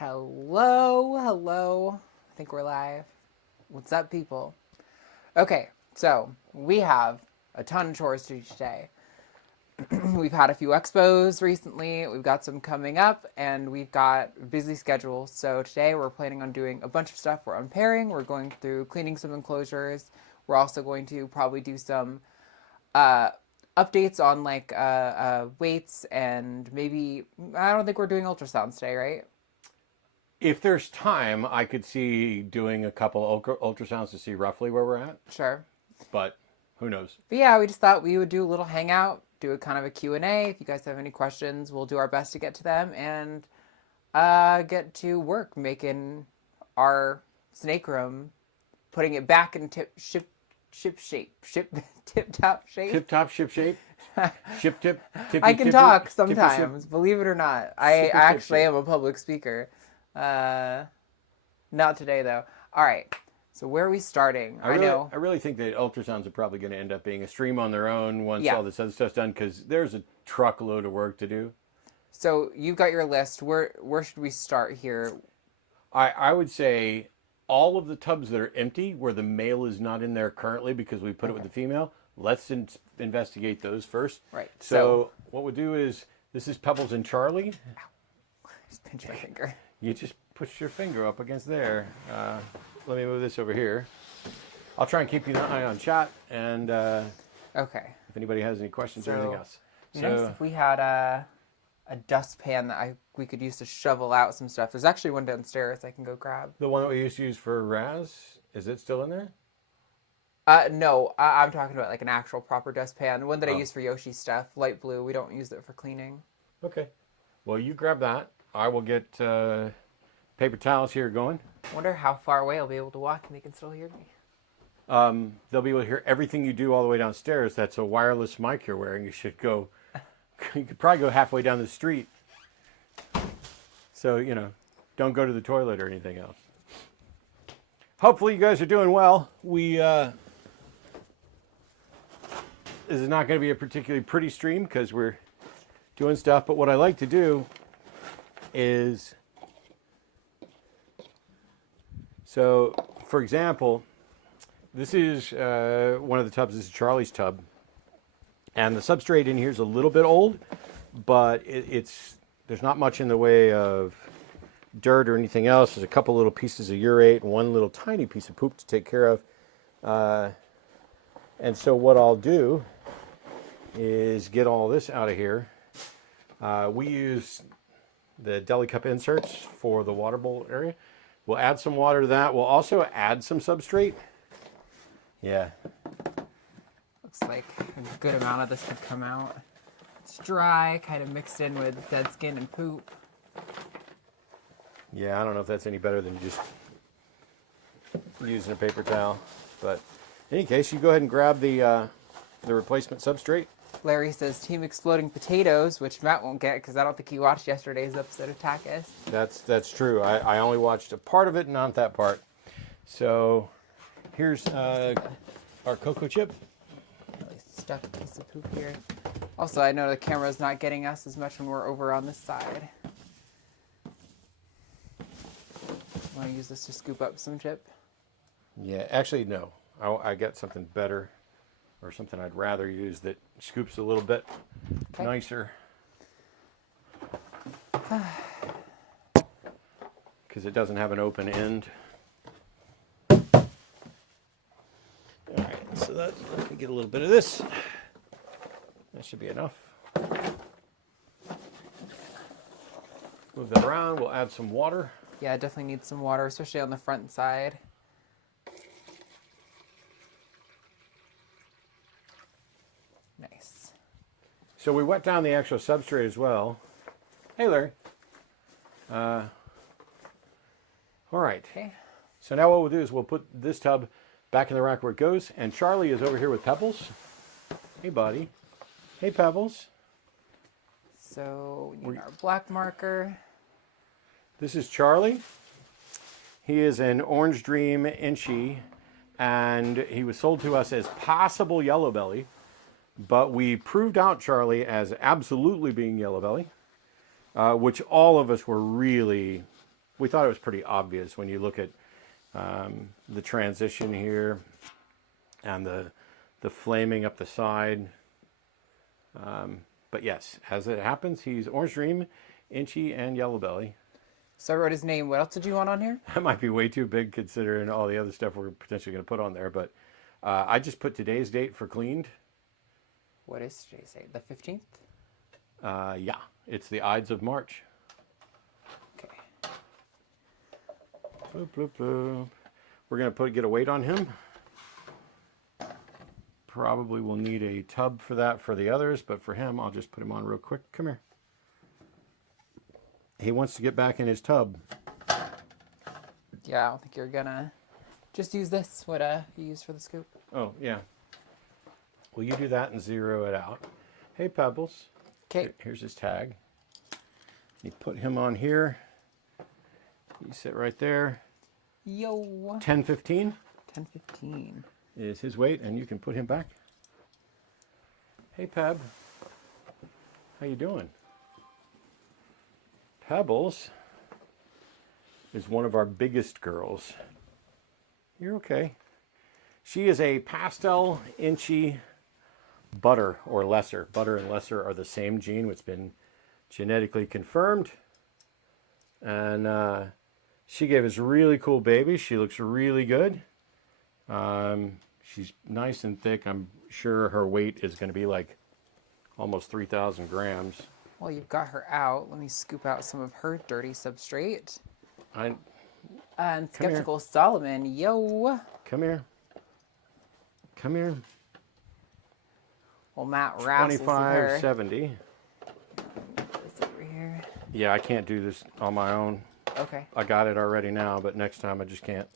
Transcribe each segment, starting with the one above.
Hello. I think we're live. What's up, people? Okay, so we have a ton of chores to do today. We've had a few expos recently, we've got some coming up, and we've got busy schedules. So today we're planning on doing a bunch of stuff. We're unpairing, we're going through cleaning some enclosures. We're also going to probably do some updates on weights, and maybe, I don't think we're doing ultrasounds today, right? If there's time, I could see doing a couple ultrasounds to see roughly where we're at, Sure. but who knows? But yeah, we just thought we would do a little hangout, do a kind of a Q&A. If you guys have any questions, we'll do our best to get to them and get to work making our snake room, putting it back in tip-top shape. Tip-top ship shape? Ship tip? Tippy, I can tippy, talk tippy sometimes, ship. believe it or not. I Ship actually shape. am a public speaker. Not today, though. All right. So where are we starting? I really think that ultrasounds are probably going to end up being a stream on their own once all this other stuff's done, because there's a truckload of work to do. So you've got your list. Where should we start here? I would say all of the tubs that are empty, where the male is not in there currently because we put it with the female, let's investigate those first. Right. So what we'll do is, this is Pebbles and Charlie. Ow. Just pinch my finger. You just push your finger up against there. Let me move this over here. I'll try and keep you an eye on chat, and Okay. if anybody has any questions or anything else. Nice if we had a dustpan that we could use to shovel out some stuff. There's actually one downstairs I can go grab. The one that we used to use for Raz, is it still in there? No, I'm talking about like an actual proper dustpan. The one that I Oh. use for Yoshi's stuff, light blue. We don't use it for cleaning. Okay. Well, you grab that. I will get paper towels here going. I wonder how far away I'll be able to walk and they can still hear me. They'll be able to hear everything you do all the way downstairs. That's a wireless mic you're wearing. You should go, you could probably go halfway down the street. So, don't go to the toilet or anything else. Hopefully you guys are doing well. This is not going to be a particularly pretty stream because we're doing stuff, but what I like to do is, so for example, this is one of the tubs. This is Charlie's tub, and the substrate in here is a little bit old, but there's not much in the way of dirt or anything else. There's a couple little pieces of urate and one little tiny piece of poop to take care of, and so what I'll do is get all this out of here. We use the deli cup inserts for the water bowl area. We'll add some water to that. We'll also add some substrate. Yeah. Looks like a good amount of this could come out. It's dry, kind of mixed in with dead skin and poop. Yeah, I don't know if that's any better than just using a paper towel. But in any case, you go ahead and grab the replacement substrate. Larry says Team Exploding Potatoes, which Matt won't get because I don't think he watched yesterday's episode of Takis. That's true. I only watched a part of it, not that part. So here's our cocoa chip. Really stuck a piece of poop here. Also, I know the camera's not getting us as much when we're over on this side. Want to use this to scoop up some chip? Yeah, actually, no. I got something better, or something I'd rather use that scoops a little bit nicer. Because it doesn't have an open end. All right, so let me get a little bit of this. That should be enough. Move that around. We'll add some water. Yeah, definitely need some water, especially on the front side. Nice. So we wet down the actual substrate as well. Hey, Larry. All right. Okay. So now what we'll do is we'll put this tub back in the rack where it goes, and Charlie is over here with Pebbles. Hey, buddy. Hey, Pebbles. So we need our black marker. This is Charlie. He is an Orange Dream Inchie, and he was sold to us as possible yellow belly, but we proved out Charlie as absolutely being yellow belly, which all of us were really we thought it was pretty obvious when you look at the transition here and the flaming up the side. But yes, as it happens, he's Orange Dream, Inchy, and Yellow Belly. So I wrote his name. What else did you want on here? That might be way too big considering all the other stuff we're potentially going to put on there. But I just put today's date for cleaned. What is today's date? The 15th? Yeah, it's the Ides of March. Okay. Bloop, bloop, bloop. We're going to get a weight on him. Probably will need a tub for that for the others, but for him, I'll just put him on real quick. Come here. He wants to get back in his tub. Yeah, I don't think you're gonna just use this. What you used for the scoop? Oh, yeah. Will you do that and zero it out? Hey, Pebbles. Okay. Here's his tag. You put him on here. You sit right there. Yo. 10:15 10:15 is his weight, and you can put him back. Hey, Peb. How you doing? Pebbles is one of our biggest girls. You're okay. She is a pastel inchy butter or lesser. Butter and lesser are the same gene, which has been genetically confirmed. And she gave us really cool babies. She looks really good. She's nice and thick. I'm sure her weight is going to be like almost 3,000 grams. Well, you've got her out. Let me scoop out some of her dirty substrate. And Skeptical Solomon, yo. Come here. Come here. Well, Matt wrestles with her. 25.70. This over here. Yeah, I can't do this on my own. Okay. I got it already now, but next time I just can't.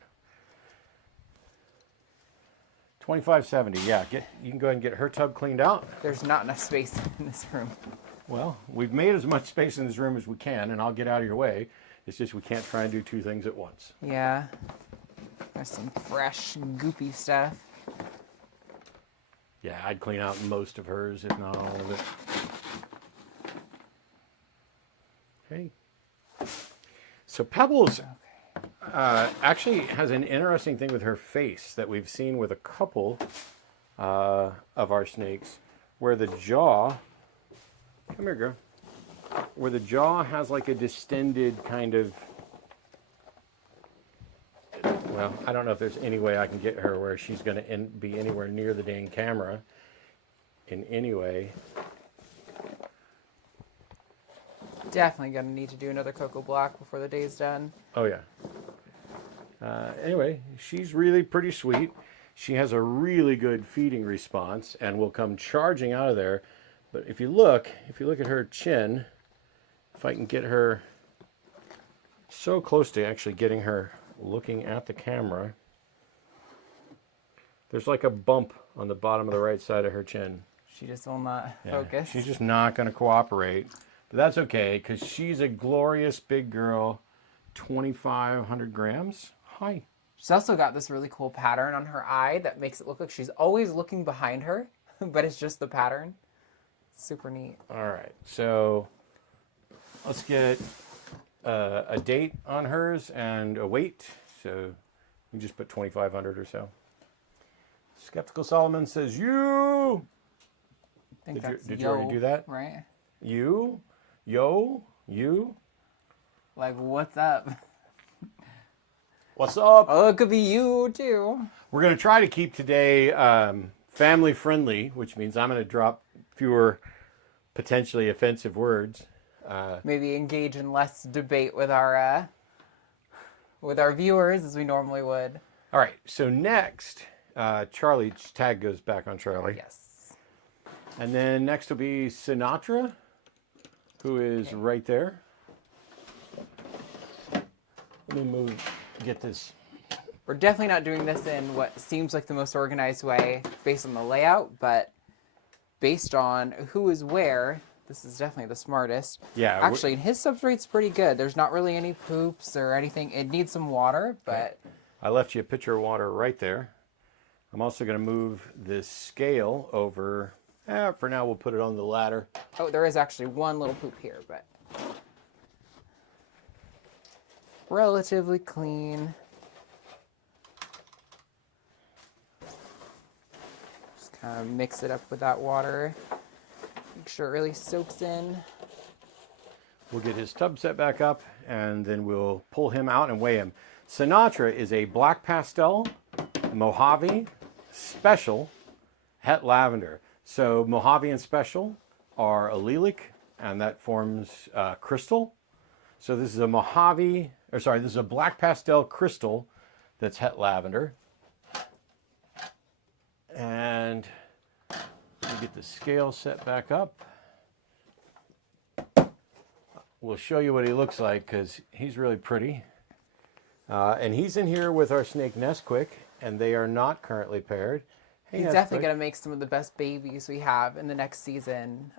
25.70. Yeah, you can go ahead and get her tub cleaned out. There's not enough space in this room. Well, we've made as much space in this room as we can, and I'll get out of your way. It's just we can't try and do two things at once. Yeah. There's some fresh, goopy stuff. Yeah, I'd clean out most of hers, if not all of it. Hey. So Pebbles actually has an interesting thing with her face that we've seen with a couple of our snakes, where the jaw, come here, girl, where the jaw has like a distended kind of, well, I don't know if there's any way I can get her where she's going to be anywhere near the dang camera in any way. Definitely gonna need to do another Cocoa Block before the day's done. Oh, yeah. Anyway, she's really pretty sweet. She has a really good feeding response and will come charging out of there. But if you look at her chin, if I can get her so close to actually getting her looking at the camera, there's like a bump on the bottom of the right side of her chin. She just will not focus. She's just not going to cooperate. But that's okay, because she's a glorious big girl, 2,500 grams. Hi. She's also got this really cool pattern on her eye that makes it look like she's always looking behind her, but it's just the pattern. Super neat. All right, so let's get a date on hers and a weight. So you just put 2,500 or so. Skeptical Solomon says, you. I think Did you already do that? Right? You. Like, what's up? What's up? Oh, it could be you, too. We're going to try to keep today family friendly, which means I'm going to drop fewer potentially offensive words. Maybe engage in less debate with our viewers as we normally would. All right, so next, Charlie's tag goes back on Charlie. Yes. And then next will be Sinatra, who is right there. Let me get this. We're definitely not doing this in what seems like the most organized way based on the layout, but based on who is where, this is definitely the smartest. Yeah. Actually, his substrate's pretty good. There's not really any poops or anything. It needs some water, but... I left you a pitcher of water right there. I'm also going to move this scale over. For now, we'll put it on the ladder. Oh, there is actually one little poop here, but... relatively clean. Just kind of mix it up with that water. Make sure it really soaks in. We'll get his tub set back up, and then we'll pull him out and weigh him. Sinatra is a black pastel, Mojave, special, het lavender. So Mojave and special are allelic, and that forms crystal. So this is a Mojave, or sorry, this is a black pastel crystal that's het lavender. And we get the scale set back up. We'll show you what he looks like because he's really pretty. And he's in here with our snake Nesquik, and they are not currently paired. Hey, He's Nesquik. definitely going to make some of the best babies we have in the next season.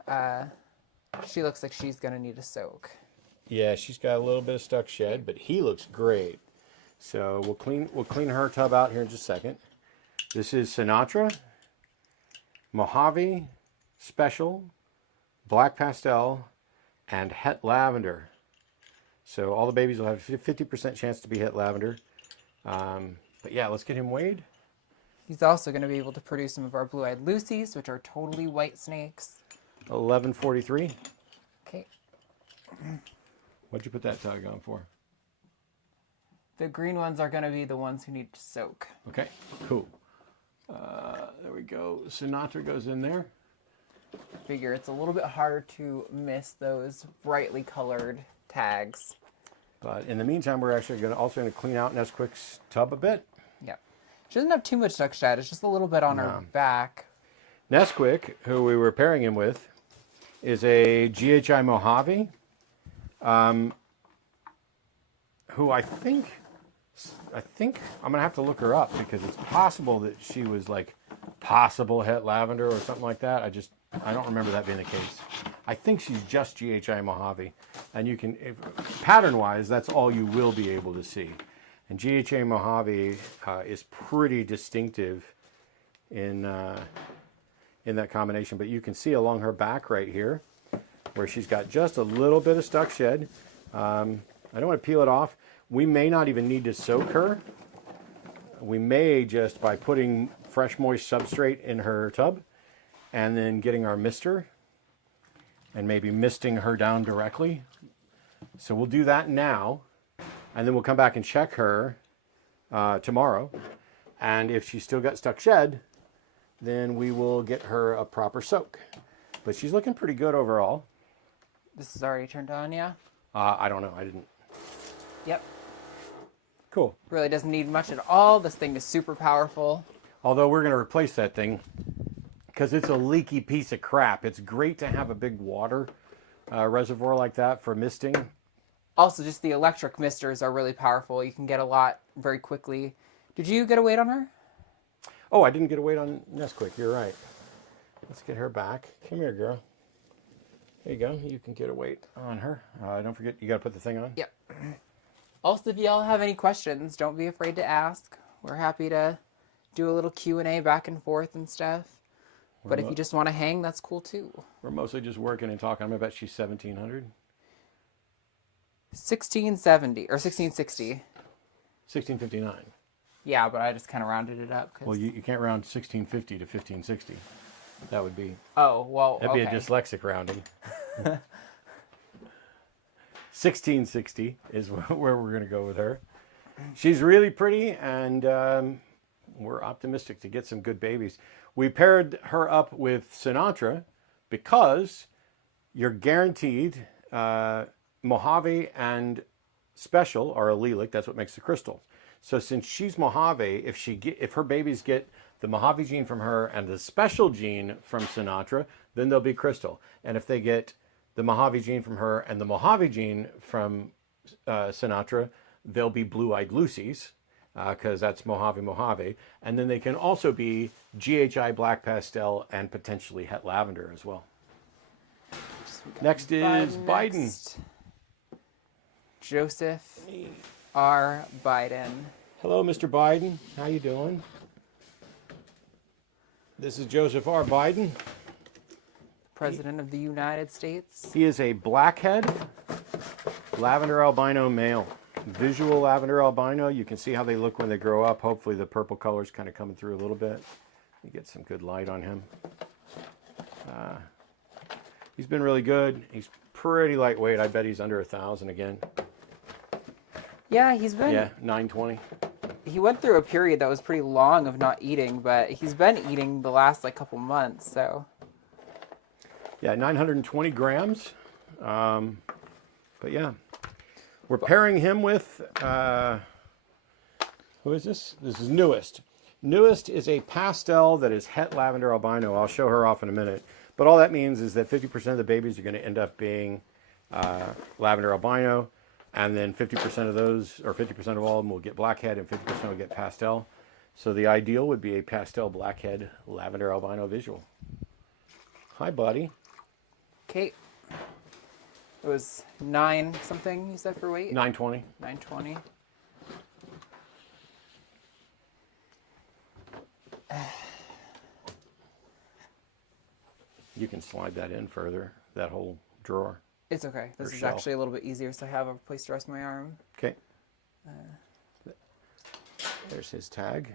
She looks like she's going to need a soak. Yeah, she's got a little bit of stuck shed, but he looks great. So we'll clean her tub out here in just a second. This is Sinatra, Mojave, special, black pastel, and het lavender. So all the babies will have a 50% chance to be het lavender. But yeah, let's get him weighed. He's also going to be able to produce some of our blue-eyed Lucies, which are totally white snakes. 1143. Okay. What'd you put that tag on for? The green ones are going to be the ones who need to soak. Okay, cool. There we go. Sinatra goes in there. Figure it's a little bit harder to miss those brightly colored tags. But in the meantime, we're actually also going to clean out Nesquik's tub a bit. Yep. She doesn't have too much duck shed. It's just a little bit on her back. Nesquik, who we were pairing him with, is a GHI Mojave, who I think I'm going to have to look her up because it's possible that she was like possible het lavender or something like that. I don't remember that being the case. I think she's just GHI Mojave. And you can, pattern-wise, that's all you will be able to see. And GHI Mojave is pretty distinctive in that combination. But you can see along her back right here where she's got just a little bit of stuck shed. I don't want to peel it off. We may not even need to soak her. We may just, by putting fresh moist substrate in her tub and then getting our mister and maybe misting her down directly. So we'll do that now, and then we'll come back and check her tomorrow. And if she's still got stuck shed, then we will get her a proper soak. But she's looking pretty good overall. This is already turned on, yeah? I don't know. I didn't. Yep. Cool. Really doesn't need much at all. This thing is super powerful. Although we're going to replace that thing because it's a leaky piece of crap. It's great to have a big water reservoir like that for misting. Also, just the electric misters are really powerful. You can get a lot very quickly. Did you get a weight on her? Oh, I didn't get a weight on Nesquik. You're right. Let's get her back. Come here, girl. There you go. You can get a weight on her. Don't forget, you got to put the thing on. Yep. Also, if y'all have any questions, don't be afraid to ask. We're happy to do a little Q&A back and forth and stuff. But if you just want to hang, that's cool too. We're mostly just working and talking. I bet she's 1,700. 1670 or 1660. 1,659. Yeah, but I just kind of rounded it up. Well, you can't round 1,650 to 1,560. That would be... Oh, well, That'd be a dyslexic rounding. 1,660 is where we're going to go with her. She's really pretty, and we're optimistic to get some good babies. We paired her up with Sinatra because you're guaranteed Mojave and special are allelic. That's what makes the crystal. So since she's Mojave, if her babies get the Mojave gene from her and the special gene from Sinatra, then they'll be crystal. And if they get the Mojave gene from her and the Mojave gene from Sinatra, they'll be blue-eyed Lucies, because that's Mojave. And then they can also be GHI black pastel and potentially het lavender as well. Next is Biden. Joseph R. Biden. Hello, Mr. Biden. How you doing? This is Joseph R. Biden. President of the United States. He is a blackhead lavender albino male. visual lavender albino. You can see how they look when they grow up. Hopefully the purple color is kind of coming through a little bit. You get some good light on him. He's been really good. He's pretty lightweight. I bet he's under 1,000 again. Yeah, he's been... Yeah, 920. He went through a period that was pretty long of not eating, but he's been eating the last like couple months, so... Yeah, 920 grams. But yeah. We're pairing him with... who is this? This is Newest. Newest is a pastel that is het lavender albino. I'll show her off in a minute. But all that means is that 50% of the babies are going to end up being lavender albino, and then 50% of those, or 50% of all of them will get blackhead, and 50% will get pastel. So the ideal would be a pastel blackhead lavender albino visual. Hi, buddy. Kate. It was 9 something you said for weight? 920. 920. You can slide that in further, that whole drawer. It's okay. This is shelf. actually a little bit easier, so I have a place to rest my arm. Okay. There's his tag.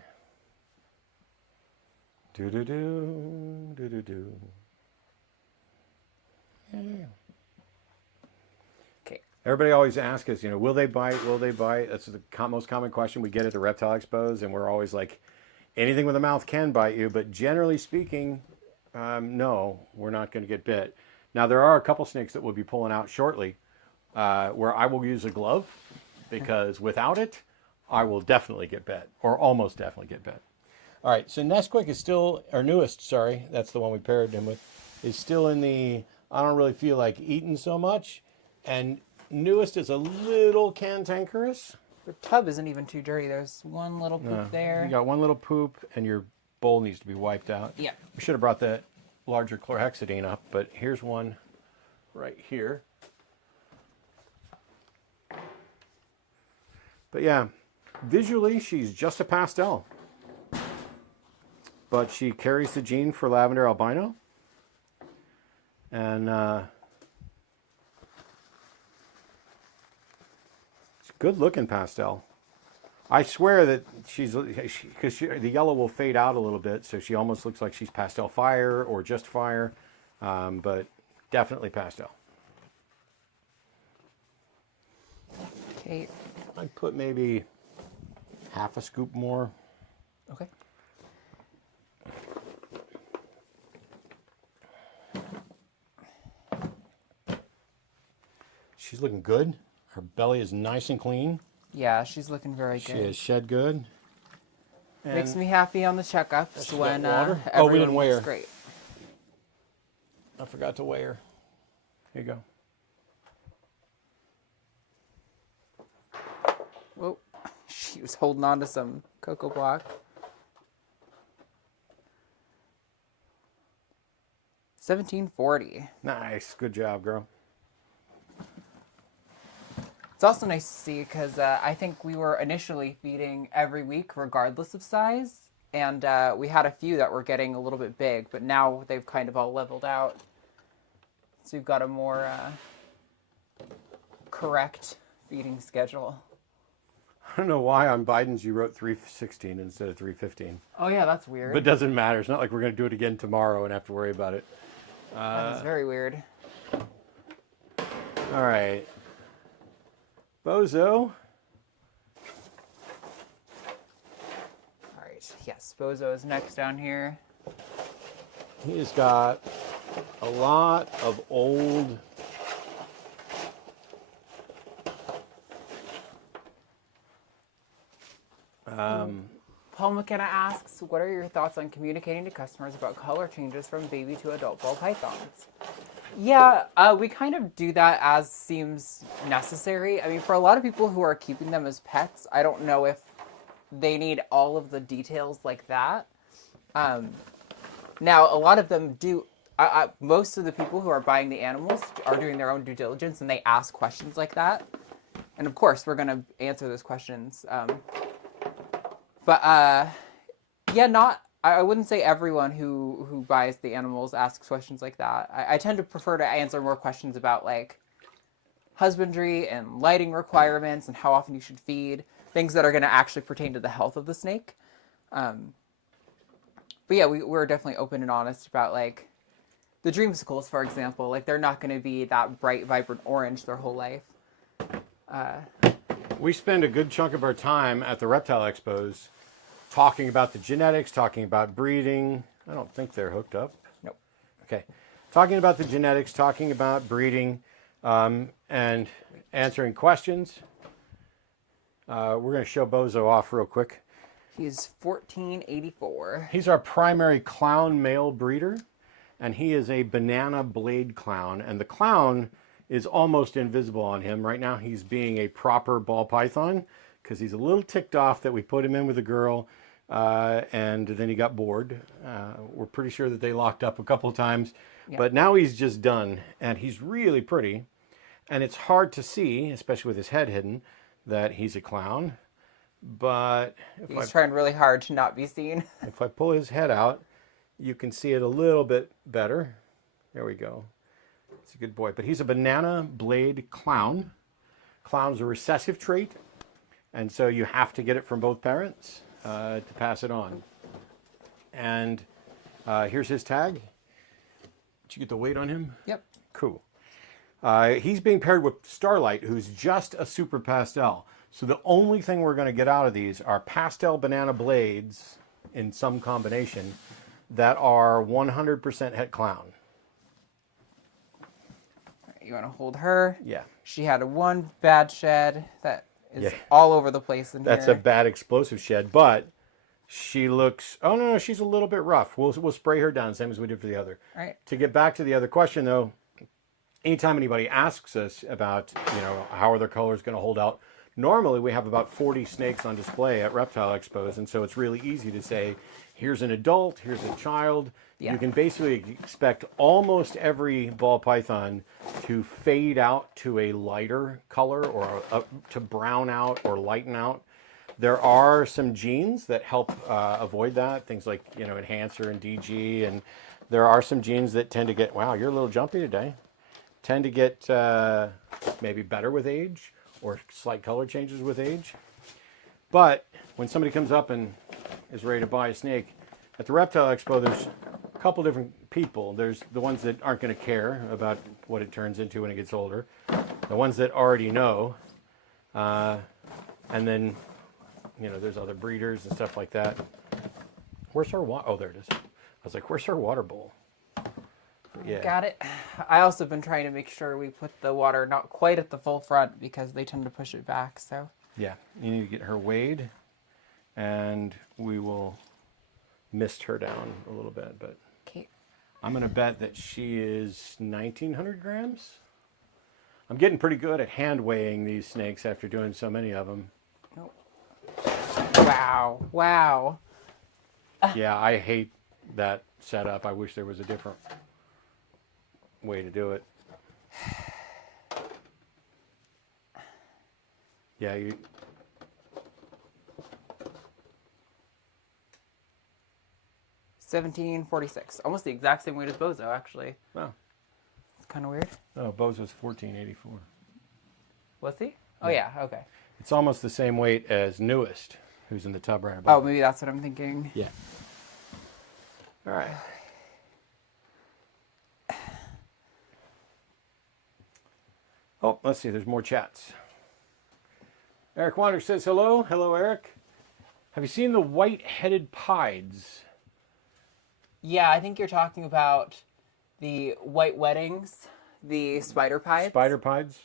Do-do-do, do-do-do. Yeah. Okay. Everybody always asks us, will they bite? Will they bite? That's the most common question we get at the reptile expos, and we're always like, anything with a mouth can bite you, but generally speaking, no, we're not going to get bit. Now, there are a couple snakes that we'll be pulling out shortly where I will use a glove, because without it, I will definitely get bit, or almost definitely get bit. All right, so Nesquik is still, or Newest, sorry, that's the one we paired him with, is still in the, I don't really feel like eating so much. And Newest is a little cantankerous. The tub isn't even too dirty. There's one little poop there. You got one little poop, and your bowl needs to be wiped out. Yeah. We should have brought that larger chlorhexidine up, but here's one right here. But yeah, visually, she's just a pastel. But she carries the gene for lavender albino. And it's a good looking pastel. I swear that because the yellow will fade out a little bit, so she almost looks like she's pastel fire or just fire, but definitely pastel. Okay. I'd put maybe half a scoop more. Okay. She's looking good. Her belly is nice and clean. Yeah, she's looking very She good. is shed good. Makes me happy on the checkups she when got water? everyone Oh, we didn't weigh looks her. great. I forgot to weigh her. Here you go. Whoa. She was holding on to some cocoa block. 1740. Nice. Good job, girl. It's also nice to see because I think we were initially feeding every week regardless of size. And we had a few that were getting a little bit big, but now they've kind of all leveled out. So we've got a more correct feeding schedule. I don't know why on Biden's you wrote 316 instead of 315. Oh yeah, that's weird. But it doesn't matter. It's not like we're going to do it again tomorrow and have to worry about it. That is very weird. All right. Bozo. All right, yes, Bozo is next down here. He's got a lot of old... Paul McKenna asks, what are your thoughts on communicating to customers about color changes from baby to adult ball pythons? Yeah, we kind of do that as seems necessary. I mean, for a lot of people who are keeping them as pets, I don't know if they need all of the details like that. Now, a lot of them do. Most of the people who are buying the animals are doing their own due diligence, and they ask questions like that. And of course, we're going to answer those questions. Yeah, I wouldn't say everyone who buys the animals asks questions like that. I tend to prefer to answer more questions about, like, husbandry and lighting requirements and how often you should feed, things that are going to actually pertain to the health of the snake. But yeah, we're definitely open and honest about like the dreamsicles, for example. Like they're not going to be that bright, vibrant orange their whole life. We spend a good chunk of our time at the reptile expos talking about the genetics, talking about breeding. I don't think they're hooked up. Nope. Okay. Talking about the genetics, talking about breeding, and answering questions. We're going to show Bozo off real quick. He's 1484. He's our primary clown male breeder, and he is a banana blade clown. And the clown is almost invisible on him. Right now he's being a proper ball python because he's a little ticked off that we put him in with a girl, and then he got bored. We're pretty sure that they locked up a couple of times, but now he's just done, and he's really pretty. And it's hard to see, especially with his head hidden, that he's a clown. But he's trying really hard to not be seen. If I pull his head out, you can see it a little bit better. There we go. It's a good boy. But he's a banana blade clown. Clown's a recessive trait, and so you have to get it from both parents to pass it on. And here's his tag. Did you get the weight on him? Yep. Cool. He's being paired with Starlight, who's just a super pastel. So the only thing we're going to get out of these are pastel banana blades in some combination that are 100% het clown. You want to hold her? Yeah. She had one bad shed that is all over the place in That's here. a bad explosive shed, but she looks... Oh, no, she's a little bit rough. We'll spray her down, same as we did for the other. All right. To get back to the other question, though, anytime anybody asks us about, how are their colors going to hold out, normally we have about 40 snakes on display at reptile expos, and so it's really easy to say, here's an adult, here's a child. Yeah. You can basically expect almost every ball python to fade out to a lighter color or to brown out or lighten out. There are some genes that help avoid that, things like enhancer and DG, and there are some genes that tend to get, wow, you're a little jumpy today, tend to get maybe better with age or slight color changes with age. But when somebody comes up and is ready to buy a snake, at the Reptile Expo, there's a couple different people. There's the ones that aren't going to care about what it turns into when it gets older. The ones that already know. And then, there's other breeders and stuff like that. Where's our water? Oh, there it is. I was like, where's our water bowl? But yeah. Got it. I also been trying to make sure we put the water not quite at the full front because they tend to push it back, so. Yeah, you need to get her weighed, and we will mist her down a little bit, but okay. I'm going to bet that she is 1,900 grams. I'm getting pretty good at hand weighing these snakes after doing so many of them. Nope. Wow. Wow. Yeah, I hate that setup. I wish there was a different way to do it. Yeah, 1746. Almost the exact same weight as Bozo, actually. Wow. It's kind of weird. Oh, Bozo's 1484. Was he? Oh, yeah. Okay. It's almost the same weight as Newest, who's in the tub right above. Oh, maybe that's what I'm thinking. Yeah. All right. Oh, let's see. There's more chats. Eric Wander says hello. Hello, Eric. Have you seen the white-headed pieds? Yeah, I think you're talking about the white weddings, the spider pieds. Spider pieds?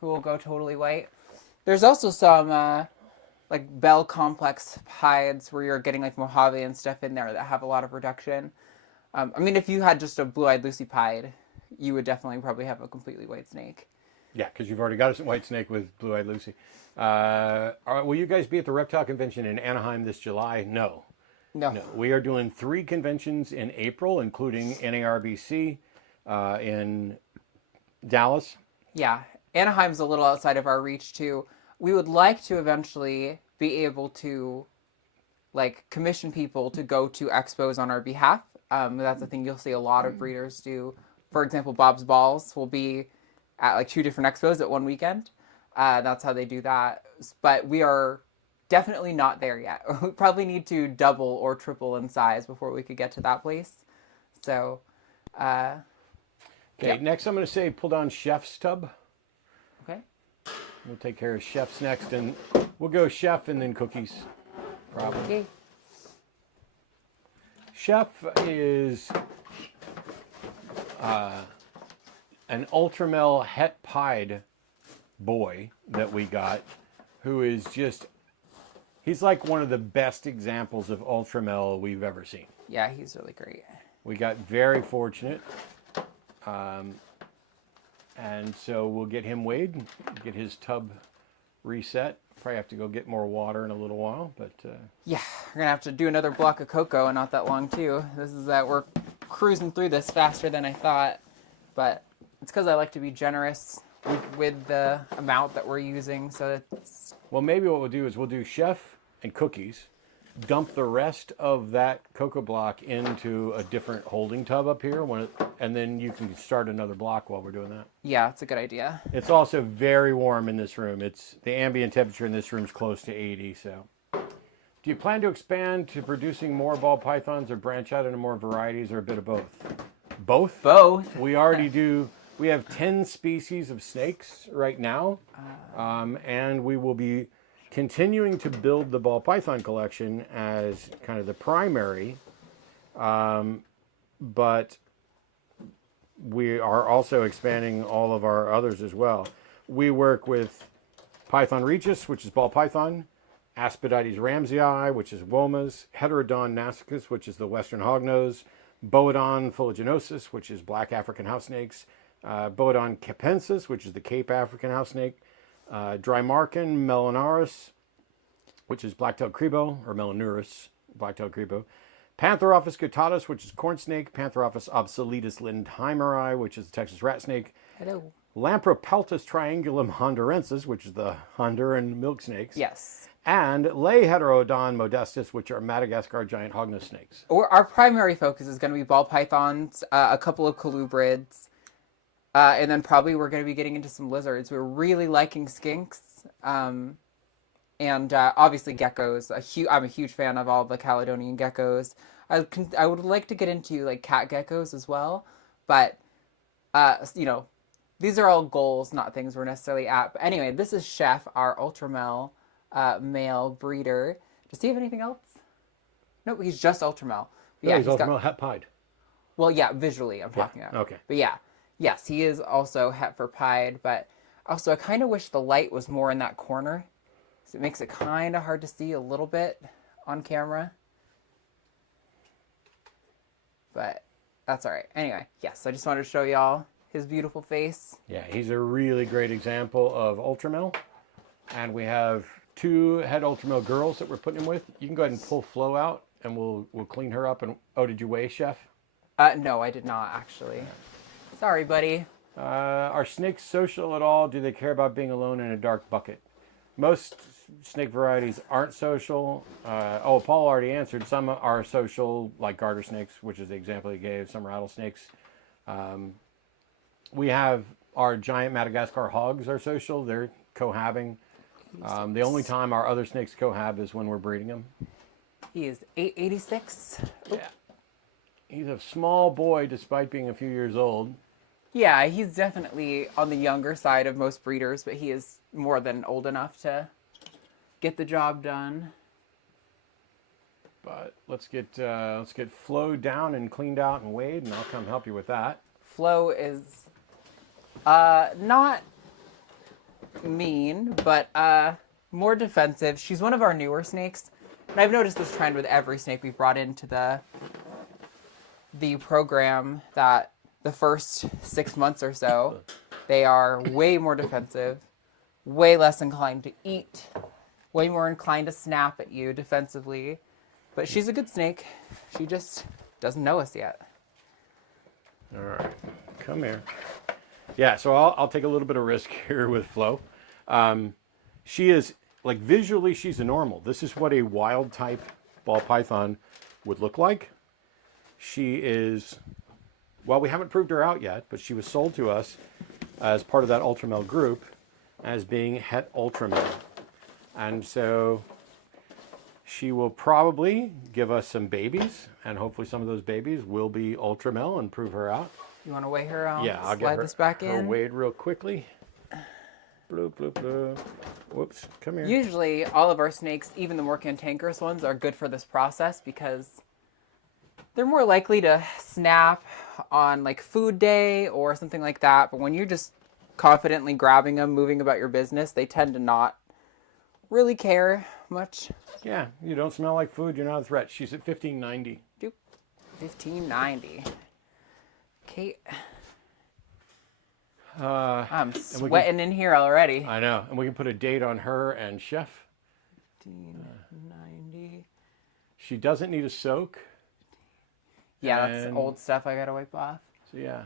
Who will go totally white. There's also some, like, Bell complex pieds where you're getting, like, Mojave and stuff in there that have a lot of reduction. I mean, if you had just a blue-eyed Lucy pied, you would definitely probably have a completely white snake. Yeah, because you've already got a white snake with blue-eyed Lucy. Will you guys be at the Reptile Convention in Anaheim this July? No. No. We are doing 3 conventions in April, including NARBC in Dallas. Yeah, Anaheim's a little outside of our reach, too. We would like to eventually be able to, like, commission people to go to expos on our behalf. That's a thing you'll see a lot of breeders do. For example, Bob's Balls will be at like 2 different expos at one weekend. That's how they do that. But we are definitely not there yet. We probably need to double or triple in size before we could get to that place. So, Okay, yeah. next I'm going to say pull down Chef's tub. Okay. We'll take care of Chef's next, and we'll go Chef and then Cookies, probably. Okay. Chef is an Ultramel het pied boy that we got, who is just, he's like one of the best examples of Ultramel we've ever seen. Yeah, he's really great. We got very fortunate. And so we'll get him weighed, get his tub reset. Probably have to go get more water in a little while, but Yeah, we're gonna have to do another block of cocoa and not that long too. This is that we're cruising through this faster than I thought, but it's because I like to be generous with the amount that we're using. So it's well, maybe what we'll do is we'll do Chef and Cookies, dump the rest of that cocoa block into a different holding tub up here, and then you can start another block while we're doing that. yeah, it's a good idea. It's also very warm in this room. It's the ambient temperature in this room is close to 80. So, do you plan to expand to producing more ball pythons, or branch out into more varieties, or a bit of both? Both. Both. We already do. We have 10 species of snakes right now, and we will be continuing to build the ball python collection as kind of the primary, but we are also expanding all of our others as well. We work with Python regis, which is ball python, Aspidites ramsii, which is womas, Heterodon nasicis, which is the western hognose, Boedon fuliginosus, which is black African house snakes, Boedon capensis, which is the Cape African house snake, Drymarchon melanaris, which is black-tailed crebo, or melanurus, black-tailed crebo, Pantherophis guttatus, which is corn snake, Pantherophis obsoletus lindheimeri, which is the Texas rat snake, Hello. Lampropeltis triangulum hondurensis, which is the Honduran milk snakes, Yes. and Leiheterodon modestus, which are Madagascar giant hognose snakes. Our primary focus is going to be ball pythons, a couple of colubrids, and then probably we're going to be getting into some lizards. We're really liking skinks, and obviously geckos. I'm a huge fan of all the Caledonian geckos. I would like to get into like cat geckos as well, but these are all goals, not things we're necessarily at. But anyway, this is Chef, our Ultramel male breeder. Does he have anything else? Nope, he's just Ultramel. Yeah, he's Ultramel het pied. Well, yeah, visually I'm talking about. Okay. But yeah, yes, he is also het for pied, but also I kind of wish the light was more in that corner. So it makes it kind of hard to see a little bit on camera. But that's all right. Anyway, yes, I just wanted to show y'all his beautiful face. Yeah, he's a really great example of Ultramel. And we have 2 head Ultramel girls that we're putting him with. You can go ahead and pull Flo out, and we'll clean her up. And oh, did you weigh, Chef? No, I did not actually. Sorry, buddy. Are snakes social at all? Do they care about being alone in a dark bucket? Most snake varieties aren't social. Paul already answered. Some are social, like garter snakes, which is the example he gave. Some rattlesnakes. We have our giant Madagascar hogs are social. They're cohabbing. The only time our other snakes cohab is when we're breeding them. He is 886. Yeah. He's a small boy despite being a few years old. Yeah, he's definitely on the younger side of most breeders, but he is more than old enough to get the job done. But let's get Flo down and cleaned out and weighed, and I'll come help you with that. Flo is not mean, but more defensive. She's one of our newer snakes, and I've noticed this trend with every snake we've brought into the program, that the first 6 months or so, they are way more defensive, way less inclined to eat, way more inclined to snap at you defensively. But she's a good snake. She just doesn't know us yet. All right, come here. Yeah, so I'll take a little bit of risk here with Flo. She is, like, visually, she's a normal. This is what a wild type ball python would look like. She is, well, we haven't proved her out yet, but she was sold to us as part of that ultramel group as being het ultramel. And so she will probably give us some babies, and hopefully some of those babies will be ultramel and prove her out. You want to weigh her out? Yeah, I'll get slide her, this back her in. weighed real quickly. Bloop, bloop, bloop. Whoops, come here. Usually, all of our snakes, even the more cantankerous ones, are good for this process because they're more likely to snap on like food day or something like that. But when you're just confidently grabbing them, moving about your business, they tend to not really care much. Yeah, you don't smell like food, you're not a threat. She's at 1590. Doop. 1590. Kate. I'm sweating in here already. I know, and we can put a date on her and Chef. 1590. She doesn't need a soak. Yeah, that's old stuff I gotta wipe off. So yeah.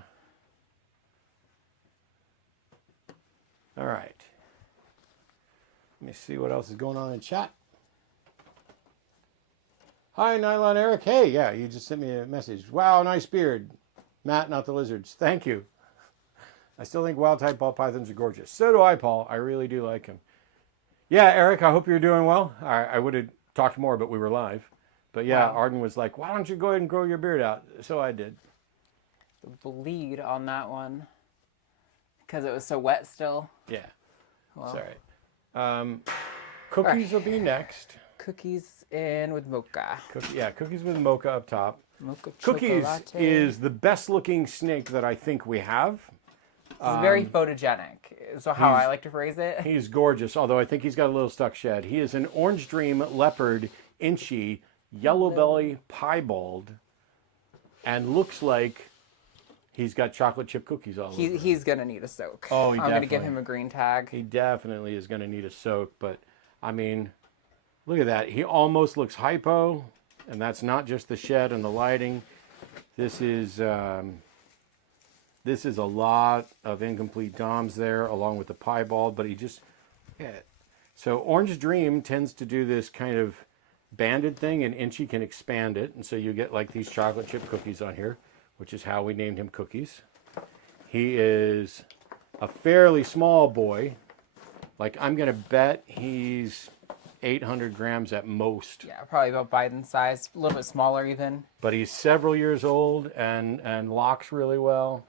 All right. Let me see what else is going on in chat. Hi, Nylon Eric. Hey, yeah, you just sent me a message. Wow, nice beard. Matt, not the lizards. Thank you. I still think wild type ball pythons are gorgeous. So do I, Paul. I really do like them. Yeah, Eric, I hope you're doing well. I would have talked more, but we were live. But yeah, Wow. Arden was like, why don't you go ahead and grow your beard out? So I did. The bleed on that one. Because it was so wet still. Yeah. Well, It's all right. Cookies will be next. Cookies in with mocha. Cookies with mocha up top. Mocha Cookies chocolate. is the best looking snake that I think we have. He's very photogenic. So how I like to phrase it. He's gorgeous, although I think he's got a little stuck shed. He is an orange dream leopard, inchy, yellow belly, piebald, and looks like he's got chocolate chip cookies all over him. He's gonna need a soak. Oh, I'm gonna give him a green tag. He definitely is going to need a soak, but I mean, look at that. He almost looks hypo, and that's not just the shed and the lighting. This is a lot of incomplete DOMs there, along with the piebald, but he just, yeah. So Orange Dream tends to do this kind of banded thing, and Inchy can expand it, and so you get like these chocolate chip cookies on here, which is how we named him Cookies. He is a fairly small boy. Like, I'm going to bet he's 800 grams at most. Yeah, probably about Biden's size, a little bit smaller even. But he's several years old and locks really well.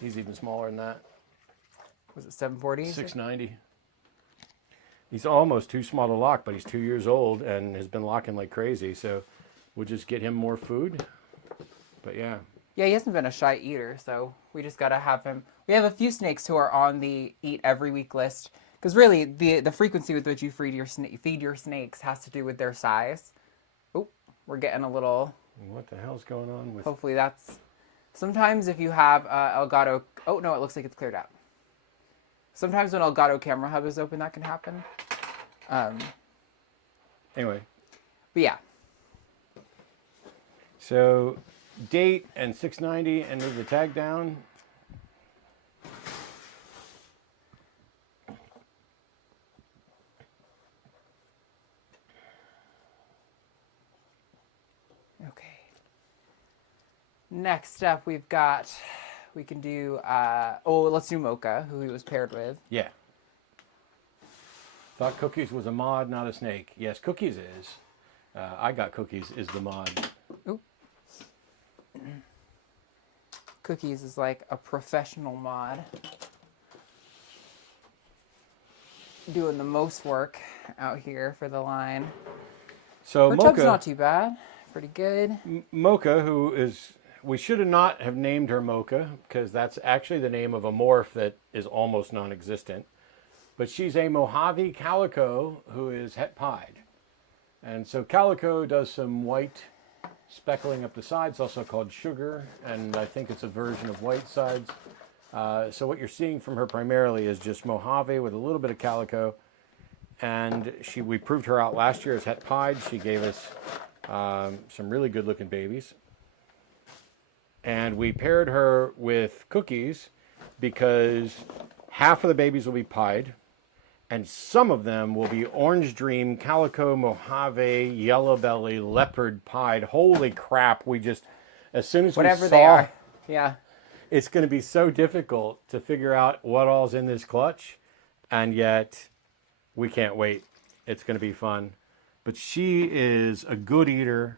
He's even smaller than that. Was it 740? 690. He's almost too small to lock, but he's 2 years old and has been locking like crazy. So we'll just get him more food. But yeah. Yeah, he hasn't been a shy eater, so we just gotta have him. We have a few snakes who are on the eat every week list because really the frequency with which you feed your snakes has to do with their size. Oh, we're getting a little. What the hell's going on with? Hopefully that's. Sometimes if you have Elgato. Oh no, it looks like it's cleared out. Sometimes when Elgato Camera Hub is open, that can happen. Anyway. But yeah. So date and 690 and move the tag down. Okay. Next up, we can do, let's do Mocha, who he was paired with. Yeah. Thought Cookies was a mod, not a snake. Yes, Cookies is. I got Cookies is the mod. Ooh. Cookies is like a professional mod. Doing the most work out here for the line. So Her Mocha, tub's not too bad. Pretty good. Mocha, who is, we should have not have named her Mocha, because that's actually the name of a morph that is almost non-existent. But she's a Mojave Calico who is het pied. And so Calico does some white speckling up the sides, also called sugar, and I think it's a version of white sides. So what you're seeing from her primarily is just Mojave with a little bit of Calico. And we proved her out last year as het pied. She gave us some really good looking babies. And we paired her with Cookies because half of the babies will be pied And some of them will be orange dream, calico, Mojave, yellow belly, leopard pied. Holy crap. As soon as Whatever we they saw, are. Yeah. it's going to be so difficult to figure out what all's in this clutch. And yet we can't wait. It's going to be fun. But she is a good eater.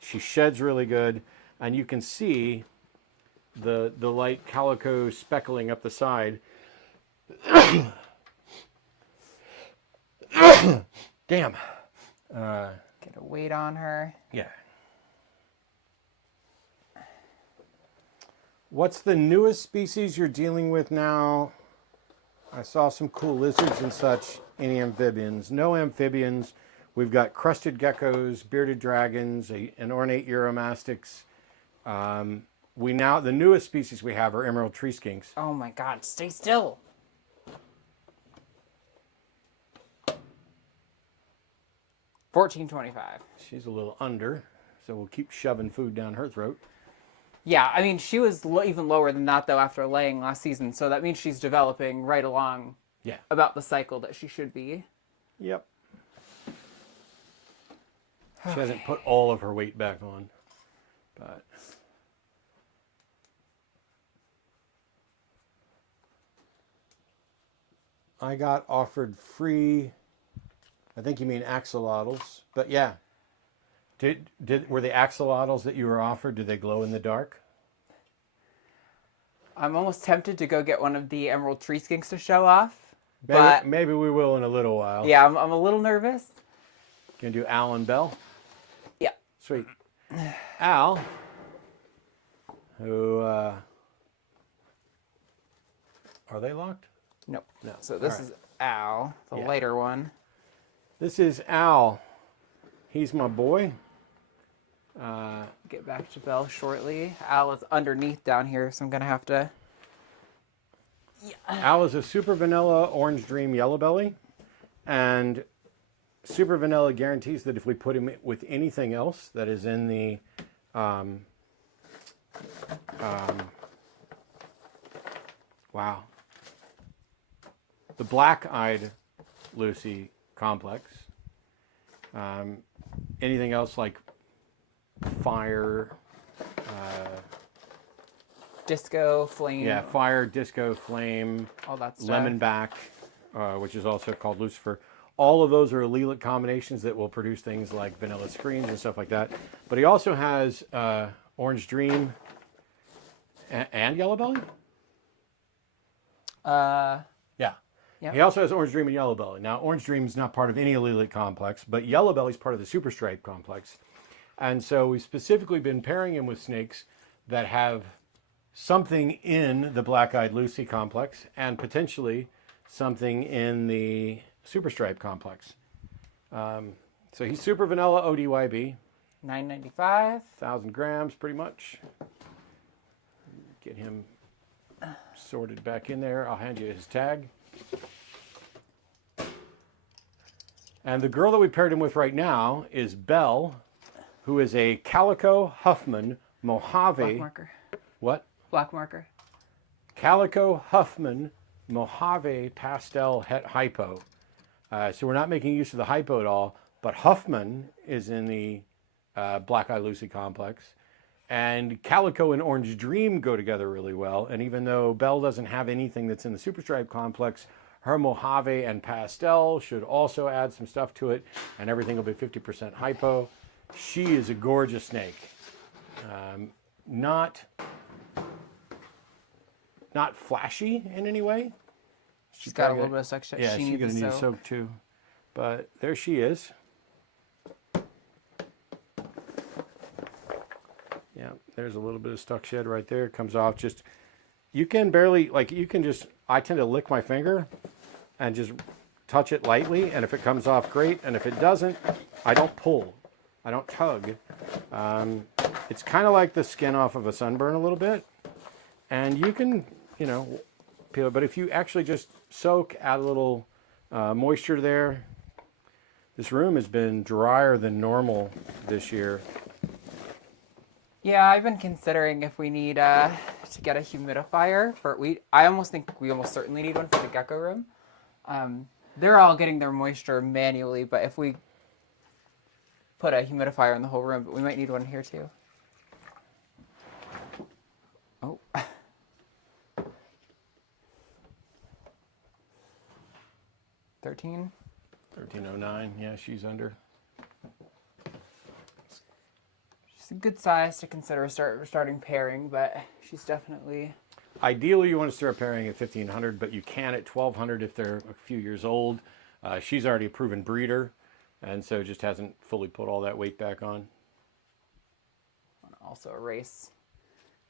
She sheds really good. And you can see the light calico speckling up the side. Damn. Get a weight on her. Yeah. What's the newest species you're dealing with now? I saw some cool lizards and such. Any amphibians? No amphibians. We've got crested geckos, bearded dragons, an ornate uromastyx. The newest species we have are emerald tree skinks. Oh my God, stay still. $14.25. She's a little under, so we'll keep shoving food down her throat. Yeah, I mean, she was even lower than that, though, after laying last season. So that means she's developing right along about the cycle that she should be. Yep. She hasn't put all of her weight back on, but... I got offered free, I think you mean axolotls, but yeah. Were the axolotls that you were offered, do they glow in the dark? I'm almost tempted to go get one of the emerald tree skinks to show off. But maybe we will in a little while. Yeah, I'm a little nervous. Gonna do Al and Bell? Yeah. Sweet. Al, who, are they locked? Nope. No. So this is Al, the lighter one. This is Al. He's my boy. Get back to Belle shortly. Al is underneath down here, so I'm going to have to... Yeah. Al is a super vanilla orange dream yellow belly. And super vanilla guarantees that if we put him with anything else that is in the... wow. The black-eyed Lucy complex. Anything else like fire, disco, flame. Yeah, fire, disco, flame, all that stuff. Lemonback, which is also called Lucifer. All of those are allelic combinations that will produce things like vanilla screens and stuff like that. But he also has Orange Dream and Yellow Belly? Yeah. Yep. He also has Orange Dream and Yellow Belly. Now, Orange Dream is not part of any allelic complex, but Yellow Belly is part of the Superstripe complex. And so we've specifically been pairing him with snakes that have something in the Black-Eyed Lucy complex and potentially something in the Superstripe complex. So he's super vanilla ODYB. $9.95. 1,000 grams, pretty much. Get him sorted back in there. I'll hand you his tag. And the girl that we paired him with right now is Belle, who is a Calico Huffman Mojave. Black marker. What? Black marker. Calico Huffman Mojave Pastel Het Hypo. So we're not making use of the hypo at all, but Huffman is in the Black-Eyed Lucy complex. And Calico and Orange Dream go together really well. And even though Belle doesn't have anything that's in the Superstripe complex, her Mojave and Pastel should also add some stuff to it, and everything will be 50% hypo. She is a gorgeous snake. Not flashy in any way. She's got a little bit of suction. Yeah, she's going to need soak too. But there she is. Yeah, there's a little bit of stuck shed right there. It comes off just, you can barely, I tend to lick my finger and just touch it lightly. And if it comes off, great. And if it doesn't, I don't pull. I don't tug. It's kind of like the skin off of a sunburn a little bit. And you can, peel it. But if you actually just soak, add a little moisture there. This room has been drier than normal this year. Yeah, I've been considering if we need to get a humidifier. I almost think we almost certainly need one for the gecko room. They're all getting their moisture manually, but if we put a humidifier in the whole room, but we might need one here too. Oh. 13. 1309. Yeah, she's under. She's a good size to consider starting pairing, but she's definitely... Ideally, you want to start pairing at 1500, but you can at 1200 if they're a few years old. She's already a proven breeder, and so just hasn't fully put all that weight back on. Also erase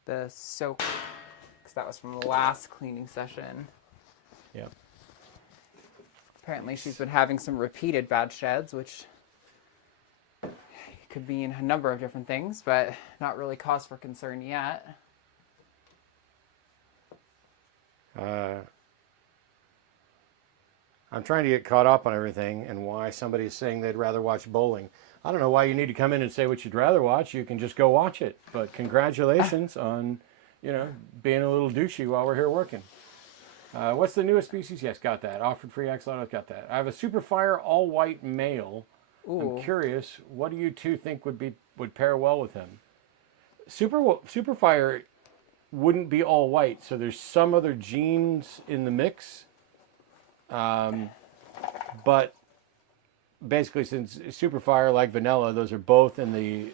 the soak, because that was from the last cleaning session. Yep. Apparently she's been having some repeated bad sheds, which could mean a number of different things, but not really cause for concern yet. I'm trying to get caught up on everything and why somebody's saying they'd rather watch bowling. I don't know why you need to come in and say what you'd rather watch. You can just go watch it. But congratulations on, being a little douchey while we're here working. What's the newest species? Yes, got that. Offered free axolotl, got that. I have a super fire all-white male. Ooh. I'm curious, what do you two think would pair well with him? Super fire wouldn't be all white, so there's some other genes in the mix. But basically, since Superfire, like Vanilla, those are both in the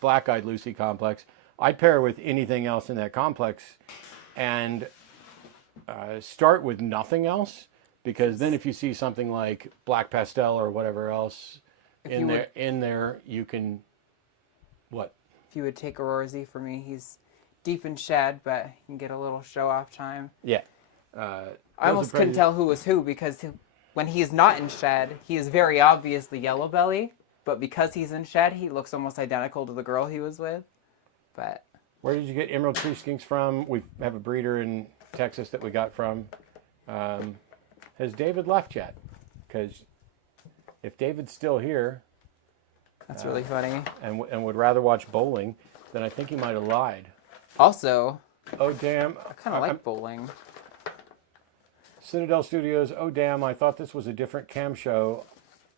Black-Eyed Lucy complex, I'd pair with anything else in that complex and start with nothing else, because then if you see something like Black Pastel or whatever else in there, you can... What? If you would take Aurora Z for me, he's deep in shed, but you can get a little show-off time. Yeah. I almost couldn't tell who was who, because when he is not in shed, he is very obviously Yellow Belly, but because he's in shed, he looks almost identical to the girl he was with. But where did you get Emerald Tree Skinks from? We have a breeder in Texas that we got from. Has David left yet? Because if David's still here... That's really funny. And would rather watch bowling, then I think he might have lied. Also... Oh, damn. I kind of like bowling. Citadel Studios, oh damn, I thought this was a different cam show.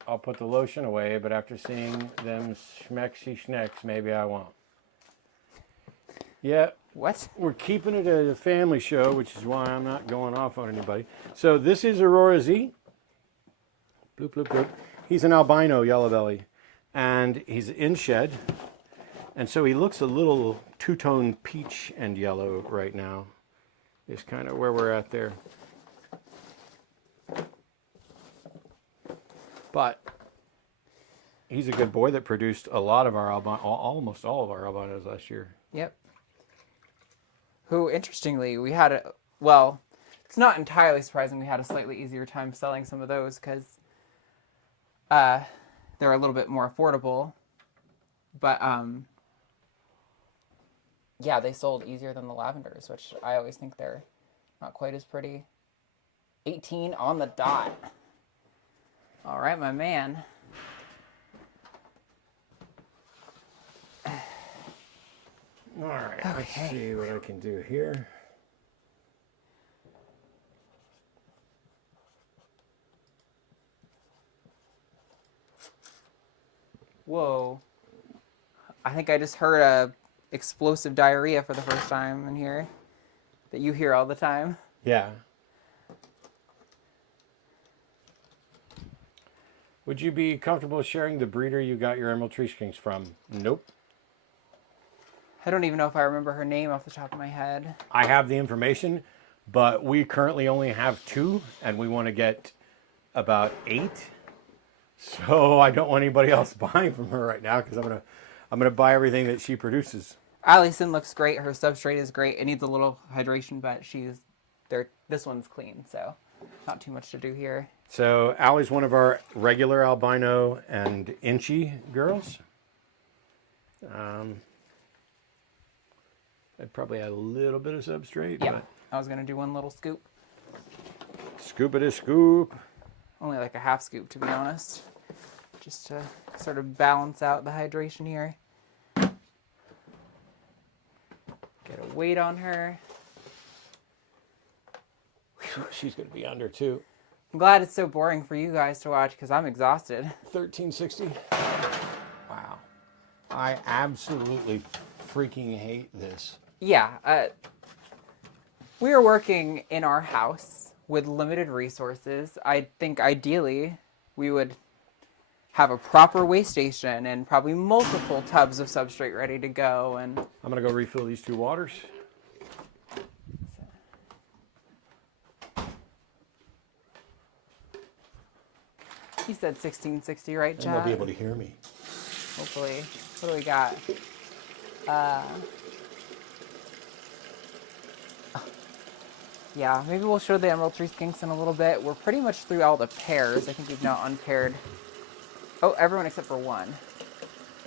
I'll put the lotion away, but after seeing them schmexy schnecks, maybe I won't. Yeah. What? We're keeping it a family show, which is why I'm not going off on anybody. So this is Aurora Z. Bloop, bloop, bloop. He's an albino yellow belly, and he's in shed. And so he looks a little two-tone peach and yellow right now. Is kind of where we're at there. But he's a good boy that produced a lot of our almost all of our albinos last year. Yep. Who, interestingly, we had well, it's not entirely surprising we had a slightly easier time selling some of those, because they're a little bit more affordable. But, yeah, they sold easier than the lavenders, which I always think they're not quite as pretty. 18 on the dot. All right, my man. All right, okay. Let's see what I can do here. Whoa. I think I just heard a explosive diarrhea for the first time in here that you hear all the time. Yeah. Would you be comfortable sharing the breeder you got your Emerald Tree Skinks from? Nope. I don't even know if I remember her name off the top of my head. I have the information, but we currently only have 2, and we want to get about 8. So I don't want anybody else buying from her right now, because I'm gonna buy everything that she produces. Allison looks great. Her substrate is great. It needs a little hydration, but this one's clean, so not too much to do here. So Allie's one of our regular albino and inchy girls. I'd probably add a little bit of substrate. Yeah, I was going to do one little scoop. Scoop it a scoop. Only like a half scoop, to be honest. Just to sort of balance out the hydration here. Get a weight on her. She's going to be under too. I'm glad it's so boring for you guys to watch because I'm exhausted. 1360. Wow. I absolutely freaking hate this. Yeah, we are working in our house with limited resources. I think ideally we would have a proper waste station and probably multiple tubs of substrate ready to go. And I'm going to go refill these 2 waters. you said 1660, right, And Chad? they'll be able to hear me. Hopefully. What do we got? Yeah, maybe we'll show the Emerald Tree Skinks in a little bit. We're pretty much through all the pairs. I think we've now unpaired. Oh, everyone except for one.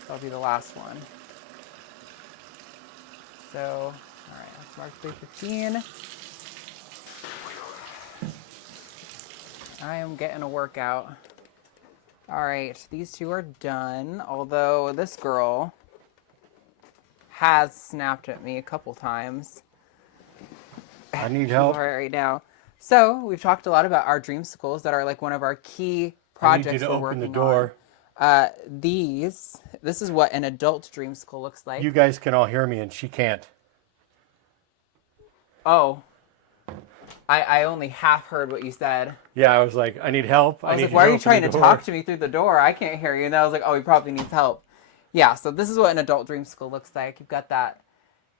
That'll be the last one. So, all right, let's mark 315. I am getting a workout. All right, these 2 are done. Although this girl has snapped at me a couple times. I need She's help. all right now. So we've talked a lot about our dreamsicles that are like one of our key projects I need you to we're open working the door. on. This is what an adult dreamsicle looks like. You guys can all hear me and she can't. Oh, I only half heard what you said. Yeah, I was like, I need help. I was need like, why are you open trying the to door. talk to me through the door? I can't hear you. And then I was like, oh, he probably needs help. Yeah, so this is what an adult dreamsicle looks like. You've got that.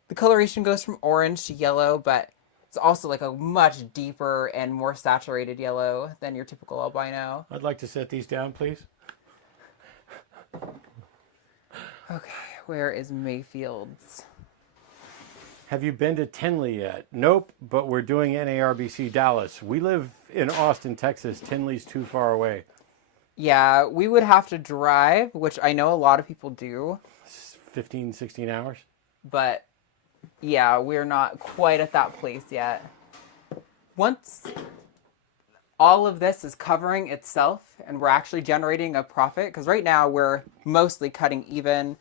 The coloration goes from orange to yellow, but it's also like a much deeper and more saturated yellow than your typical albino. I'd like to set these down, please. Okay, where is Mayfield's? Have you been to Tinley yet? Nope, but we're doing NARBC Dallas. We live in Austin, Texas. Tinley's too far away. Yeah, we would have to drive, which I know a lot of people do. 15, 16 hours. But yeah, we're not quite at that place yet. Once all of this is covering itself and we're actually generating a profit, because right now we're mostly cutting even.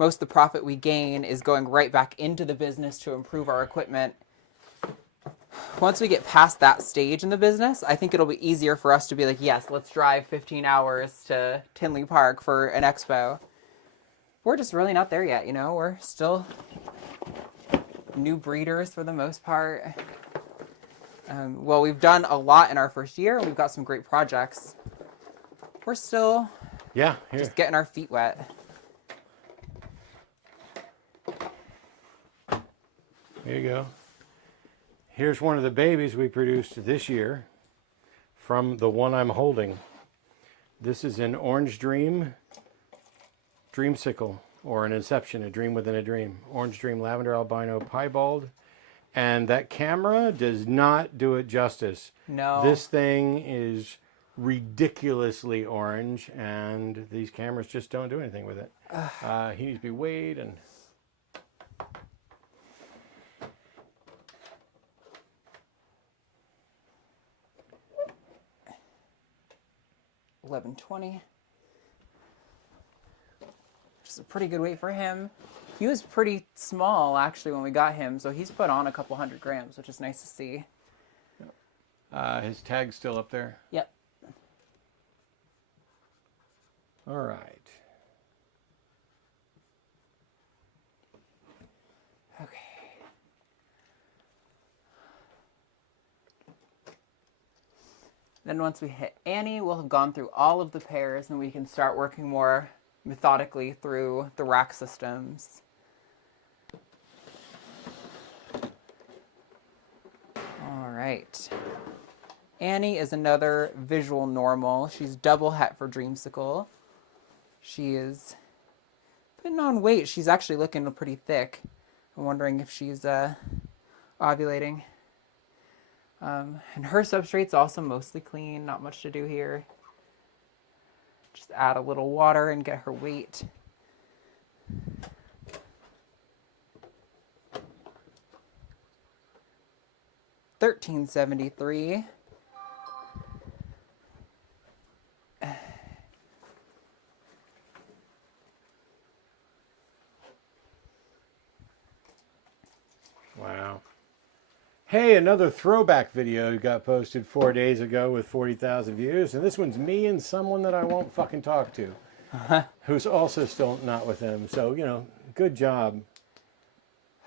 Most of the profit we gain is going right back into the business to improve our equipment. Once we get past that stage in the business, I think it'll be easier for us to be like, yes, let's drive 15 hours to Tinley Park for an expo. We're just really not there yet, you know? We're still new breeders for the most part. Well, we've done a lot in our first year. We've got some great projects. We're still just getting our feet wet. There you go. Here's one of the babies we produced this year from the one I'm holding. This is an Orange Dream Dreamsicle, or an Inception, a dream within a dream. Orange Dream Lavender Albino Piebald. And that camera does not do it justice. No. This thing is ridiculously orange, and these cameras just don't do anything with it. He needs to be weighed and... $11.20, which is a pretty good weight for him. He was pretty small actually when we got him, so he's put on a couple 100 grams, which is nice to see. his tag's still up there. Yep. All right. Okay. Then once we hit Annie, we'll have gone through all of the pairs and we can start working more methodically through the rack systems. All right. Annie is another visual normal. She's double het for Dreamsicle. She is putting on weight. She's actually looking pretty thick. I'm wondering if she's ovulating. And her substrate's also mostly clean, not much to do here. Just add a little water and get her weight. $13.73. Wow. Hey, another throwback video got posted 4 days ago with 40,000 views, and this one's me and someone that I won't fucking talk to, who's also still not with him. So, you know, good job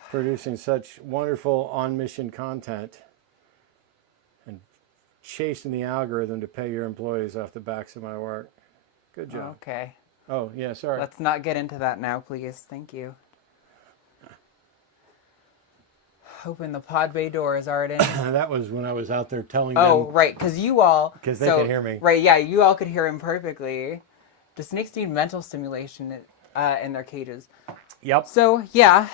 producing such wonderful on-mission content and chasing the algorithm to pay your employees off the backs of my work. Good job. Okay. Oh, yeah, sorry. Let's not get into that now, please. Thank you. Open the pod bay doors, Arden. That was when I was out there telling them. Oh, right, because you all... Because they could hear me. Right, yeah, you all could hear him perfectly. Do snakes need mental stimulation in their cages? Yep. So, yeah,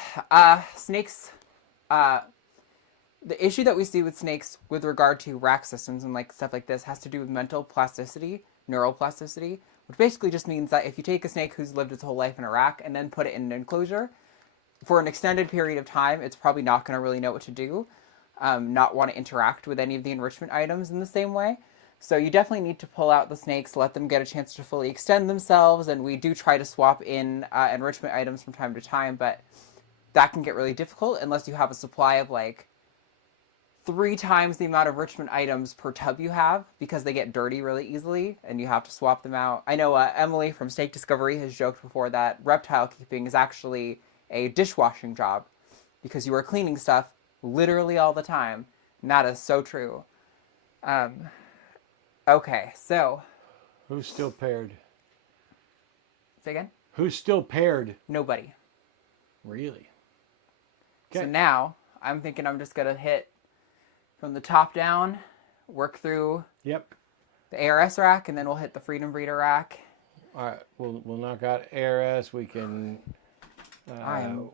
snakes... the issue that we see with snakes with regard to rack systems and like stuff like this has to do with mental plasticity, neuroplasticity, which basically just means that if you take a snake who's lived its whole life in a rack and then put it in an enclosure, for an extended period of time, it's probably not going to really know what to do, not want to interact with any of the enrichment items in the same way. So you definitely need to pull out the snakes, let them get a chance to fully extend themselves, and we do try to swap in enrichment items from time to time, but that can get really difficult unless you have a supply of like 3 times the amount of enrichment items per tub you have, because they get dirty really easily and you have to swap them out. I know Emily from Snake Discovery has joked before that reptile keeping is actually a dishwashing job because you are cleaning stuff literally all the time, and that is so true. Okay, so Who's still paired? say again. Who's still paired? Nobody. Really? So Okay. now I'm thinking I'm just gonna hit from the top down, work through Yep. the ARS rack, and then we'll hit the Freedom Breeder rack. All right. We'll knock out ARS. We can. I am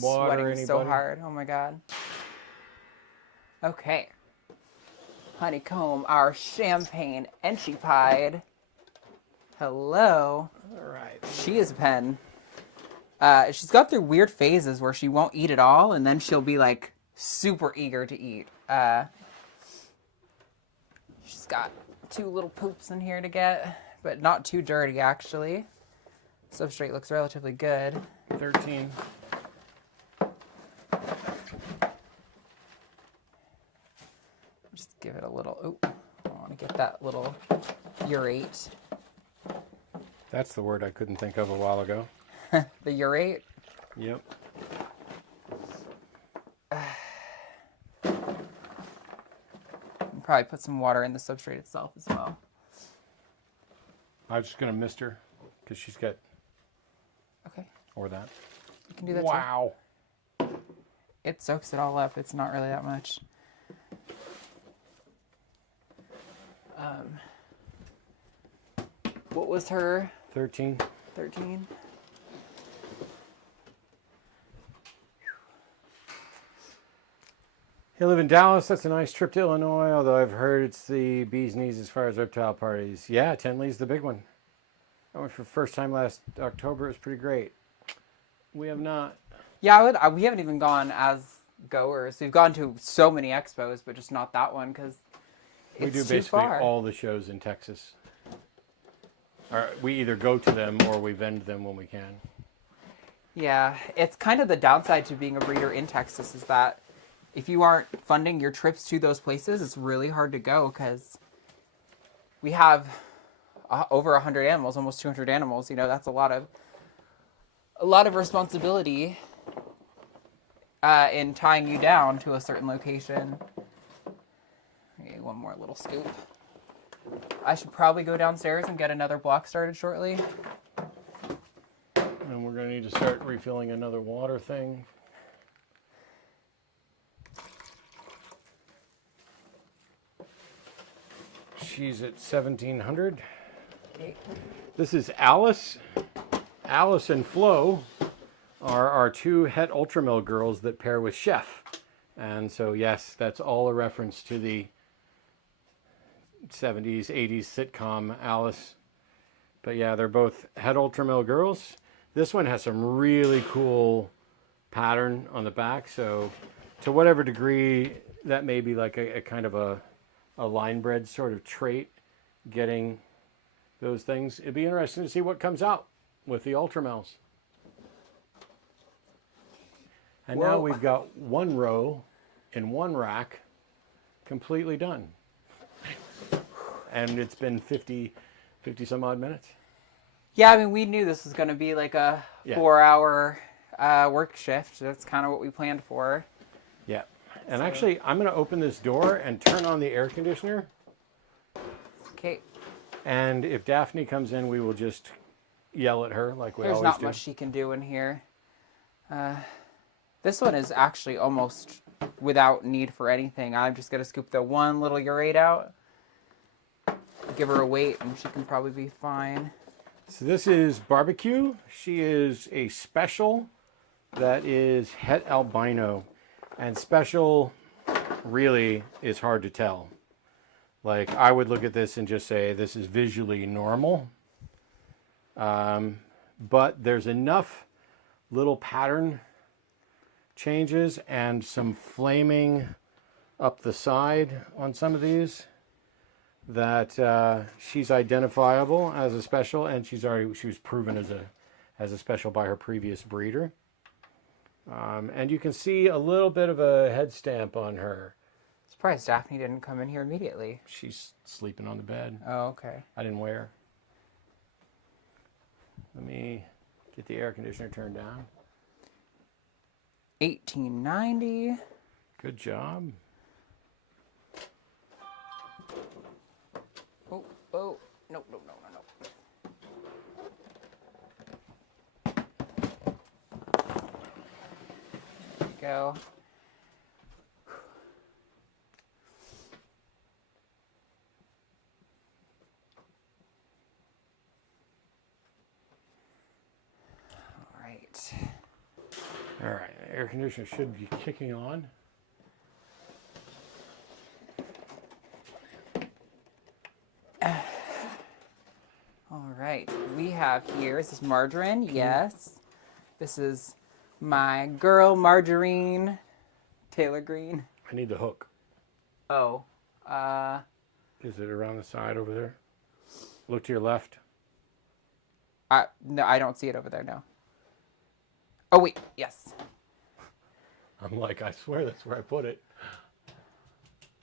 water sweating anybody? so hard. Oh my god. Okay. Honeycomb, our champagne enchipide. Hello. All right. She is a pen. She's got through weird phases where she won't eat at all, and then she'll be like super eager to eat. She's got 2 little poops in here to get, but not too dirty actually. Substrate looks relatively good. 13. Just give it a little, oh, I want to get that little urate. That's the word I couldn't think of a while ago. The urate? Yep. Probably put some water in the substrate itself as well. I was just going to mist her because she's got, Okay, or that. you can do that Wow. too. It soaks it all up. It's not really that much. What was her 13. 13? You live in Dallas. That's a nice trip to Illinois, although I've heard it's the bee's knees as far as reptile parties. Yeah, Tenley's the big one. I went for the first time last October. It was pretty great. We have not. Yeah, we haven't even gone as goers. We've gone to so many expos, but just not that one because it's We do too basically far. all the shows in Texas. Or we either go to them or we vend them when we can. Yeah, it's kind of the downside to being a breeder in Texas is that if you aren't funding your trips to those places, it's really hard to go because we have over 100 animals, almost 200 animals. You know, that's a lot of responsibility in tying you down to a certain location. Okay, one more little scoop. I should probably go downstairs and get another block started shortly. And we're going to need to start refilling another water thing. She's at 1700. Okay. This is Alice. Alice and Flo are our 2 het ultramill girls that pair with Chef. And so, yes, that's all a reference to the 70s, 80s sitcom Alice. But yeah, they're both het ultramill girls. This one has some really cool pattern on the back. So to whatever degree that may be like a kind of a line bred sort of trait, getting those things. It'd be interesting to see what comes out with the ultramills. And now Whoa. we've got one row in one rack, completely done. And it's been 50 some odd minutes. Yeah, I mean, we knew this was going to be like a 4-hour work shift. That's kind of what we planned for. Yeah. And actually, I'm going to open this door and turn on the air conditioner. Okay. And if Daphne comes in, we will just yell at her like we always do. There's not much she can do in here. This one is actually almost without need for anything. I'm just going to scoop the one little urate out, give her a weight, and she can probably be fine. So this is Barbecue. She is a special that is het albino. And special really is hard to tell. Like, I would look at this and just say this is visually normal. But there's enough little pattern changes and some flaming up the side on some of these that she's identifiable as a special, and she was proven as a special by her previous breeder. And you can see a little bit of a head stamp on her. Surprised Daphne didn't come in here immediately. She's sleeping on the bed. Oh, okay. I didn't wear her. Let me get the air conditioner turned down. 1890. Good job. Oh, no. There we go. All right, the air conditioner should be kicking on. All right, we have here, is this Margarine? Yes. This is my girl, Margarine, Taylor Green. I need the hook. Oh, Is it around the side over there? Look to your left. no, I don't see it over there, no. Oh, wait, yes. I'm like, I swear that's where I put it.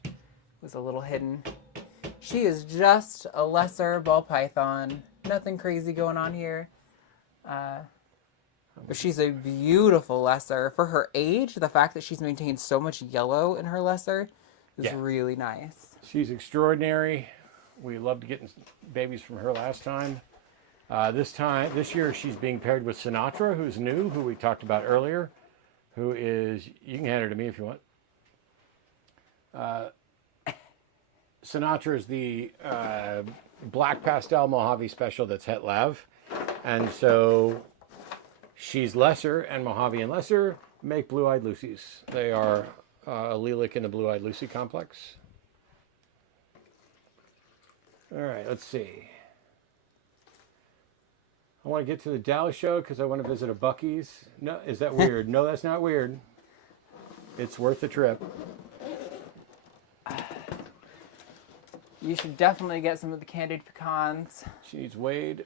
It was a little hidden. She is just a lesser ball python. Nothing crazy going on here. But she's a beautiful lesser. For her age, the fact that she's maintained so much yellow in her lesser is really nice. She's extraordinary. We loved getting babies from her last time. This year, she's being paired with Sinatra, who's new, who we talked about earlier, who is, you can hand her to me if you want. Sinatra is the black pastel Mojave special that's het lav. And so she's lesser, and Mojave and lesser make blue-eyed Lucies. They are allelic in the blue-eyed Lucy complex. All right, let's see. I want to get to the Dallas show because I want to visit a Buc-ee's. No, is that weird? No, that's not weird. It's worth the trip. You should definitely get some of the candied pecans. She needs weighed.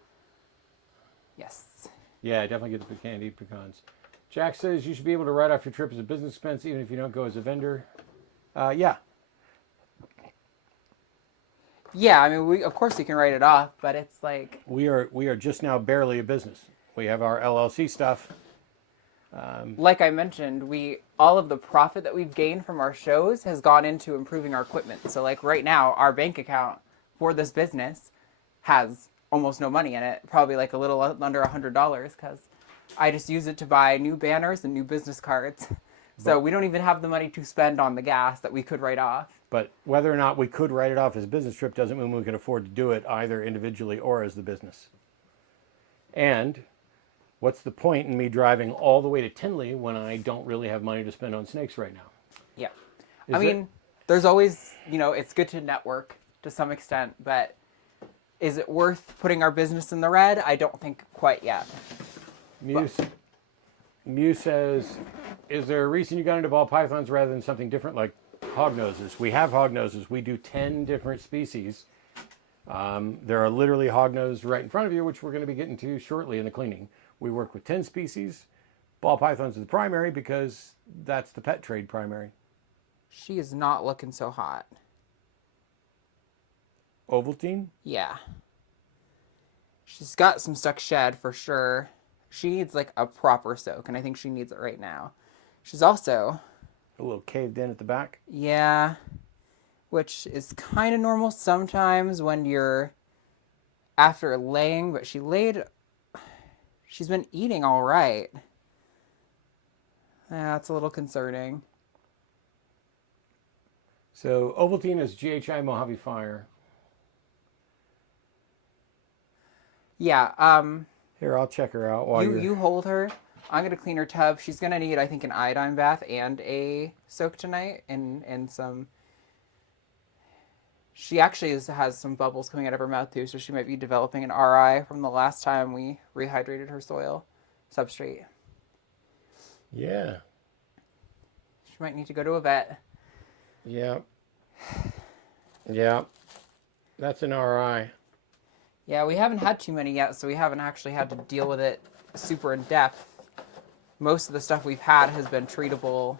Yes. Yeah, definitely get the candied pecans. Jack says you should be able to write off your trip as a business expense even if you don't go as a vendor. Yeah. Yeah, I mean, of course you can write it off, but it's like... We are just now barely a business. We have our LLC stuff. Like I mentioned, all of the profit that we've gained from our shows has gone into improving our equipment. So like right now, our bank account for this business has almost no money in it. Probably like a little under $100 because I just use it to buy new banners and new business cards. So we don't even have the money to spend on the gas that we could write off. But whether or not we could write it off as a business trip doesn't mean we can afford to do it either individually or as the business. And what's the point in me driving all the way to Tinley when I don't really have money to spend on snakes right now? Yeah. I mean, there's always, it's good to network to some extent, but is it worth putting our business in the red? I don't think quite yet. Mew says, is there a reason you got into ball pythons rather than something different like hognoses? We have hognoses. We do 10 different species. There are literally hognoses right in front of you, which we're going to be getting to shortly in the cleaning. We work with 10 species. Ball pythons are the primary because that's the pet trade primary. She is not looking so hot. Ovaltine? Yeah. She's got some stuck shed for sure. She needs like a proper soak, and I think she needs it right now. She's also... A little caved in at the back? Yeah. Which is kind of normal sometimes when you're after laying, but she's been eating all right. Yeah, it's a little concerning. So Ovaltine is GHI Mojave Fire. Yeah, Here, I'll check her out while you hold her. I'm going to clean her tub. She's going to need, I think, an iodine bath and a soak tonight and some... She actually has some bubbles coming out of her mouth, too, so she might be developing an RI from the last time we rehydrated her soil substrate. Yeah. She might need to go to a vet. Yeah. Yeah. That's an RI. Yeah, we haven't had too many yet, so we haven't actually had to deal with it super in depth. Most of the stuff we've had has been treatable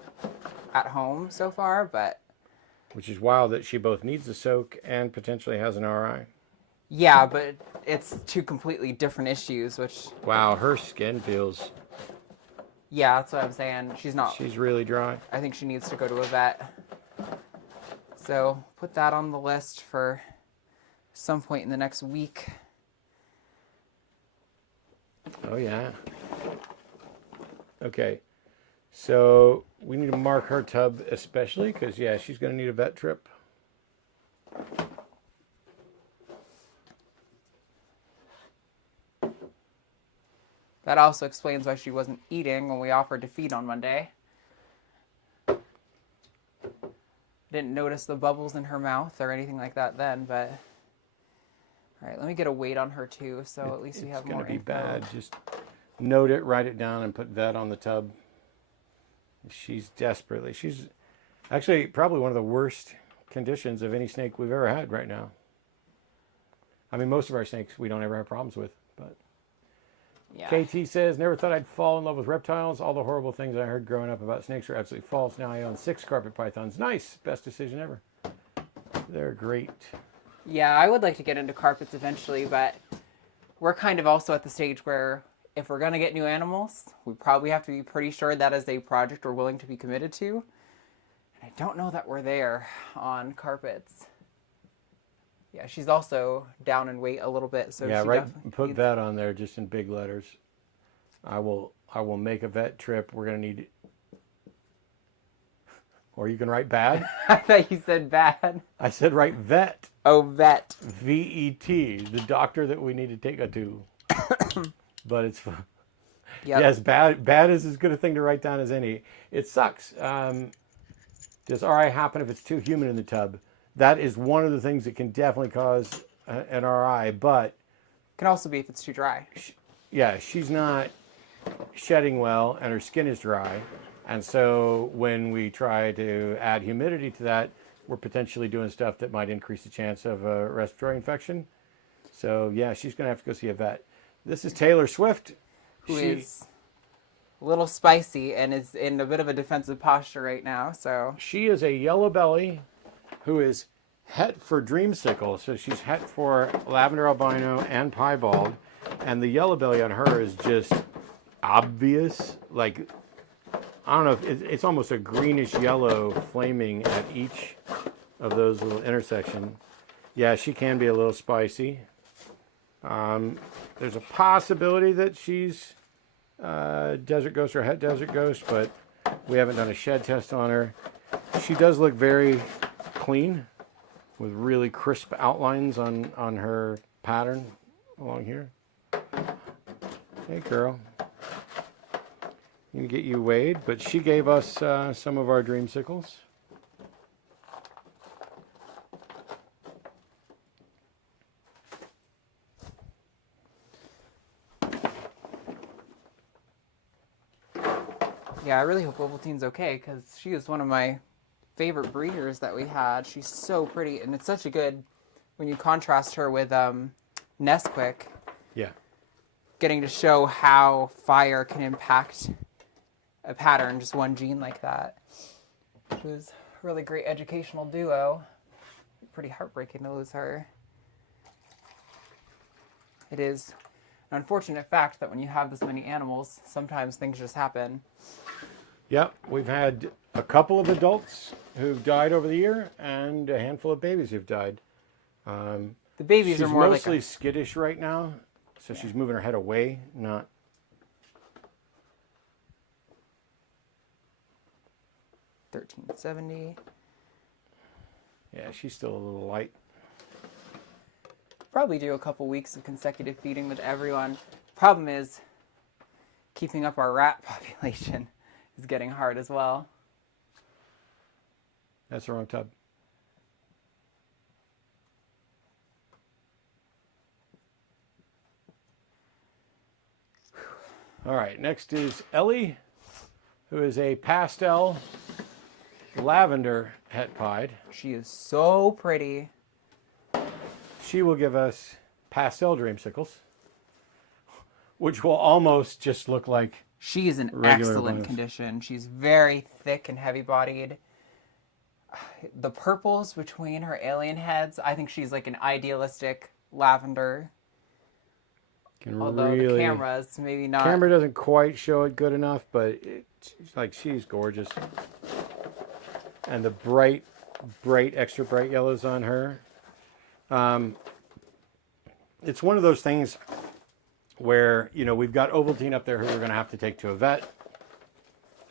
at home so far, but... Which is wild that she both needs a soak and potentially has an RI. Yeah, but it's two completely different issues, which... Wow, her skin feels... Yeah, that's what I'm saying. She's not... She's really dry. I think she needs to go to a vet. So, put that on the list for some point in the next week. Oh, yeah. Okay. So, we need to mark her tub especially because, yeah, she's going to need a vet trip. That also explains why she wasn't eating when we offered to feed on Monday. Didn't notice the bubbles in her mouth or anything like that then, but... All right, let me get a weight on her too, so at least we have more info. It's going to be bad. Just note it, write it down, and put vet on the tub. She's desperately... She's actually probably one of the worst conditions of any snake we've ever had right now. I mean, most of our snakes we don't ever have problems with, but... Yeah. KT says, never thought I'd fall in love with reptiles. All the horrible things I heard growing up about snakes are absolutely false. Now I own 6 carpet pythons. Nice. Best decision ever. They're great. Yeah, I would like to get into carpets eventually, but we're kind of also at the stage where if we're going to get new animals, we probably have to be pretty sure that is a project we're willing to be committed to. And I don't know that we're there on carpets. Yeah, she's also down in weight a little bit, so yeah, she right. Put vet on there just in big letters. I will make a vet trip. We're gonna need. Or you can write bad. I thought you said bad. I said write vet. Oh, vet. VET, the doctor that we need to take her to. But it's fun. Yep. Yes, bad is as good a thing to write down as any. It sucks. Does RI happen if it's too humid in the tub? That is one of the things that can definitely cause an RI, but... Can also be if it's too dry. Yeah, she's not shedding well, and her skin is dry. And so when we try to add humidity to that, we're potentially doing stuff that might increase the chance of a respiratory infection. So, yeah, she's going to have to go see a vet. This is Taylor Swift. Who is a little spicy and is in a bit of a defensive posture right now, so... She is a yellow belly who is het for dreamsicle. So she's het for lavender albino and piebald. And the yellow belly on her is just obvious. Like, I don't know, if it's almost a greenish yellow flaming at each of those little intersections. Yeah, she can be a little spicy. There's a possibility that she's desert ghost or het desert ghost, but we haven't done a shed test on her. She does look very clean with really crisp outlines on her pattern along here. Hey girl, you can get you weighed, but she gave us some of our dreamsicles. Yeah, I really hope Ovaltine's okay, because she is one of my favorite breeders that we had. She's so pretty, and it's such a good, when you contrast her with Nesquik, Yeah. getting to show how fire can impact a pattern, just one gene like that. It was really great educational duo. Pretty heartbreaking to lose her. It is an unfortunate fact that when you have this many animals, sometimes things just happen. Yep, we've had a couple of adults who've died over the year and a handful of babies who've died. The babies She's are more mostly like skittish right now, so she's moving her head away, not... 1370. Yeah, she's still a little light. Probably do a couple weeks of consecutive feeding with everyone. Problem is, keeping up our rat population is getting hard as well. That's the wrong tub. All right, next is Ellie, who is a pastel lavender het pied. She is so pretty. She will give us pastel dreamsicles, which will almost just look like She is in regular excellent blues. condition. She's very thick and heavy-bodied. The purples between her alien heads, I think she's like an idealistic lavender. Can Although really, the camera's maybe not. camera doesn't quite show it good enough, but it's like she's gorgeous. And the bright, extra bright yellows on her. It's one of those things where, you know, we've got Ovaltine up there who we're going to have to take to a vet.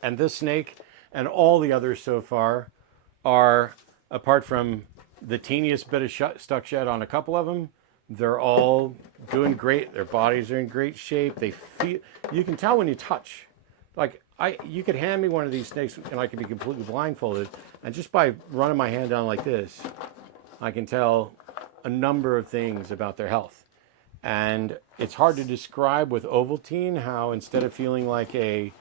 And this snake and all the others so far are, apart from the teeniest bit of stuck shed on a couple of them, they're all doing great. Their bodies are in great shape. They feel, you can tell when you touch. Like, you could hand me one of these snakes and I could be completely blindfolded. And just by running my hand down like this, I can tell a number of things about their health. And it's hard to describe with Ovaltine how instead of feeling like a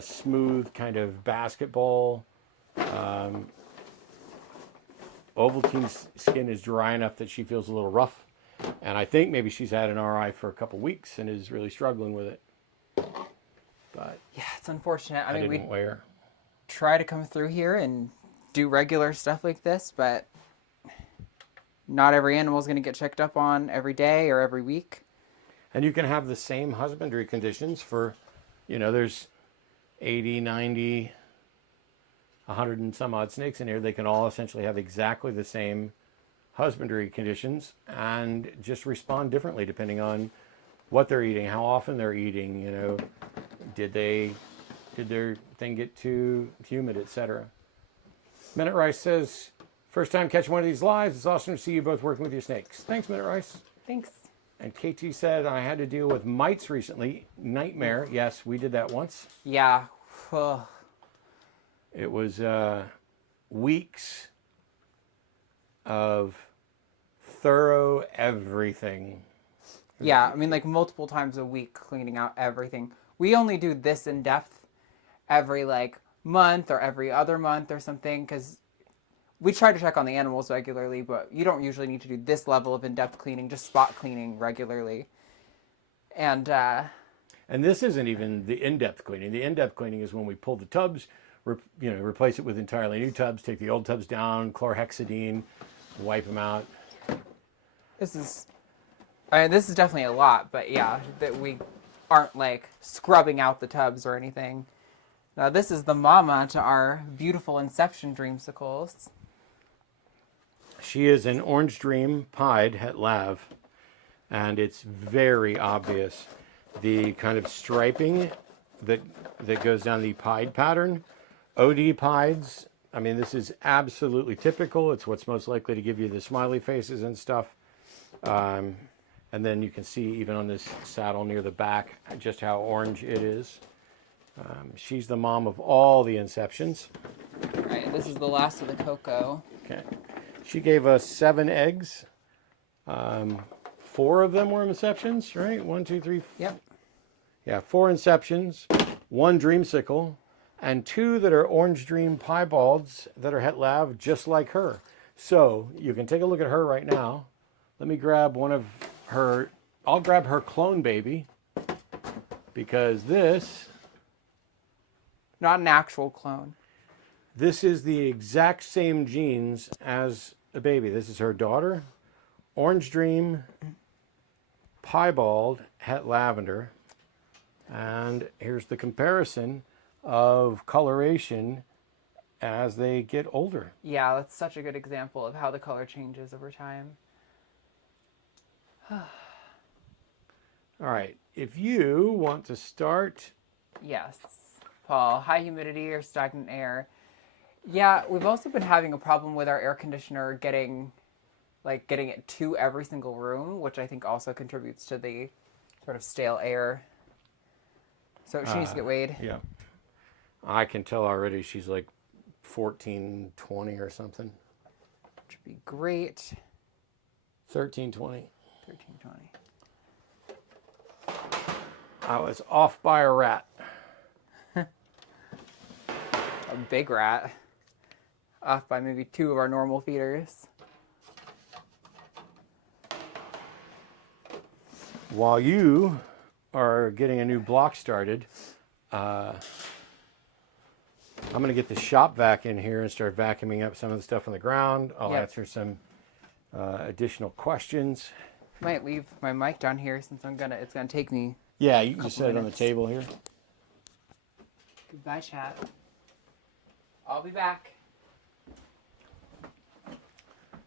smooth kind of basketball, Ovaltine's skin is dry enough that she feels a little rough. And I think maybe she's had an RI for a couple weeks and is really struggling with it. But Yeah, it's unfortunate. I mean, we didn't weigh her. try to come through here and do regular stuff like this, but not every animal is going to get checked up on every day or every week. And you can have the same husbandry conditions for, you know, there's 80, 90, 100 and some odd snakes in here. They can all essentially have exactly the same husbandry conditions and just respond differently depending on what they're eating, how often they're eating, you know, did their thing get too humid, etc. Minute Rice says, first time catching one of these lives. It's awesome to see you both working with your snakes. Thanks, Minute Rice. Thanks. And KT said, I had to deal with mites recently. Nightmare. Yes, we did that once. Yeah. Ugh. It was weeks of thorough everything. Yeah, I mean, like multiple times a week cleaning out everything. We only do this in depth every like month or every other month or something because we try to check on the animals regularly, but you don't usually need to do this level of in-depth cleaning, just spot cleaning regularly. And this isn't even the in-depth cleaning. The in-depth cleaning is when we pull the tubs, replace it with entirely new tubs, take the old tubs down, chlorhexidine, wipe them out. this is definitely a lot, but yeah, that we aren't like scrubbing out the tubs or anything. Now this is the mama to our beautiful Inception dreamsicles. She is an orange dream pied het lav, and it's very obvious. The kind of striping that goes down the pied pattern. OD pieds, I mean, this is absolutely typical. It's what's most likely to give you the smiley faces and stuff. And then you can see even on this saddle near the back just how orange it is. She's the mom of all the Inceptions. All right, this is the last of the cocoa. Okay. She gave us 7 eggs. 4 of them were Inceptions, right? 1, 2, 3. Yep. Yeah, 4 Inceptions, 1 dreamsicle, and 2 that are orange dream piebalds that are het lav just like her. So you can take a look at her right now. Let me grab one of her. I'll grab her clone baby because this. Not an actual clone. This is the exact same genes as a baby. This is her daughter, Orange Dream, Piebald, Het Lavender. And here's the comparison of coloration as they get older. Yeah, that's such a good example of how the color changes over time. All right, if you want to start. Yes, Paul, high humidity or stagnant air. Yeah, we've also been having a problem with our air conditioner getting it to every single room, which I think also contributes to the sort of stale air. So she needs to get weighed. Yeah. I can tell already she's like 1420 or something. Which would be great. 1320. 1320. I was off by a rat. A big rat. Off by maybe 2 of our normal feeders. While you are getting a new block started, I'm going to get the shop vac in here and start vacuuming up some of the stuff on the ground. I'll answer some additional questions. Might leave my mic down here since it's gonna take me. Yeah, you can just set it on the table here. Goodbye, chat. I'll be back.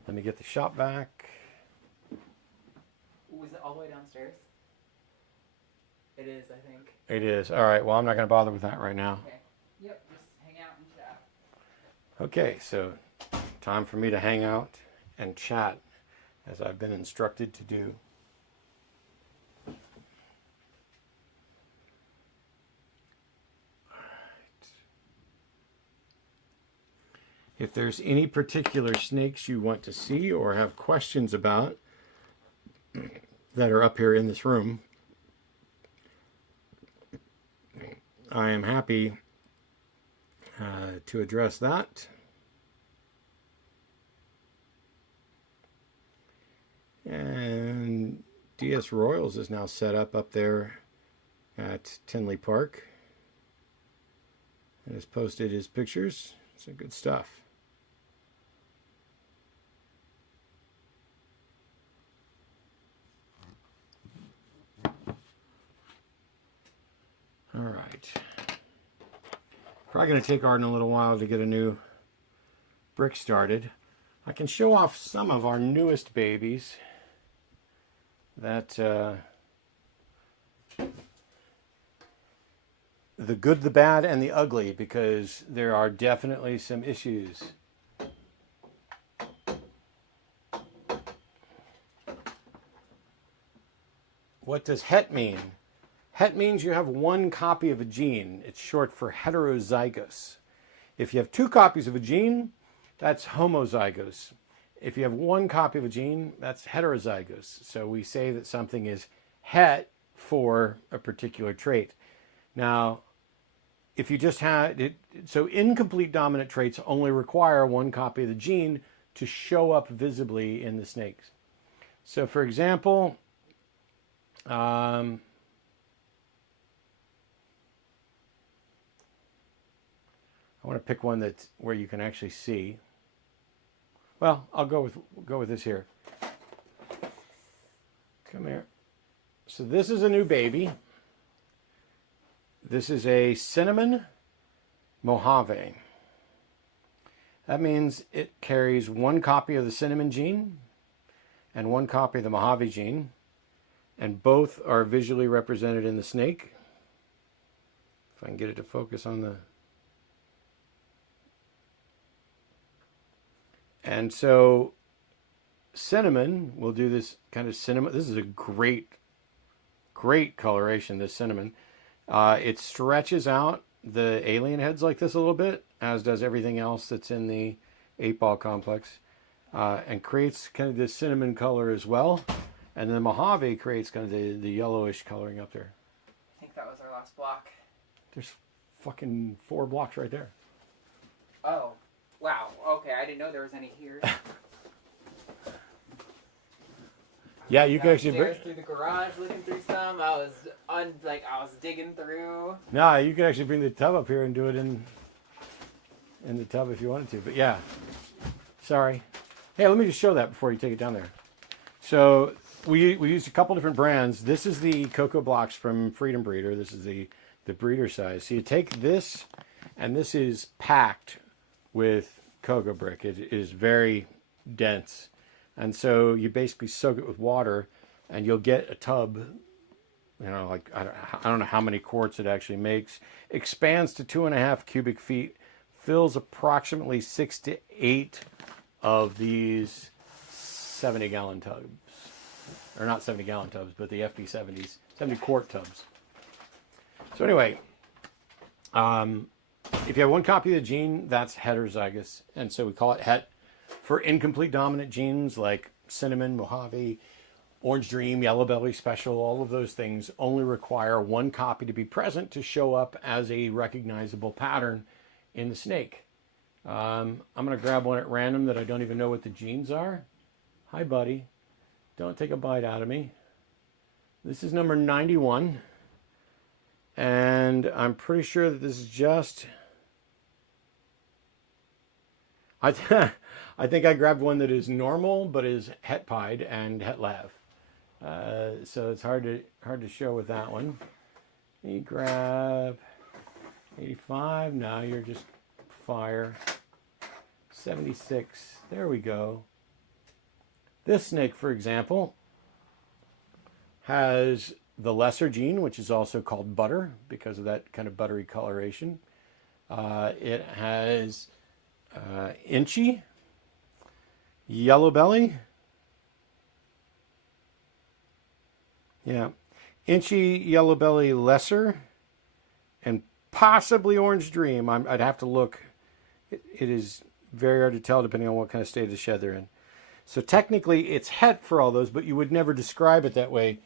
Let me get the shop vac. Was it all the way downstairs? It is, I think. It is. All right, well, I'm not going to bother with that right now. Okay. Yep, just hang out and chat. Okay, so time for me to hang out and chat as I've been instructed to do. If there's any particular snakes you want to see or have questions about that are up here in this room, I am happy to address that. And DS Royals is now set up there at Tinley Park and has posted his pictures. Some good stuff. All right. Probably going to take Arden a little while to get a new brick started. I can show off some of our newest babies that the good, the bad, and the ugly, because there are definitely some issues. What does het mean? Het means you have one copy of a gene. It's short for heterozygous. If you have 2 copies of a gene, that's homozygous. If you have 1 copy of a gene, that's heterozygous. So we say that something is het for a particular trait. Now, if you just had it, so incomplete dominant traits only require 1 copy of the gene to show up visibly in the snakes. So for example, I want to pick one that's where you can actually see. Well, I'll go with this here. Come here. So this is a new baby. This is a cinnamon Mojave. That means it carries 1 copy of the cinnamon gene and 1 copy of the Mojave gene, and both are visually represented in the snake. If I can get it to focus on the... And so cinnamon will do this kind of cinnamon. This is a great coloration, this cinnamon. It stretches out the alien heads like this a little bit, as does everything else that's in the 8-ball complex, and creates kind of this cinnamon color as well. And the Mojave creates kind of the yellowish coloring up there. I think that was our last block. There's fucking 4 blocks right there. Oh. Wow, okay, I didn't know there was any here. Yeah, you can actually bring... through the garage looking through some. I was digging through. No, you can actually bring the tub up here and do it in in the tub if you wanted to. But yeah, sorry. Hey, let me just show that before you take it down there. So we used a couple different brands. This is the Cocoa Blocks from Freedom Breeder. This is the breeder size. So you take this, and this is packed with cocoa brick. It is very dense. And so you basically soak it with water, and you'll get a tub, you know, like I don't know how many quarts it actually makes. Expands to 2.5 cubic feet, fills approximately 6 to 8 of these 70-gallon tubs. Or not 70-gallon tubs, but the FP70s, 70-quart tubs. So anyway, if you have one copy of the gene, that's heterozygous. And so we call it het. For incomplete dominant genes like cinnamon, Mojave, Orange Dream, Yellow Belly Special, all of those things only require one copy to be present to show up as a recognizable pattern in the snake. I'm going to grab one at random that I don't even know what the genes are. Hi, buddy. Don't take a bite out of me. This is number 91. And I'm pretty sure that this is just... I think I grabbed one that is normal, but is het pied and het lav. So it's hard to show with that one. You grab 85. No, you're just fire. 76. There we go. This snake, for example, has the lesser gene, which is also called butter because of that kind of buttery coloration. It has inchy, yellow belly, yeah, inchy, yellow belly, lesser, and possibly orange dream. I'd have to look. It is very hard to tell depending on what kind of state of the shed they're in. So technically it's het for all those, but you would never describe it that way.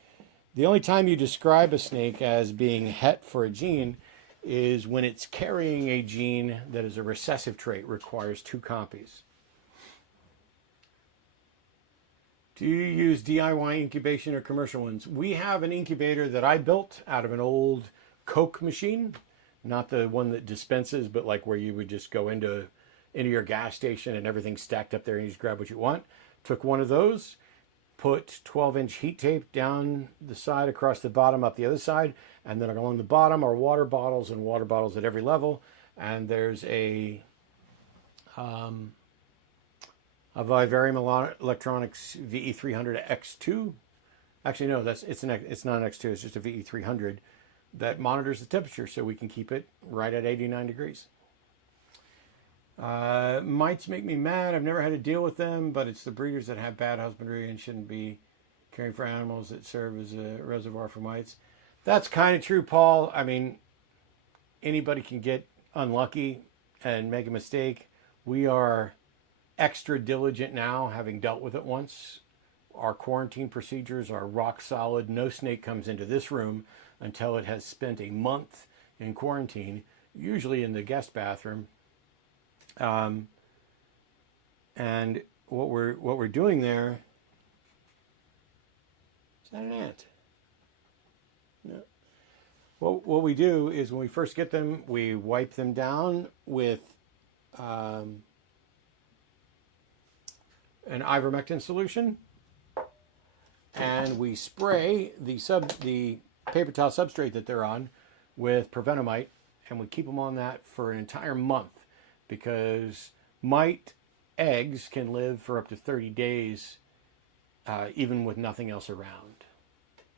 The only time you describe a snake as being het for a gene is when it's carrying a gene that is a recessive trait, requires 2 copies. Do you use DIY incubation or commercial ones? We have an incubator that I built out of an old Coke machine, not the one that dispenses, but like where you would just go into your gas station and everything's stacked up there and you just grab what you want. Took one of those, put 12-inch heat tape down the side, across the bottom, up the other side, and then along the bottom are water bottles and water bottles at every level. And there's a Vivarium Electronics VE300 X2. Actually, no, it's not an X2. It's just a VE300 that monitors the temperature so we can keep it right at 89 degrees. Mites make me mad. I've never had to deal with them, but it's the breeders that have bad husbandry and shouldn't be caring for animals that serve as a reservoir for mites. That's kind of true, Paul. I mean, anybody can get unlucky and make a mistake. We are extra diligent now, having dealt with it once. Our quarantine procedures are rock solid. No snake comes into this room until it has spent a month in quarantine, usually in the guest bathroom. And what we're doing there, is that an ant? No. What we do is when we first get them, we wipe them down with an ivermectin solution, and we spray the paper towel substrate that they're on with preventomite, and we keep them on that for an entire month. Because mite eggs can live for up to 30 days, even with nothing else around.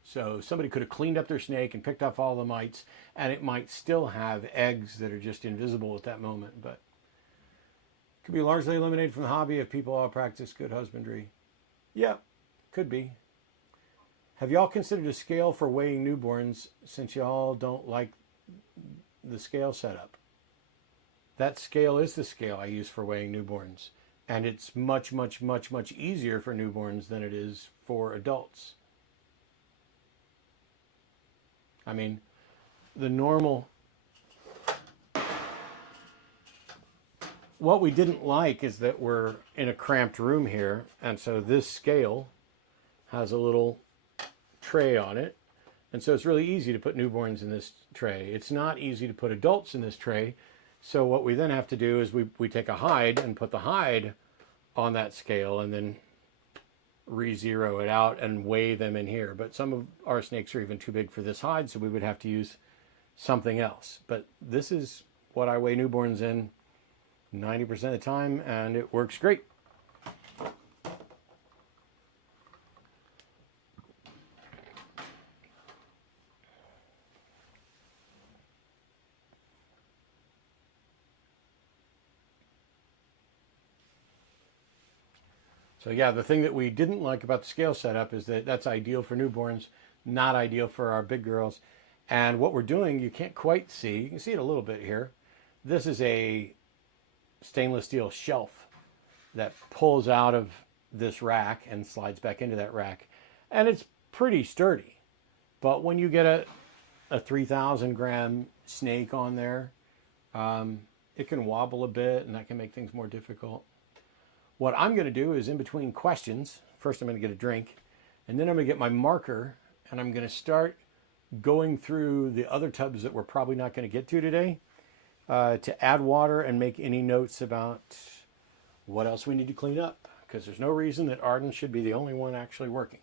So somebody could have cleaned up their snake and picked off all the mites, and it might still have eggs that are just invisible at that moment. But it could be largely eliminated from the hobby if people all practice good husbandry. Yeah, could be. Have y'all considered a scale for weighing newborns, since y'all don't like the scale setup? That scale is the scale I use for weighing newborns. And it's much, much, much, much easier for newborns than it is for adults. I mean, the normal... What we didn't like is that we're in a cramped room here. And so this scale has a little tray on it. And so it's really easy to put newborns in this tray. It's not easy to put adults in this tray, So what we then have to do is we take a hide and put the hide on that scale and then re-zero it out and weigh them in here. But some of our snakes are even too big for this hide, so we would have to use something else. But this is what I weigh newborns in 90% of the time, and it works great. So yeah, the thing that we didn't like about the scale setup is that that's ideal for newborns, not ideal for our big girls. And what we're doing, you can't quite see. You can see it a little bit here. This is a stainless steel shelf that pulls out of this rack and slides back into that rack. And it's pretty sturdy. But when you get a 3,000 gram snake on there, it can wobble a bit and that can make things more difficult. What I'm going to do is in between questions, first I'm going to get a drink, and then I'm going to get my marker, and I'm going to start going through the other tubs that we're probably not going to get to today to add water and make any notes about what else we need to clean up, because there's no reason that Arden should be the only one actually working.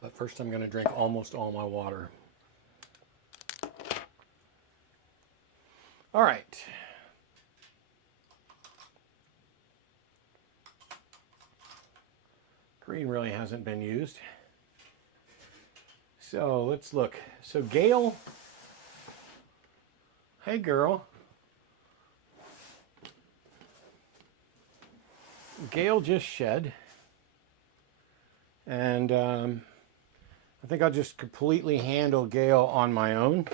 But first I'm going to drink almost all my water. All right. Green really hasn't been used. So let's look. So Gail, hey girl. Gail just shed. And I think I'll just completely handle Gail on my own.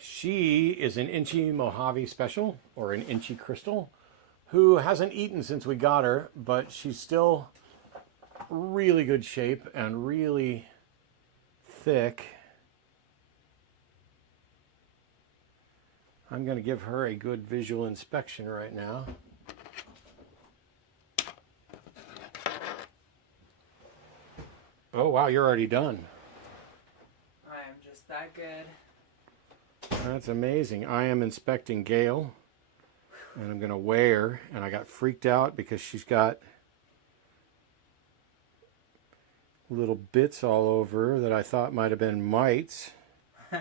She is an Inchy Mojave Special, or an Inchy Crystal, who hasn't eaten since we got her, but she's still really good shape and really thick. I'm going to give her a good visual inspection right now. Oh, wow, you're already done. I'm just that good. That's amazing. I am inspecting Gail, and I'm going to weigh her, and I got freaked out because she's got little bits all over her that I thought might have been mites. Oh,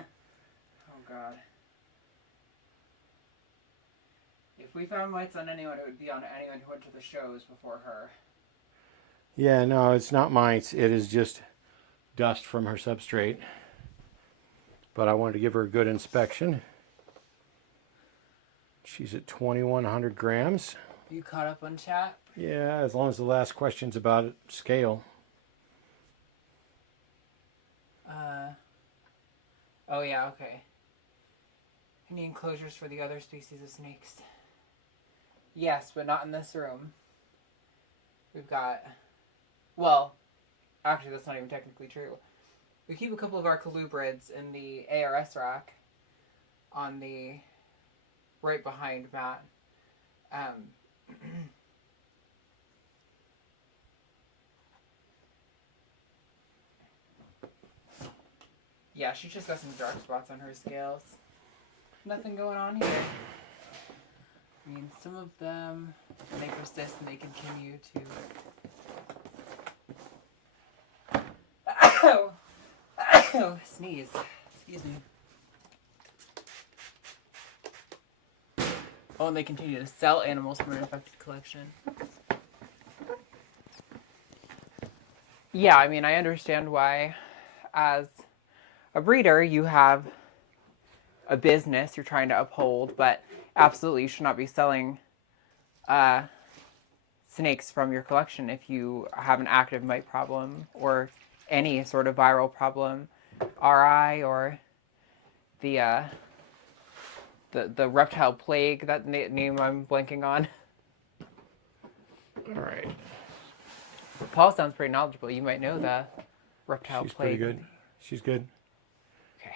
God. If we found mites on anyone, it would be on anyone who went to the shows before her. Yeah, no, it's not mites. It is just dust from her substrate. But I wanted to give her a good inspection. She's at 2,100 grams. You caught up on chat? Yeah, as long as the last question's about scale. Oh yeah, okay. Any enclosures for the other species of snakes? Yes, but not in this room. We've got... Well, actually that's not even technically true. We keep a couple of our colubrids in the ARS rack on the right behind Matt. Yeah, she's just got some dark spots on her scales. Nothing going on here. I mean, some of them, when they persist and they continue to... Oh, sneeze. Excuse me. Oh, and they continue to sell animals from an infected collection. Yeah, I mean, I understand why, as a breeder, you have a business you're trying to uphold, but absolutely you should not be selling snakes from your collection if you have an active mite problem or any sort of viral problem. RI or the reptile plague, that name I'm blanking on. All right. Paul sounds pretty knowledgeable. You might know the reptile She's plague. pretty good. She's good. Okay.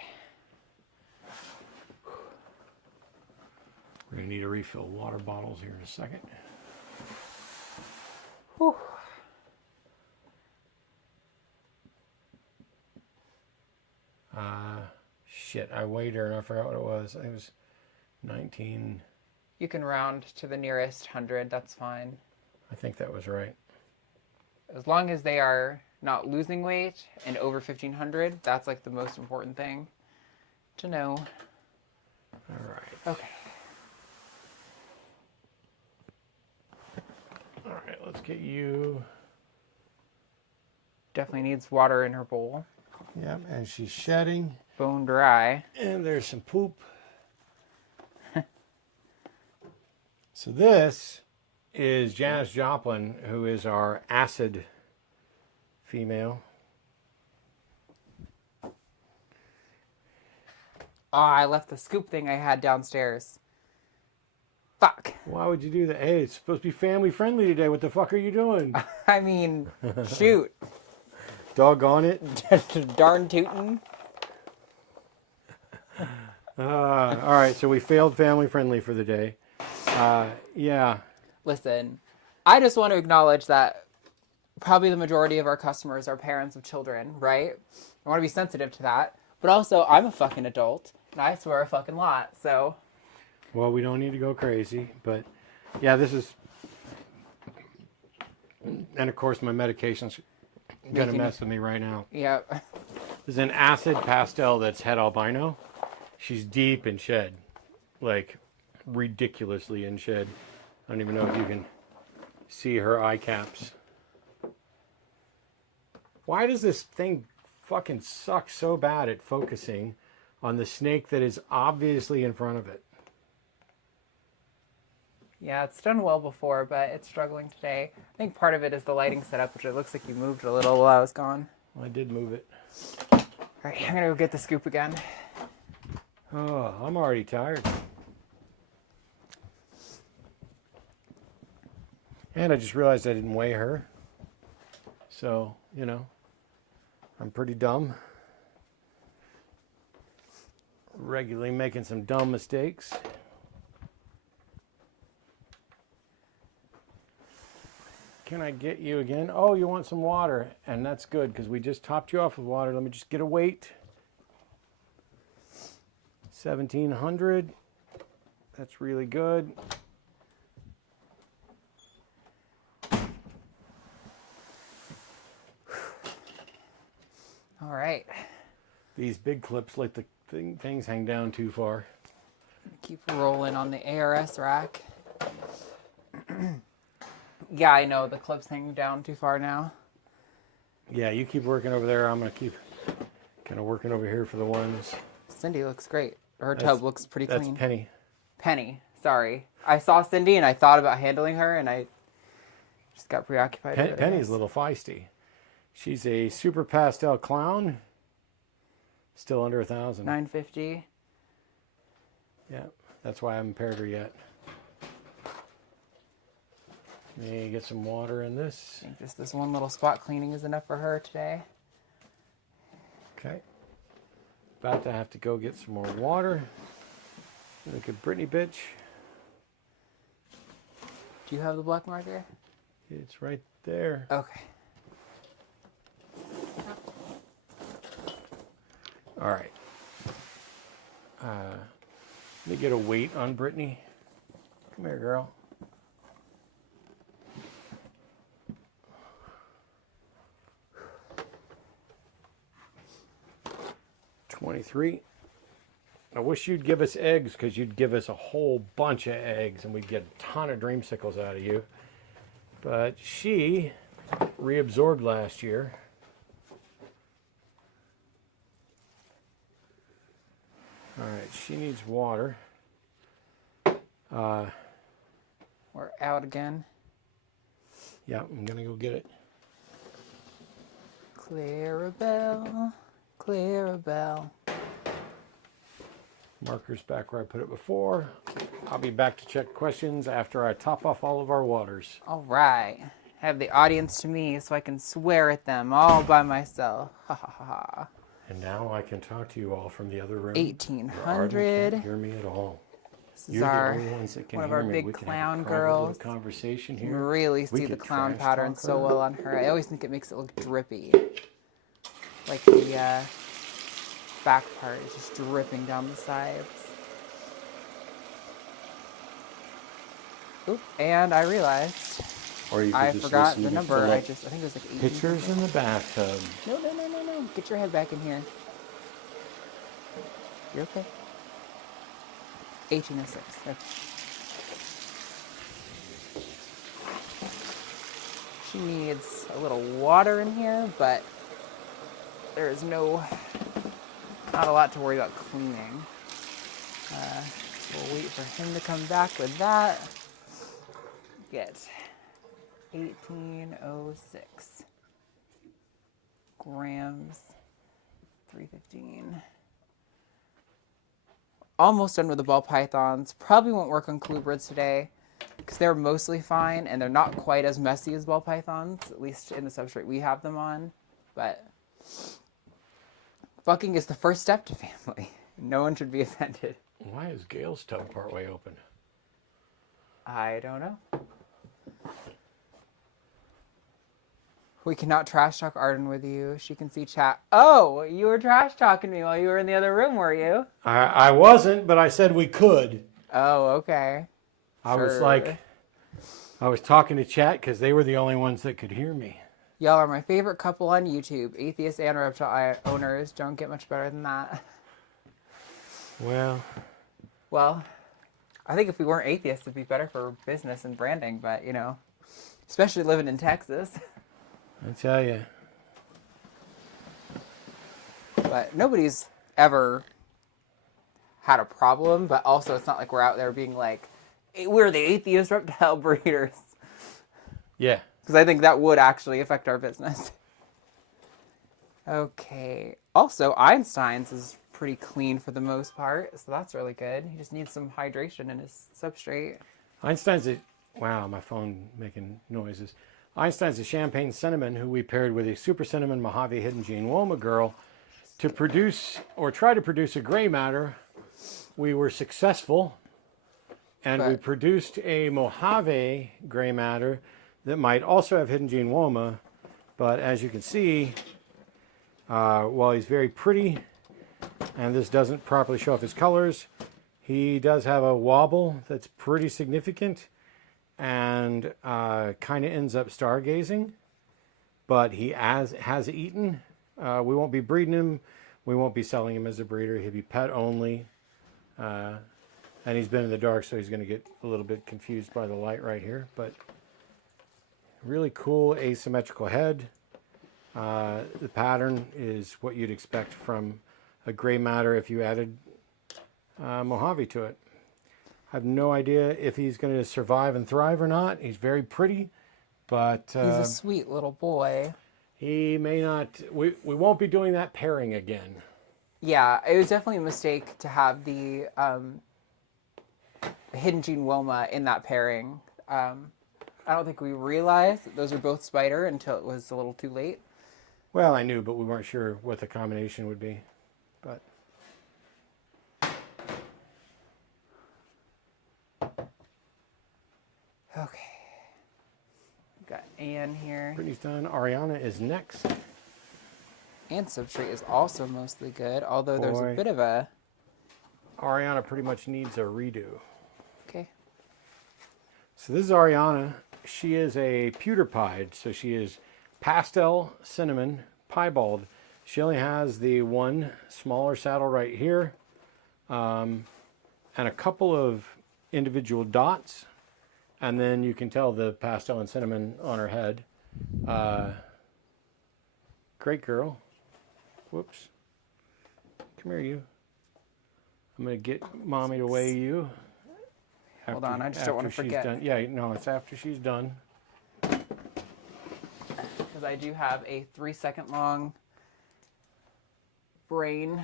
We're going to need to refill water bottles here in a second. Whew. Shit, I weighed her and I forgot what it was. I think it was 19. You can round to the nearest 100. That's fine. I think that was right. As long as they are not losing weight and over 1,500, that's like the most important thing to know. All right. Okay. All right, let's get you. Definitely needs water in her bowl. Yep, and she's shedding. Bone dry. And there's some poop. So this is Janice Joplin, who is our acid female. Oh, I left the scoop thing I had downstairs. Fuck. Why would you do that? Hey, it's supposed to be family friendly today. What the fuck are you doing? I mean, shoot. Doggone it. Darn tootin'. All right, so we failed family friendly for the day. Yeah. Listen, I just want to acknowledge that probably the majority of our customers are parents of children, right? I want to be sensitive to that. But also, I'm a fucking adult, and I swear a fucking lot, so... Well, we don't need to go crazy, but yeah, this is... And of course, my medication's gonna mess with me right now. Yep. This is an acid pastel that's het albino. She's deep in shed. Like, ridiculously in shed. I don't even know if you can see her eye caps. Why does this thing fucking suck so bad at focusing on the snake that is obviously in front of it? Yeah, it's done well before, but it's struggling today. I think part of it is the lighting setup, which it looks like you moved a little while I was gone. Well, I did move it. All right, I'm gonna go get the scoop again. Oh, I'm already tired. And I just realized I didn't weigh her. So, you know, I'm pretty dumb. Regularly making some dumb mistakes. Can I get you again? Oh, you want some water. And that's good because we just topped you off with water. Let me just get a weight. 1,700. That's really good. All right. These big clips let the things hang down too far. Keep rolling on the ARS rack. Yeah, I know. The clip's hanging down too far now. Yeah, you keep working over there. I'm going to keep kind of working over here for the ones. Cindy looks great. Her tub looks pretty clean. That's Penny. Penny. Sorry. I saw Cindy and I thought about handling her and I just got preoccupied with it. Penny's a little feisty. She's a super pastel clown. Still under 1,000. 950. Yeah, that's why I haven't paired her yet. Let me get some water in this. I think just this one little spot cleaning is enough for her today. Okay. About to have to go get some more water. Look at Brittany, bitch. Do you have the black marker? It's right there. Okay. All right. Let me get a weight on Brittany. Come here, girl. $23. I wish you'd give us eggs because you'd give us a whole bunch of eggs and we'd get a ton of dreamsicles out of you. But she reabsorbed last year. All right, she needs water. We're out again. Yeah, I'm gonna go get it. Clarabelle, Clarabelle. Marker's back where I put it before. I'll be back to check questions after I top off all of our waters. All right. Have the audience to me so I can swear at them all by myself. Ha ha ha ha. And now I can talk to you all from the other room. 1,800. Arden can't hear me at all. This is You're the our only ones that can one of hear our me. big We can clown have a private little girls. conversation You can here. really We see the could clown trash pattern talk so her. well on her. I always think it makes it look drippy. Like the back part is just dripping down the sides. Oop, and I realized Or you could I just forgot listen the to number. I Philip. think it was like 18. Pictures in the bathtub. No. Get your head back in here. You're okay. 1806. Okay. She needs a little water in here, but there's not a lot to worry about cleaning. We'll wait for him to come back with that. Get 1806 grams, 315. Almost done with the ball pythons. Probably won't work on colubrids today because they're mostly fine and they're not quite as messy as ball pythons, at least in the substrate we have them on. But fucking is the first step to family. No one should be offended. Why is Gail's tub partway open? I don't know. We cannot trash talk Arden with you. She can see chat. Oh, you were trash talking me while you were in the other room, were you? I wasn't, but I said we could. Oh, okay. I was talking to chat because they were the only ones that could hear me. Y'all are my favorite couple on YouTube. Atheists and reptile owners. Don't get much better than that. Well, I think if we weren't atheists, it'd be better for business and branding, but, you know, especially living in Texas. I tell you. But nobody's ever had a problem, but also it's not like we're out there being like, we're the atheist reptile breeders. Yeah. Because I think that would actually affect our business. Okay. Also, Einstein's is pretty clean for the most part, so that's really good. He just needs some hydration in his substrate. Einstein's wow, my phone making noises. Einstein's a champagne cinnamon who we paired with a super cinnamon Mojave hidden gene Woma girl to produce or try to produce a gray matter. We were successful, and we produced a Mojave gray matter that might also have hidden gene Woma, but as you can see, while he's very pretty, and this doesn't properly show off his colors, he does have a wobble that's pretty significant and kind of ends up stargazing, but he has eaten. We won't be breeding him. We won't be selling him as a breeder. He'll be pet only. And he's been in the dark, so he's going to get a little bit confused by the light right here. But really cool asymmetrical head. The pattern is what you'd expect from a gray matter if you added Mojave to it. I have no idea if he's going to survive and thrive or not. He's very pretty, but He's a sweet little boy. he may not. We won't be doing that pairing again. Yeah, it was definitely a mistake to have the hidden gene Woma in that pairing. I don't think we realized that those are both spider until it was a little too late. Well, I knew, but we weren't sure what the combination would be. But Okay. We've got Anne here. Brittany's done. Ariana is next. And substrate is also mostly good, although there's a Boy. bit of a... Ariana pretty much needs a redo. Okay. So this is Ariana. She is a pewter pied, so she is pastel cinnamon piebald. She only has the one smaller saddle right here, and a couple of individual dots, and then you can tell the pastel and cinnamon on her head. Great girl. Whoops. Come here, you. I'm gonna get mommy to weigh you. Hold on, I just don't want to she's forget. done. Yeah, no, it's after she's done. Because I do have a 3-second long brain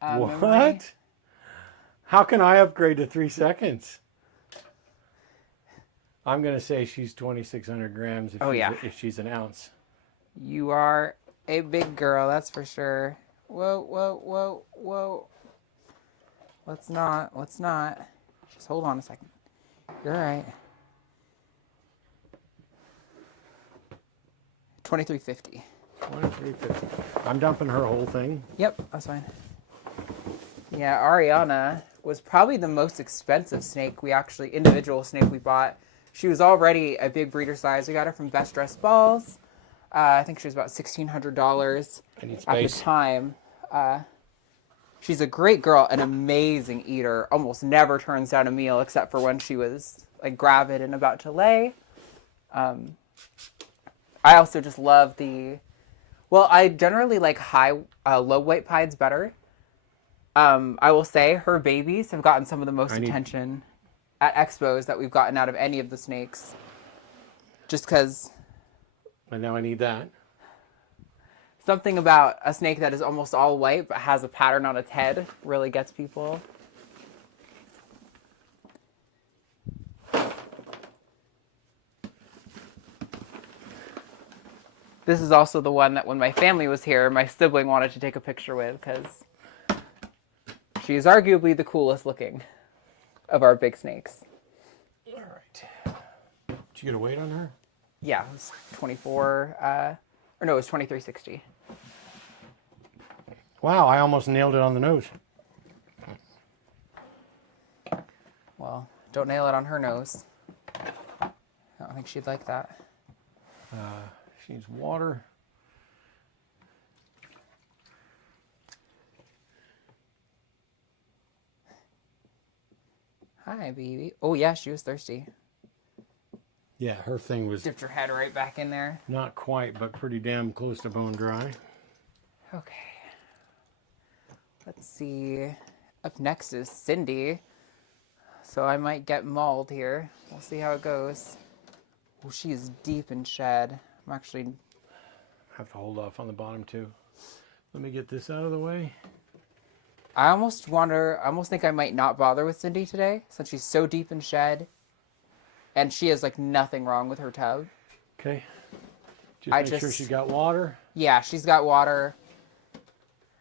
What? memory. How can I upgrade to 3 seconds? I'm gonna say she's 2,600 grams if she's an ounce. You are a big girl, that's for sure. Whoa, whoa, whoa, whoa. Let's not. Just hold on a second. You're all right. $23.50. $23.50. I'm dumping her whole thing. Yep, that's fine. Yeah, Ariana was probably the most expensive individual snake we bought. She was already a big breeder size. We got her from Best Dressed Balls. I think she was about $1,600 I need at space. the time. She's a great girl, an amazing eater. Almost never turns down a meal except for when she was like gravid and about to lay. I also just love I generally like low weight pieds better. I will say her babies have gotten some of the most attention at expos that we've gotten out of any of the snakes. Just because. And now I need that. Something about a snake that is almost all white but has a pattern on its head really gets people. This is also the one that when my family was here, my sibling wanted to take a picture with because she is arguably the coolest looking of our big snakes. All right. Did you get a weight on her? Yeah, it was 24, it was 23.60. Wow, I almost nailed it on the nose. Well, don't nail it on her nose. I don't think she'd like that. She needs water. Hi, baby. Oh, yeah, she was thirsty. Yeah, her thing was Dipped her head right back in there. not quite, but pretty damn close to bone dry. Okay. Let's see. Up next is Cindy. So I might get mauled here. We'll see how it goes. Oh, she is deep in shed. I'm actually... Have to hold off on the bottom too. Let me get this out of the way. I almost think I might not bother with Cindy today since she's so deep in shed. And she has like nothing wrong with her tub. Okay. Make sure she's got water. Yeah, she's got water.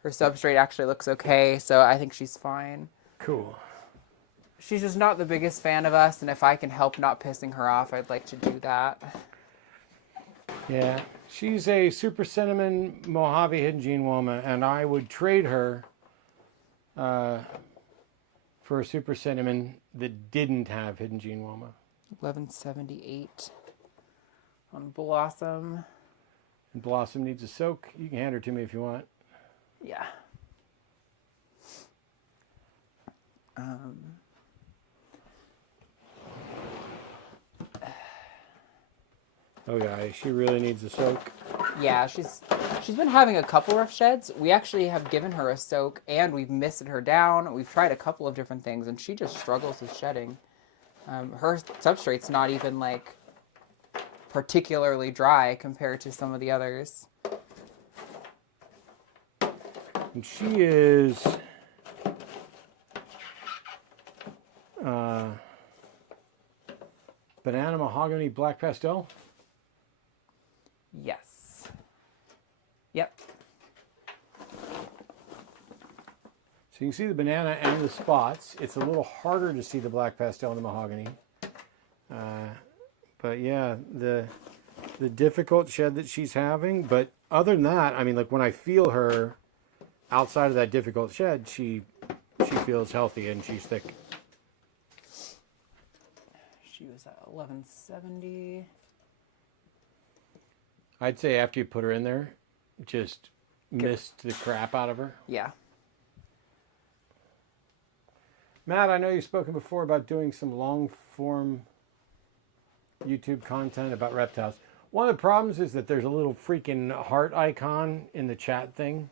Her substrate actually looks okay, so I think she's fine. Cool. She's just not the biggest fan of us, and if I can help not pissing her off, I'd like to do that. Yeah, she's a Super Cinnamon Mojave Hidden Gene Woma, and I would trade her for a Super Cinnamon that didn't have Hidden Gene Woma. 1178 on Blossom. And Blossom needs a soak. You can hand her to me if you want. Yeah. Oh yeah, she really needs a soak. Yeah, she's been having a couple rough sheds. We actually have given her a soak, and we've misted her down. We've tried a couple of different things, and she just struggles with shedding. Her substrate's not even like particularly dry compared to some of the others. And she is Banana Mahogany Black Pastel. Yes. Yep. So you can see the banana and the spots. It's a little harder to see the black pastel and the mahogany. But yeah, the difficult shed that she's having. But other than that, I mean, like when I feel her outside of that difficult shed, she feels healthy and she's thick. She was at 1170. I'd say after you put her in there, just mist the crap out of her. Yeah. Matt, I know you've spoken before about doing some long-form YouTube content about reptiles. One of the problems is that there's a little freaking heart icon in the chat thing.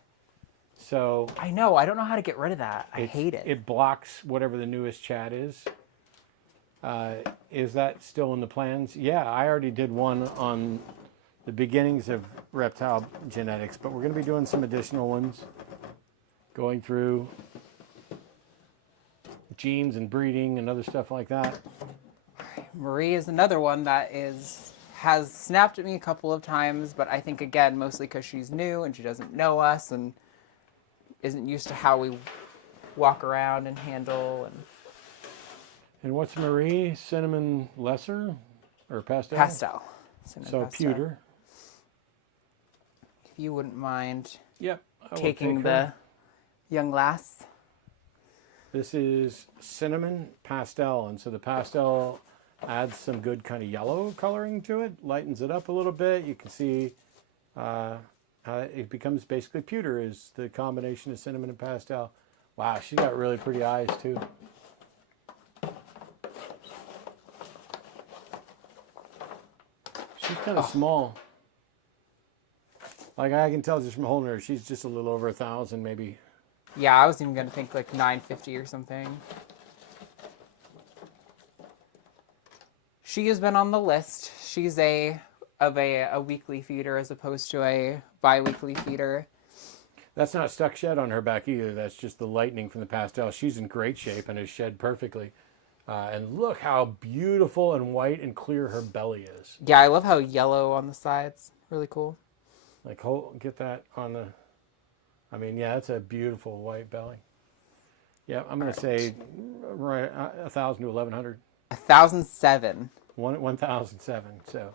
So I know. I don't know how to get rid of that. I hate it. It blocks whatever the newest chat is. Is that still in the plans? Yeah, I already did one on the beginnings of reptile genetics, but we're going to be doing some additional ones, going through genes and breeding and other stuff like that. Marie is another one that has snapped at me a couple of times, but I think again mostly because she's new and she doesn't know us and isn't used to how we walk around and handle. And what's Marie? Cinnamon lesser or pastel? Pastel. Cinnamon So pastel. pewter. If you wouldn't mind Yep. I will taking take the her. young lass. This is cinnamon pastel, and so the pastel adds some good kind of yellow coloring to it, lightens it up a little bit. You can see it becomes basically pewter is the combination of cinnamon and pastel. Wow, she's got really pretty eyes too. She's kind of small. Like I can tell just from holding her, she's just a little over 1,000 maybe. Yeah, I was even gonna think like 950 or something. She has been on the list. She's a weekly feeder as opposed to a bi-weekly feeder. That's not stuck shed on her back either. That's just the lightening from the pastel. She's in great shape and is shed perfectly. And look how beautiful and white and clear her belly is. Yeah, I love how yellow on the sides. Really cool. Like, get that on the... I mean, yeah, it's a beautiful white belly. Yeah, I'm going to say right 1,000 to 1,100. 1,007. 1,007. So,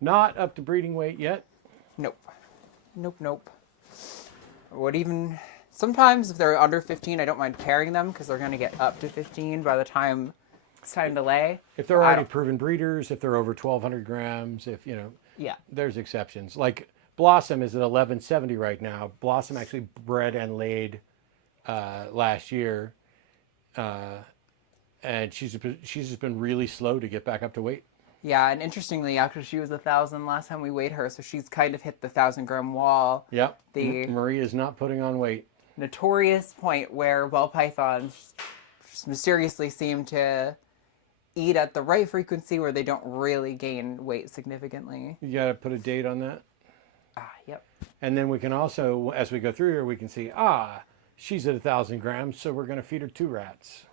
not up to breeding weight yet. Nope. Nope. Sometimes if they're under 15, I don't mind pairing them because they're going to get up to 15 by the time it's time to lay. If they're already proven breeders, if they're over 1,200 grams, if, Yeah. there's exceptions. Like Blossom is at 1170 right now. Blossom actually bred and laid last year. And she's just been really slow to get back up to weight. Yeah, and interestingly, actually, she was 1,000 last time we weighed her, so she's kind of hit the 1,000-gram wall. Yep. The Marie is not putting on weight. notorious point where ball pythons just mysteriously seem to eat at the right frequency where they don't really gain weight significantly. You got to put a date on that. Yep. And then we can also, as we go through here, we can see, she's at 1,000 grams, so we're going to feed her 2 rats.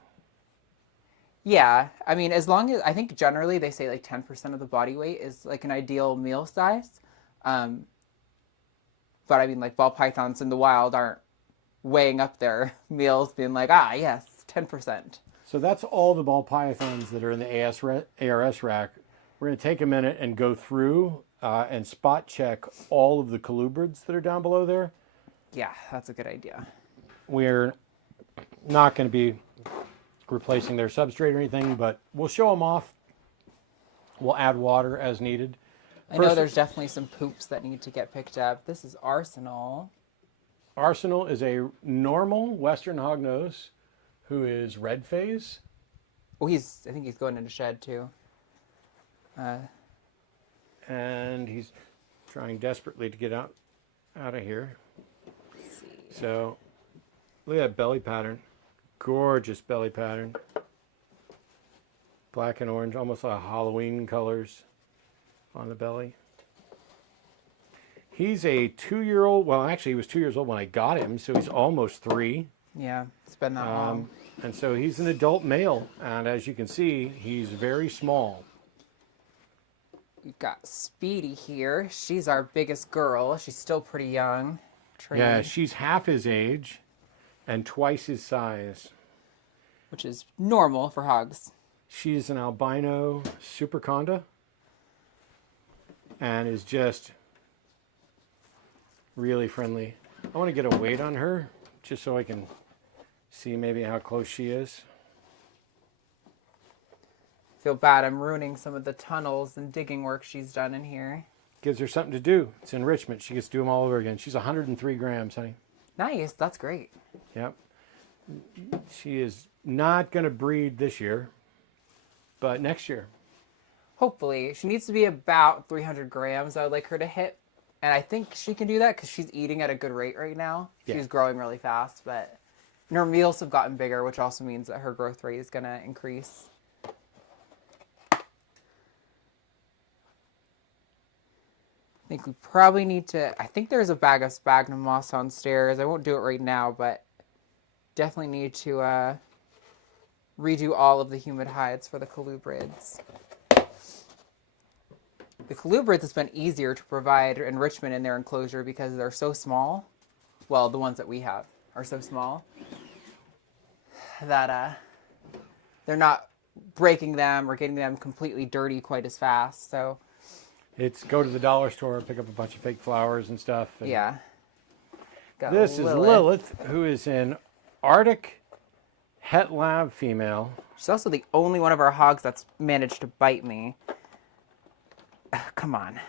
Yeah, I mean, as long as, I think generally they say like 10% of the body weight is like an ideal meal size. But I mean, like ball pythons in the wild aren't weighing up their meals being like, yes, 10%. So that's all the ball pythons that are in the ARS rack. We're going to take a minute and go through and spot check all of the colubrids that are down below there. Yeah, that's a good idea. We're not going to be replacing their substrate or anything, but we'll show them off. We'll add water as needed. I know there's definitely some poops that need to get picked up. This is Arsenal. Arsenal is a normal Western hognose who is red phase. Oh, I think he's going into shed too. And he's trying desperately to get out of here. Let's see. So look at that belly pattern. Gorgeous belly pattern. Black and orange, almost like Halloween colors on the belly. He's a 2-year-old. Well, actually, he was 2 years old when I got him, so he's almost 3. Yeah, it's been that long. And so he's an adult male, and as you can see, he's very small. We've got Speedy here. She's our biggest girl. She's still pretty young. Yeah, she's half his age and twice his size. Which is normal for hogs. She's an albino superconda and is just really friendly. I want to get a weight on her just so I can see maybe how close she is. Feel bad I'm ruining some of the tunnels and digging work she's done in here. Gives her something to do. It's enrichment. She gets to do them all over again. She's 103 grams, honey. Nice, that's great. Yep. She is not going to breed this year, but next year. Hopefully. She needs to be about 300 grams I would like her to hit. And I think she can do that because she's eating at a good rate right now. Yeah. She's growing really fast, but her meals have gotten bigger, which also means that her growth rate is going to increase. I think we probably need to... I think there's a bag of sphagnum moss downstairs. I won't do it right now, but definitely need to redo all of the humid hides for the colubrids. The colubrids, it's been easier to provide enrichment in their enclosure because they're so small. Well, the ones that we have are so small that they're not breaking them or getting them completely dirty quite as fast. So It's go to the dollar store, pick up a bunch of fake flowers and stuff. And yeah. Got this is Lilith, who is an Arctic Het Lab female. She's also the only one of our hogs that's managed to bite me. Come on.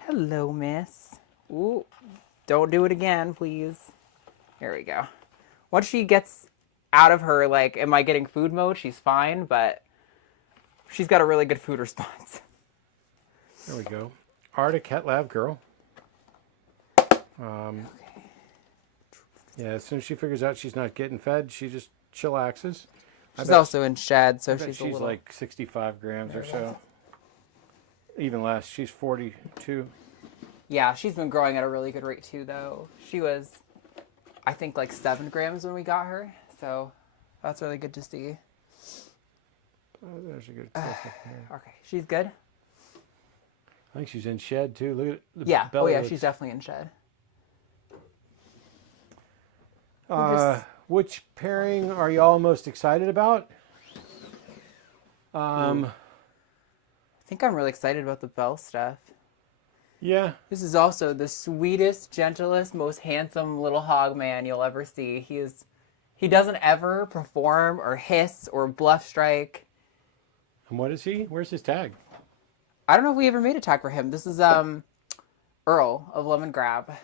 Hello, miss. Ooh, don't do it again, please. There we go. Once she gets out of her, like, am I getting food mode, she's fine, but she's got a really good food response. There we go. Arctic Het Lab girl. Yeah, as soon as she figures out she's not getting fed, she just chillaxes. She's also in shed, so she's a she's little... like 65 grams or so. Even less. She's 42. Yeah, she's been growing at a really good rate too, though. She was, I think, like 7 grams when we got her, so that's really good to see. Oh, there's a good close-up here. Okay, she's good? I think she's in shed too. Look at the Yeah, belly. oh yeah, looks- she's definitely in shed. Which pairing are y'all most excited about? I think I'm really excited about the Bell stuff. Yeah. This is also the sweetest, gentlest, most handsome little hog man you'll ever see. He doesn't ever perform or hiss or bluff strike. And what is he? Where's his tag? I don't know if we ever made a tag for him. This is Earl of Lemon Grab.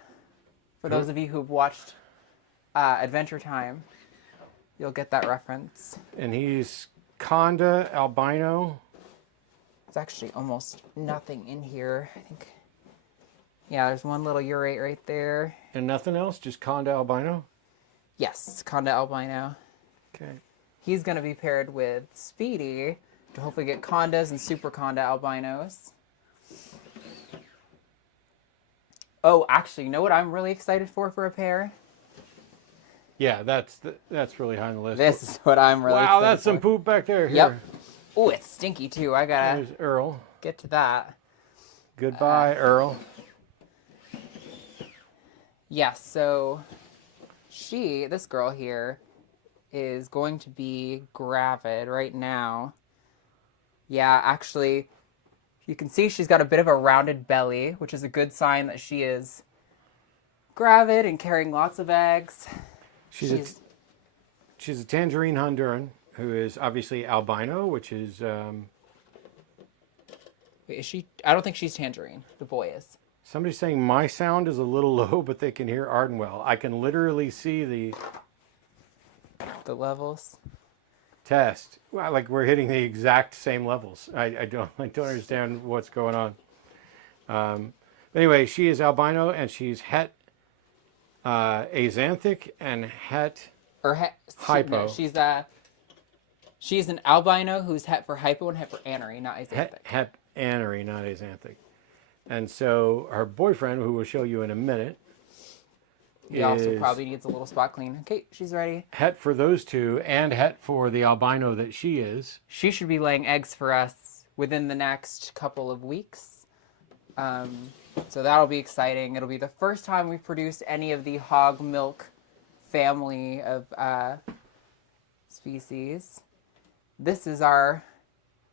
For those of you who've watched Adventure Time, you'll get that reference. And he's Conda albino. There's actually almost nothing in here, I think. Yeah, there's one little urate right there. And nothing else? Just Conda albino? Yes, Conda albino. Okay. He's going to be paired with Speedy to hopefully get Condas and Super Conda albinos. Oh, actually, you know what I'm really excited for a pair? Yeah, that's really high on the list. This is what I'm really excited wow, that's some for. poop back there. Yep. Here. Oh, it's stinky too. I gotta There's Earl. get to that. Goodbye, Earl. Yes, so this girl here, is going to be gravid right now. Yeah, actually, you can see she's got a bit of a rounded belly, which is a good sign that she is gravid and carrying lots of eggs. She's a tangerine Honduran who is obviously albino, which is... Wait, is she? I don't think she's tangerine. The boy is. Somebody's saying my sound is a little low, but they can hear Arden well. I can literally see the levels. test. Well, like we're hitting the exact same levels. I don't understand what's going on. Anyway, she is albino and she's het axanthic and het hypo. No, she's an albino who's het for hypo and het for anery, not axanthic. Het anery, not axanthic. And so her boyfriend, who we'll show you in a minute, He also probably needs a little spot clean. Okay, she's ready. het for those two and het for the albino that she is. She should be laying eggs for us within the next couple of weeks. So that'll be exciting. It'll be the first time we've produced any of the hog milk family of species. This is our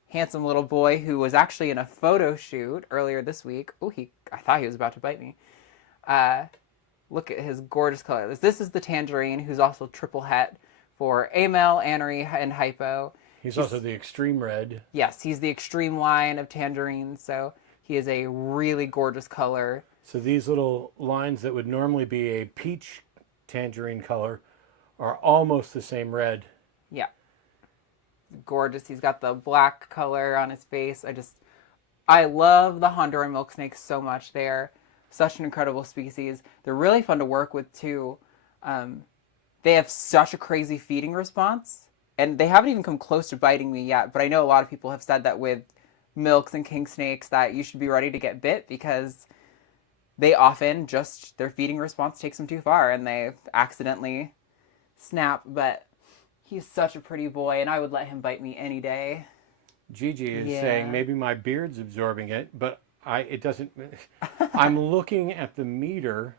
handsome little boy who was actually in a photo shoot earlier this week. Oh, I thought he was about to bite me. Look at his gorgeous color. This is the tangerine, who's also triple het for amel, anery, and hypo. He's also the extreme red. Yes, he's the extreme line of tangerines, so he is a really gorgeous color. So these little lines that would normally be a peach tangerine color are almost the same red. Yeah. Gorgeous. He's got the black color on his face. I love the Honduran milk snakes so much. They're such an incredible species. They're really fun to work with too. They have such a crazy feeding response, and they haven't even come close to biting me yet, but I know a lot of people have said that with milks and king snakes that you should be ready to get bit because they often their feeding response takes them too far and they accidentally snap. But he's such a pretty boy, and I would let him bite me any day. Gigi is saying maybe my beard's absorbing it, but it doesn't. I'm looking at the meter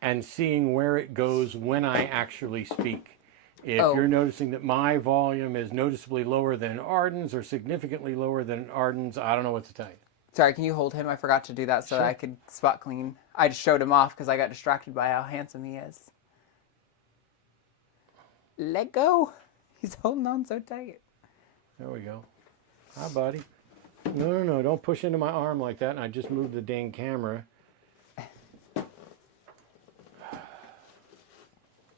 and seeing where it goes when I actually speak. If Oh. you're noticing that my volume is noticeably lower than Arden's or significantly lower than Arden's, I don't know what to tell you. Sorry, can you hold him? I forgot to do that so Sure. I could spot clean. I just showed him off because I got distracted by how handsome he is. Let go. He's holding on so tight. There we go. Hi, buddy. No, don't push into my arm like that. And I just moved the dang camera.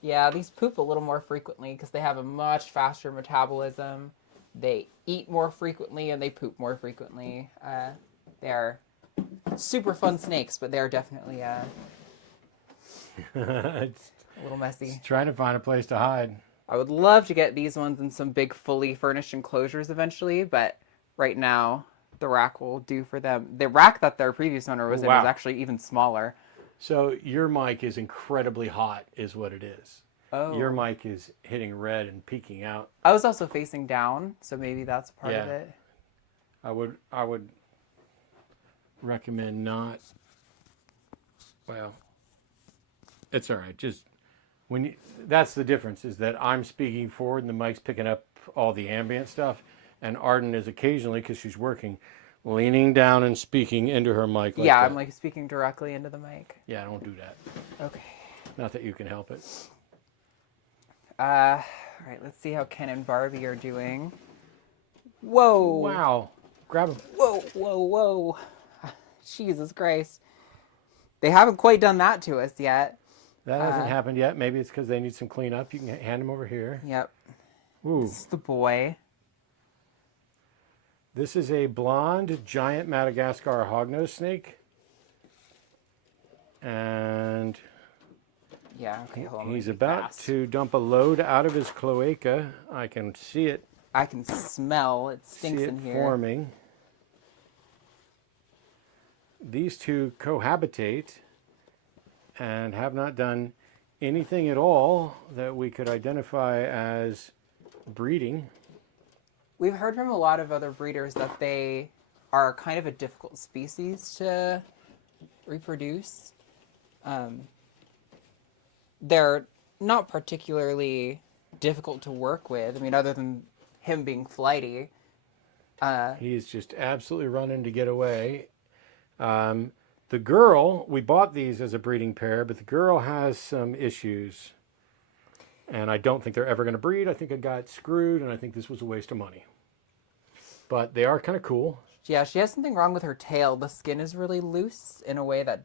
Yeah, these poop a little more frequently because they have a much faster metabolism. They eat more frequently and they poop more frequently. They're super fun snakes, but they're definitely It's a little messy. trying to find a place to hide. I would love to get these ones in some big, fully furnished enclosures eventually, but right now the rack will do for them. The rack that their previous owner was in Wow. was actually even smaller. So your mic is incredibly hot, is what it is. Oh. Your mic is hitting red and peeking out. I was also facing down, so maybe that's part of Yeah. it. I would recommend not. Well, it's all right. Just when you, that's the difference is that I'm speaking forward and the mic's picking up all the ambient stuff, and Arden is occasionally, because she's working, leaning down and speaking into her mic. Like Yeah, that. I'm like speaking directly into the mic. Yeah, don't do that. Okay. Not that you can help it. All right, let's see how Ken and Barbie are doing. Whoa. Wow. Grab him. Whoa, whoa, whoa. Jesus Christ. They haven't quite done that to us yet. That hasn't happened yet. Maybe it's because they need some cleanup. You can hand him over here. Yep. Ooh. This is the boy. This is a blonde giant Madagascar hognose snake. And Yeah, okay, hold on. he's let me be about fast. to dump a load out of his cloaca. I can see it, I can smell it stinks see it in here. forming. These two cohabitate and have not done anything at all that we could identify as breeding. We've heard from a lot of other breeders that they are kind of a difficult species to reproduce. They're not particularly difficult to work with. I mean, other than him being flighty. He's just absolutely running to get away. The girl, we bought these as a breeding pair, but the girl has some issues. And I don't think they're ever going to breed. I think I got screwed, and I think this was a waste of money. But they are kind of cool. Yeah, she has something wrong with her tail. The skin is really loose in a way that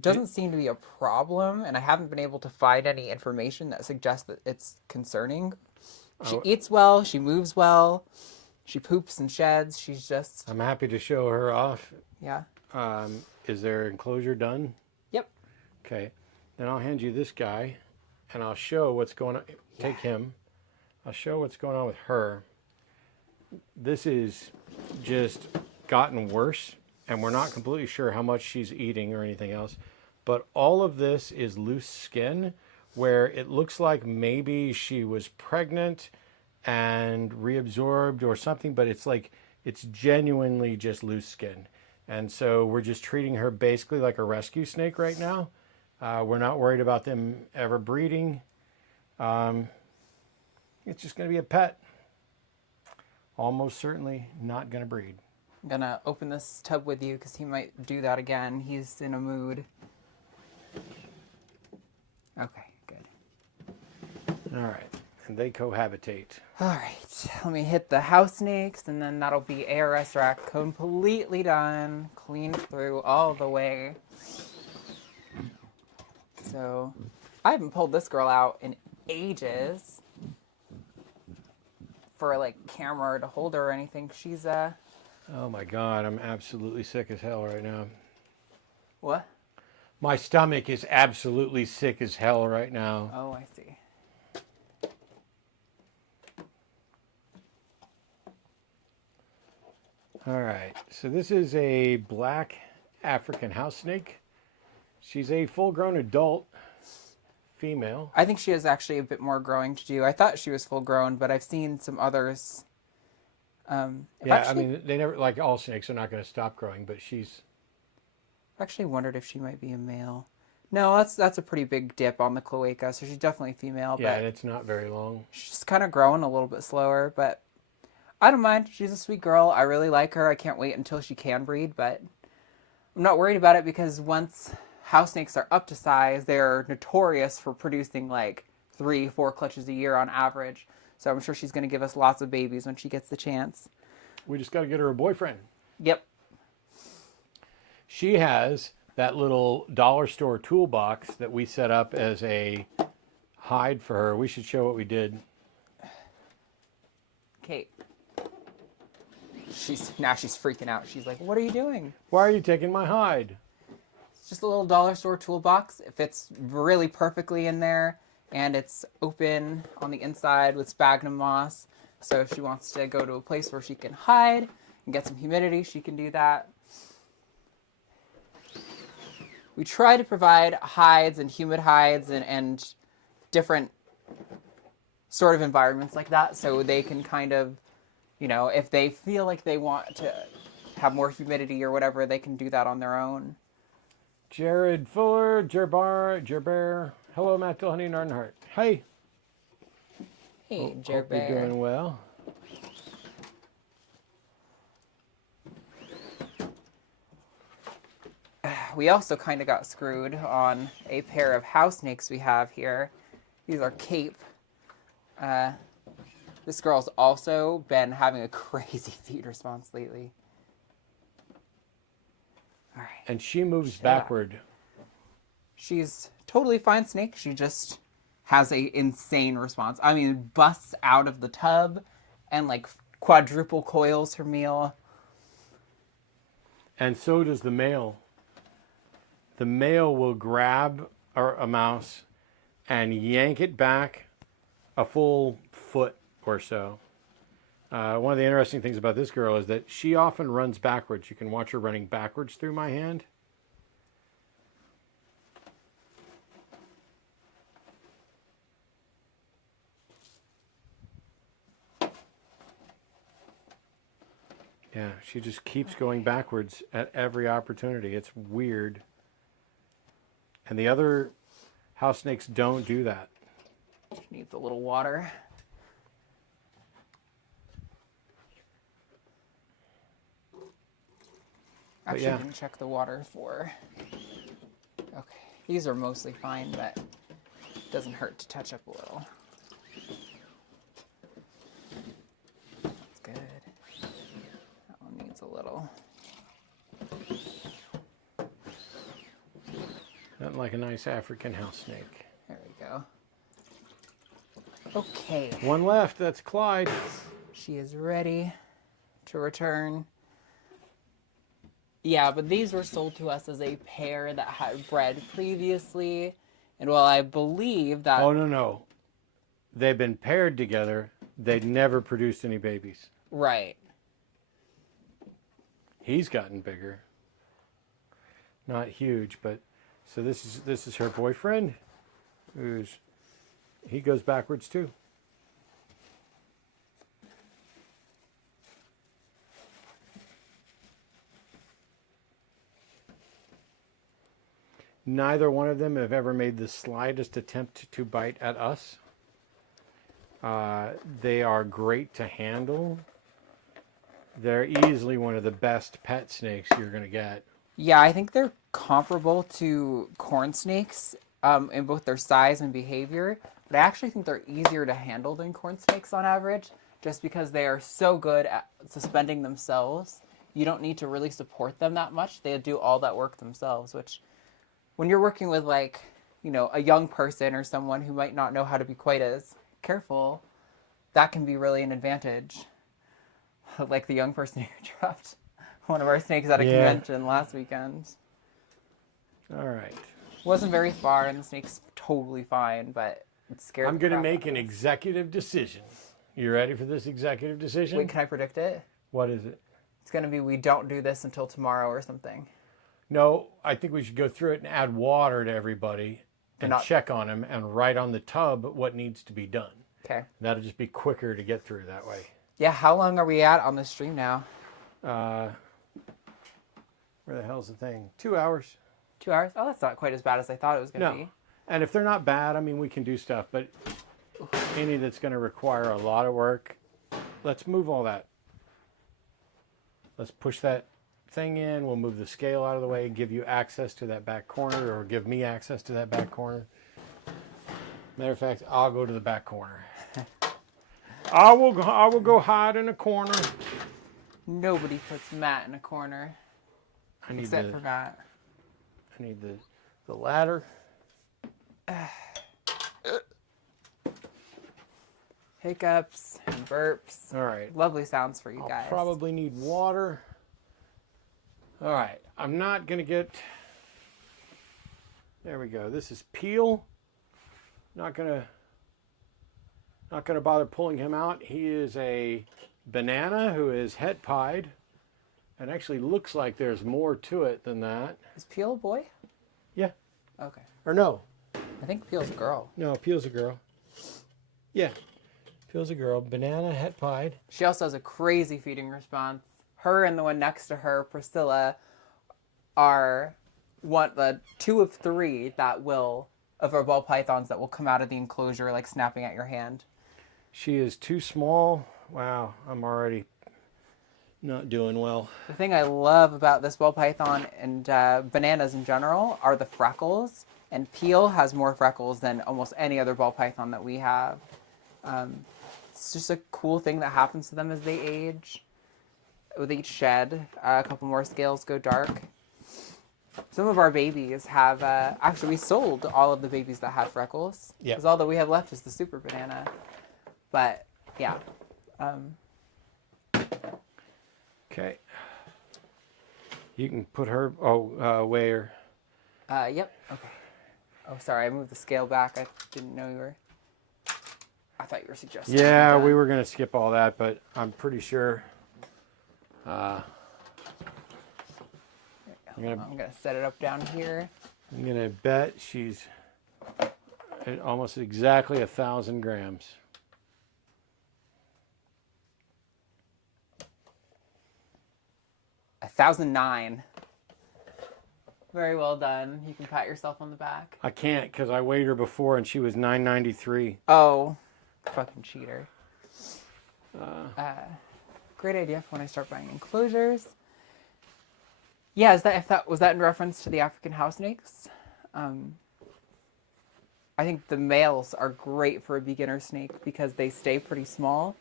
doesn't seem to be a problem, and I haven't been able to find any information that suggests that it's concerning. She eats well, she moves well, she poops and sheds. She's just, I'm happy to show her off. yeah. Is their enclosure done? Yep. Okay. Then I'll hand you this guy, and I'll show what's going on. Take him. I'll show what's going on with her. This is just gotten worse, and we're not completely sure how much she's eating or anything else. But all of this is loose skin, where it looks like maybe she was pregnant and reabsorbed or something, but it's like it's genuinely just loose skin. And so we're just treating her basically like a rescue snake right now. We're not worried about them ever breeding. It's just going to be a pet. Almost certainly not going to breed. I'm gonna open this tub with you because he might do that again. He's in a mood. Okay, good. All right. And they cohabitate. All right, let me hit the house snakes, and then that'll be ARS rack completely done, cleaned through all the way. So, I haven't pulled this girl out in ages for like camera to hold her or anything. She's Oh my God, I'm absolutely sick as hell right now. what? My stomach is absolutely sick as hell right now. Oh, I see. All right, so this is a black African house snake. She's a full-grown adult female. I think she has actually a bit more growing to do. I thought she was full grown, but I've seen some others. Yeah, I mean, they never, like all snakes are not going to stop growing, but she's, I've actually wondered if she might be a male. No, that's a pretty big dip on the cloaca, so she's definitely female, Yeah, but and it's not very long. she's just kind of growing a little bit slower, but I don't mind. She's a sweet girl. I really like her. I can't wait until she can breed, but I'm not worried about it because once house snakes are up to size, they're notorious for producing like 3, 4 clutches a year on average. So I'm sure she's going to give us lots of babies when she gets the chance. We just got to get her a boyfriend. Yep. She has that little dollar store toolbox that we set up as a hide for her. We should show what we did. Kate. Now she's freaking out. She's like, "What are you doing?" Why are you taking my hide? It's just a little dollar store toolbox. It fits really perfectly in there, and it's open on the inside with sphagnum moss. So if she wants to go to a place where she can hide and get some humidity, she can do that. We try to provide hides and humid hides and different sort of environments like that so they can kind of, if they feel like they want to have more humidity or whatever, they can do that on their own. Jared Fuller, Gerber. Hello, Matt Dillhoney and Ardenhart. Hey. Hey, Hope you're doing well. We also kind of got screwed on a pair of house snakes we have here. These are Cape. This girl's also been having a crazy feed response lately. All right. And she moves backward. She's totally fine snake. She just has a insane response. I mean, busts out of the tub and like quadruple coils her meal. And so does the male. The male will grab a mouse and yank it back a full foot or so. One of the interesting things about this girl is that she often runs backwards. You can watch her running backwards through my hand. Yeah, she just keeps going backwards at every opportunity. It's weird. And the other house snakes don't do that. She needs a little water. Actually, yeah. I didn't check the water for... Okay, these are mostly fine, but it doesn't hurt to touch up a little. That's good. That one needs a little. Nothing like a nice African house snake. There we go. Okay. One left, that's Clyde. She is ready to return. Yeah, but these were sold to us as a pair that had bred previously. And while I believe that... Oh, no. They've been paired together. They'd never produced any babies. Right. He's gotten bigger. Not huge, but... So this is her boyfriend. He goes backwards too. Neither one of them have ever made the slightest attempt to bite at us. They are great to handle. They're easily one of the best pet snakes you're going to get. Yeah, I think they're comparable to corn snakes in both their size and behavior. But I actually think they're easier to handle than corn snakes on average, just because they are so good at suspending themselves. You don't need to really support them that much. They do all that work themselves, which when you're working with like, a young person or someone who might not know how to be quite as careful, that can be really an advantage. Like the young person who dropped one of our snakes at a convention last weekend. All right. Wasn't very far, and the snake's totally fine, but it scared I'm the going to crap make out an of us. executive decision. You ready for this executive decision? Wait, can I predict it? What is it? It's going to be we don't do this until tomorrow or something. No, I think we should go through it and add water to everybody and check on them and write on the tub what needs to be done. Okay. That'll just be quicker to get through that way. Yeah, how long are we at on the stream now? Where the hell's the thing? 2 hours. 2 hours? Oh, that's not quite as bad as I thought it was going to No. be. And if they're not bad, I mean, we can do stuff, but any that's going to require a lot of work, let's move all that. Let's push that thing in. We'll move the scale out of the way, give you access to that back corner, or give me access to that back corner. Matter of fact, I'll go to the back corner. I will go hide in a corner. Nobody puts Matt in a corner. Except for Matt. I need the ladder. Hiccups and burps. All right. Lovely sounds for you guys. I'll probably need water. All right. I'm not going to get... There we go. This is Peel. Not going to bother pulling him out. He is a banana who is het pied. It actually looks like there's more to it than that. Is Peel a boy? Yeah. Okay. Or no. I think Peel's a girl. No, Peel's a girl. Yeah. Peel's a girl. Banana, het pied. She also has a crazy feeding response. Her and the one next to her, Priscilla, are the 2 of 3 of our ball pythons that will come out of the enclosure like snapping at your hand. She is too small. Wow, I'm already not doing well. The thing I love about this ball python and bananas in general are the freckles. And Peel has more freckles than almost any other ball python that we have. It's just a cool thing that happens to them as they age. With each shed, a couple more scales go dark. Some of our babies have, actually we sold all of the babies that have freckles. Yeah. Because all that we have left is the super banana. But, yeah. Okay. You can put her, weigh her. Yep, okay. Oh, sorry, I moved the scale back. I didn't know you were, I thought you were suggesting. Yeah, we were going to skip all that, but I'm pretty sure. I'm going to set it up down here. I'm going to bet she's at almost exactly 1,000 grams. A 1,009. Very well done. You can pat yourself on the back. I can't because I weighed her before and she was 993. Oh, fucking cheater. Great idea for when I start buying enclosures. Yeah, was that in reference to the African house snakes? I think the males are great for a beginner snake because they stay pretty small.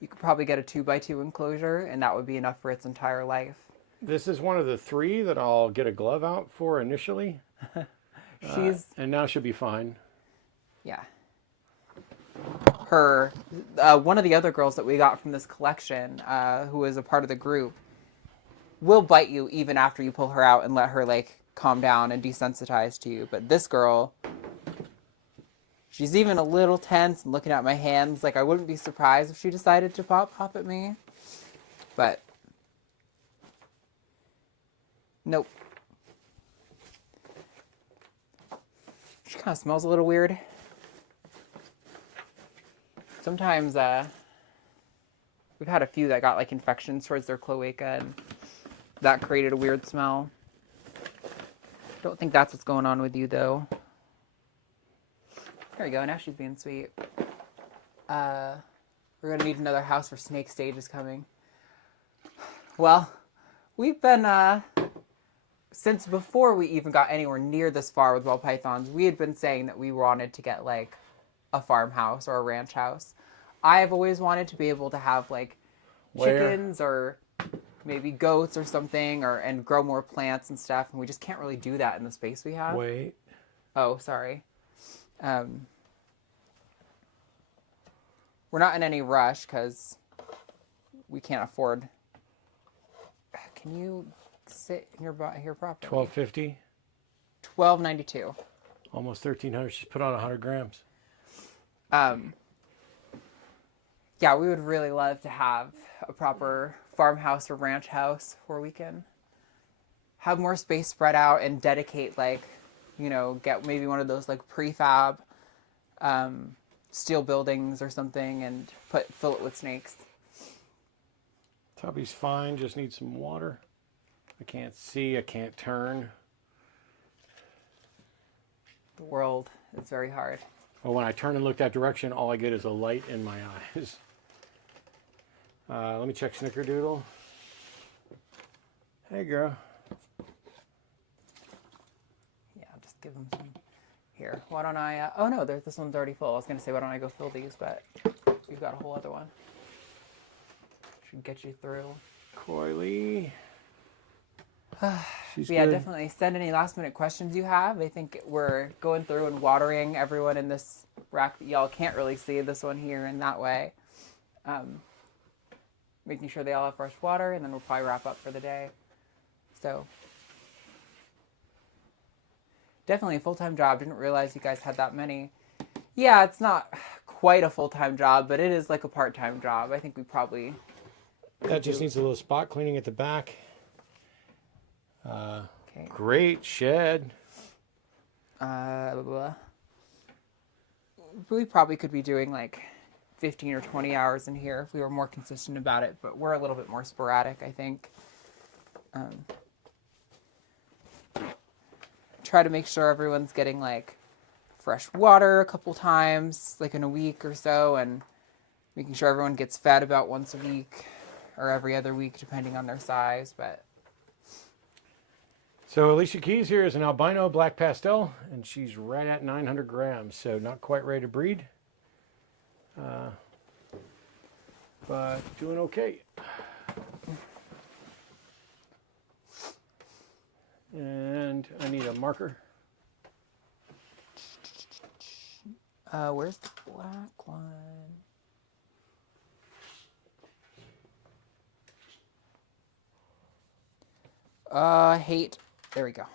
You could probably get a 2x2 enclosure and that would be enough for its entire life. This is one of the 3 that I'll get a glove out for initially. And now she'll be fine. Yeah. Her, one of the other girls that we got from this collection, who is a part of the group, will bite you even after you pull her out and let her like calm down and desensitize to you. But this girl, she's even a little tense and looking at my hands. Like I wouldn't be surprised if she decided to pop at me. But nope. She kind of smells a little weird. Sometimes we've had a few that got like infections towards their cloaca and that created a weird smell. Don't think that's what's going on with you though. There we go, now she's being sweet. We're gonna need another house for snake stages coming. Well, we've been, since before we even got anywhere near this far with ball pythons, we had been saying that we wanted to get like a farmhouse or a ranch house. I've always wanted to be able to have like chickens or maybe goats or something and grow more plants and stuff. And we just can't really do that in the space we have. Wait. Oh, sorry. We're not in any rush because we can't afford. Can you sit in your properly? $12.50. $12.92. Almost 1,300. She's put on 100 grams. Yeah, we would really love to have a proper farmhouse or ranch house where we can have more space spread out and dedicate like, get maybe one of those like prefab steel buildings or something and fill it with snakes. Tubby's fine, just needs some water. I can't see, I can't turn. The world is very hard. Well, when I turn and look that direction, all I get is a light in my eyes. Let me check Snickerdoodle. Hey, girl. Yeah, just give them some. Here, why don't I, oh no, this one's already full. I was going to say, why don't I go fill these, but you've got a whole other one. Should get you through. Coily. She's Yeah, good. definitely send any last minute questions you have. I think we're going through and watering everyone in this rack that y'all can't really see, this one here and that way. Making sure they all have fresh water, and then we'll probably wrap up for the day. So definitely a full-time job. Didn't realize you guys had that many. Yeah, it's not quite a full-time job, but it is like a part-time job. I think we probably... That just needs a little spot cleaning at the back. Okay. Great shed. We probably could be doing like 15 or 20 hours in here if we were more consistent about it, but we're a little bit more sporadic, I think. Try to make sure everyone's getting like fresh water a couple times, like in a week or so, and making sure everyone gets fed about once a week or every other week, depending on their size. But So Alicia Keys here is an albino black pastel, and she's right at 900 grams, so not quite ready to breed. But doing okay. And I need a marker. where's the black one? There we go.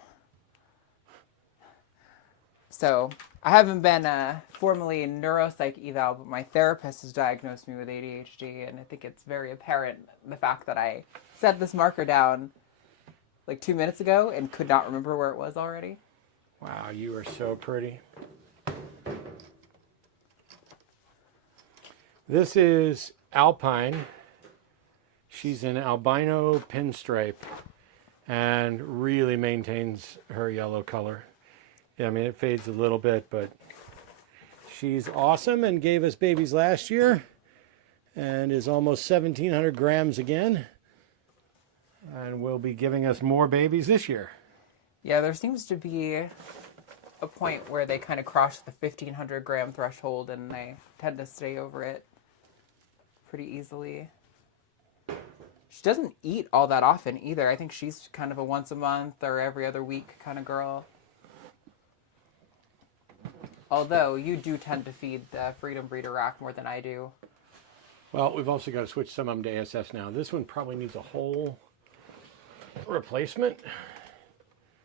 So I haven't been formally in neuropsych eval, but my therapist has diagnosed me with ADHD, and I think it's very apparent the fact that I set this marker down like 2 minutes ago and could not remember where it was already. Wow, you are so pretty. This is Alpine. She's an albino pinstripe and really maintains her yellow color. Yeah, I mean, it fades a little bit, but she's awesome and gave us babies last year and is almost 1,700 grams again, and will be giving us more babies this year. Yeah, there seems to be a point where they kind of cross the 1,500 gram threshold, and they tend to stay over it pretty easily. She doesn't eat all that often either. I think she's kind of a once a month or every other week kind of girl. Although you do tend to feed the Freedom Breeder rack more than I do. Well, we've also got to switch some of them to ASS now. This one probably needs a whole replacement.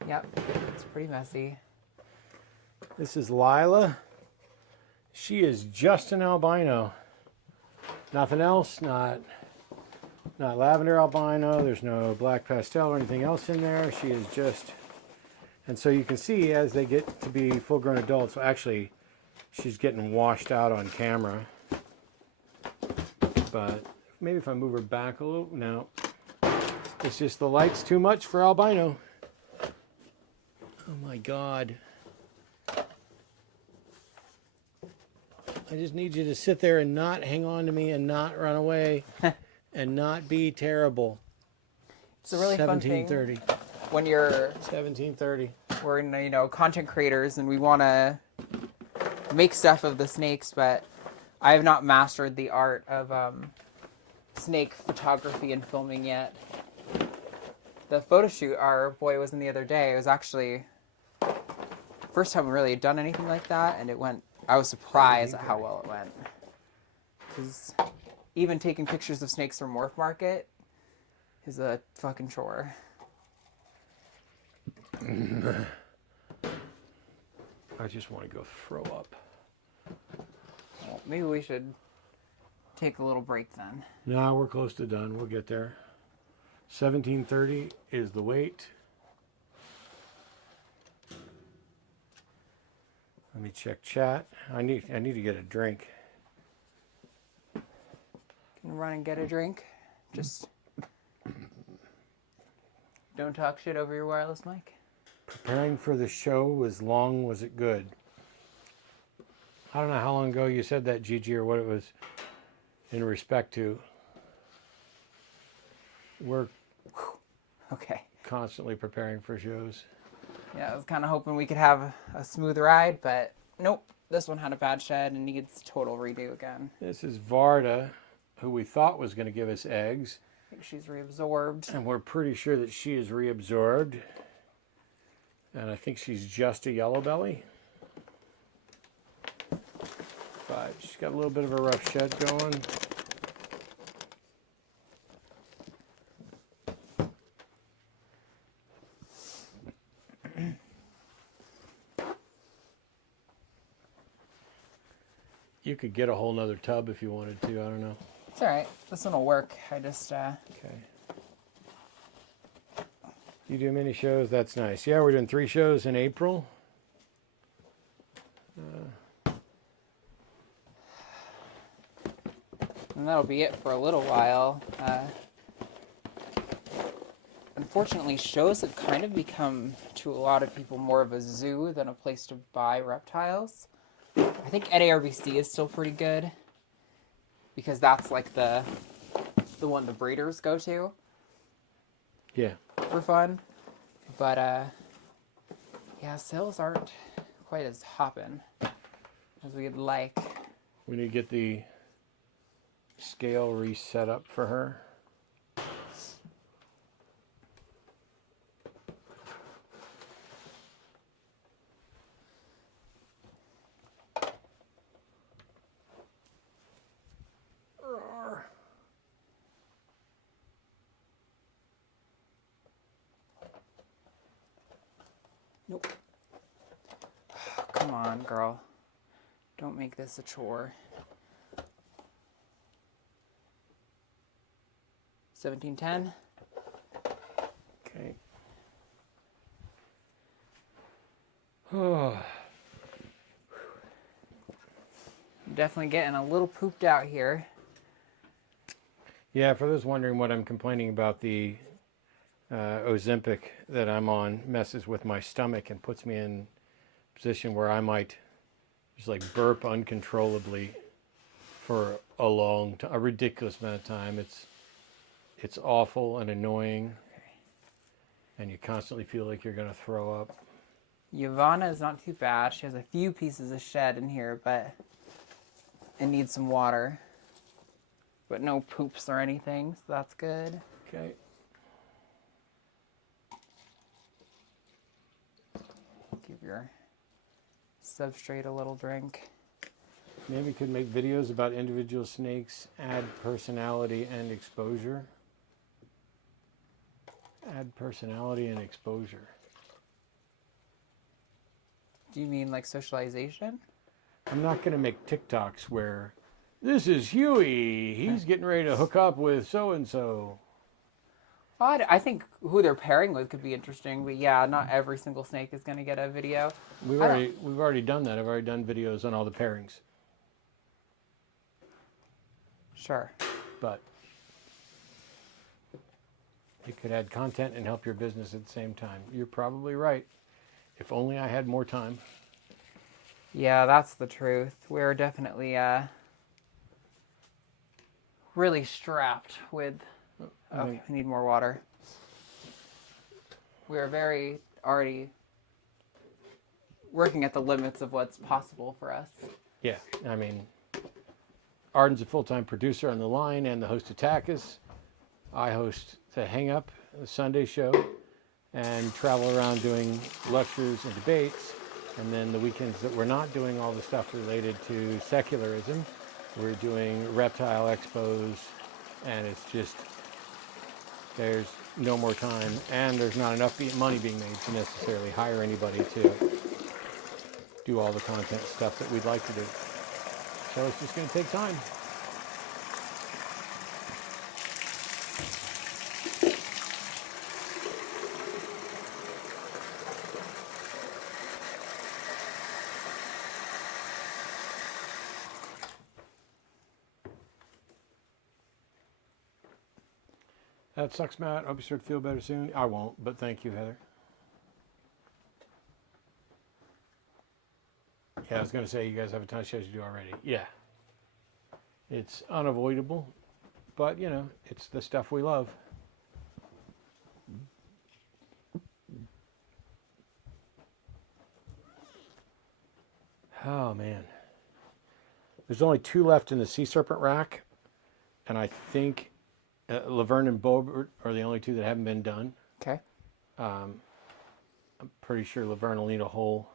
Yep, it's pretty messy. This is Lila. She is just an albino. Nothing else, not lavender albino. There's no black pastel or anything else in there. She is just... And so you can see as they get to be full-grown adults, actually, she's getting washed out on camera. But maybe if I move her back a little, no. It's just the light's too much for albino. Oh my God. I just need you to sit there and not hang on to me and not run away and not be terrible. It's a really fun thing 17:30. when you're 17:30. we're content creators and we want to make stuff of the snakes, but I have not mastered the art of snake photography and filming yet. The photo shoot our boy was in the other day, it was actually the first time we really had done anything like that, and I was surprised at how well it went. Because even taking pictures of snakes from Morph Market is a fucking chore. I just want to go throw up. Well, maybe we should take a little break then. No, we're close to done. We'll get there. 17:30 is the weight. Let me check chat. I need to get a drink. Can run and get a drink. Just don't talk shit over your wireless mic. Preparing for the show was long, was it good? I don't know how long ago you said that, Gigi, or what it was in respect to. We're Okay. constantly preparing for shows. Yeah, I was kind of hoping we could have a smooth ride, but nope. This one had a bad shed and needs total redo again. This is Varda, who we thought was going to give us eggs. I think she's reabsorbed. And we're pretty sure that she is reabsorbed. And I think she's just a yellow belly. But she's got a little bit of a rough shed going. You could get a whole nother tub if you wanted to. I don't know. It's all right. This one will work. I just, Okay. You do mini shows? That's nice. Yeah, we're doing 3 shows in April. and that'll be it for a little while. Unfortunately, shows have kind of become, to a lot of people, more of a zoo than a place to buy reptiles. I think NARBC is still pretty good because that's like the one the breeders go to Yeah. for fun. But yeah, sales aren't quite as hopping as we'd like. We need to get the scale reset up for her. Nope. Come on, girl. Don't make this a chore. 1710. Okay. Oh. I'm definitely getting a little pooped out here. Yeah, for those wondering what I'm complaining about, the Ozempic that I'm on messes with my stomach and puts me in a position where I might just like burp uncontrollably for a ridiculous amount of time. It's awful and annoying, and you constantly feel like you're going to throw up. Yvonne is not too bad. She has a few pieces of shed in here, but it needs some water. But no poops or anything, so that's good. Okay. Give your substrate a little drink. Maybe we could make videos about individual snakes, add personality and exposure. Add personality and exposure. Do you mean like socialization? I'm not going to make TikToks where this is Huey. He's getting ready to hook up with so-and-so. Well, I think who they're pairing with could be interesting, but yeah, not every single snake is going to get a video. We've already done that. I've already done videos on all the pairings. Sure. But you could add content and help your business at the same time. You're probably right. If only I had more time. Yeah, that's the truth. We're definitely really strapped with... Okay, we need more water. We are very already working at the limits of what's possible for us. Yeah, I mean, Arden's a full-time producer on The Line and the host of Takis. I host The Hang Up, the Sunday show, and travel around doing lectures and debates. And then the weekends that we're not doing all the stuff related to secularism, we're doing reptile expos, and it's just, there's no more time, and there's not enough money being made to necessarily hire anybody to do all the content stuff that we'd like to do. So it's just going to take time. That sucks, Matt. Hope you start to feel better soon. I won't, but thank you, Heather. Yeah, I was going to say, you guys have a ton of shows to do already. Yeah. It's unavoidable, but, you know, it's the stuff we love. Oh, man. There's only 2 left in the sea serpent rack, and I think Laverne and Bobert are the only 2 that haven't been done. Okay. I'm pretty sure Laverne will need a whole...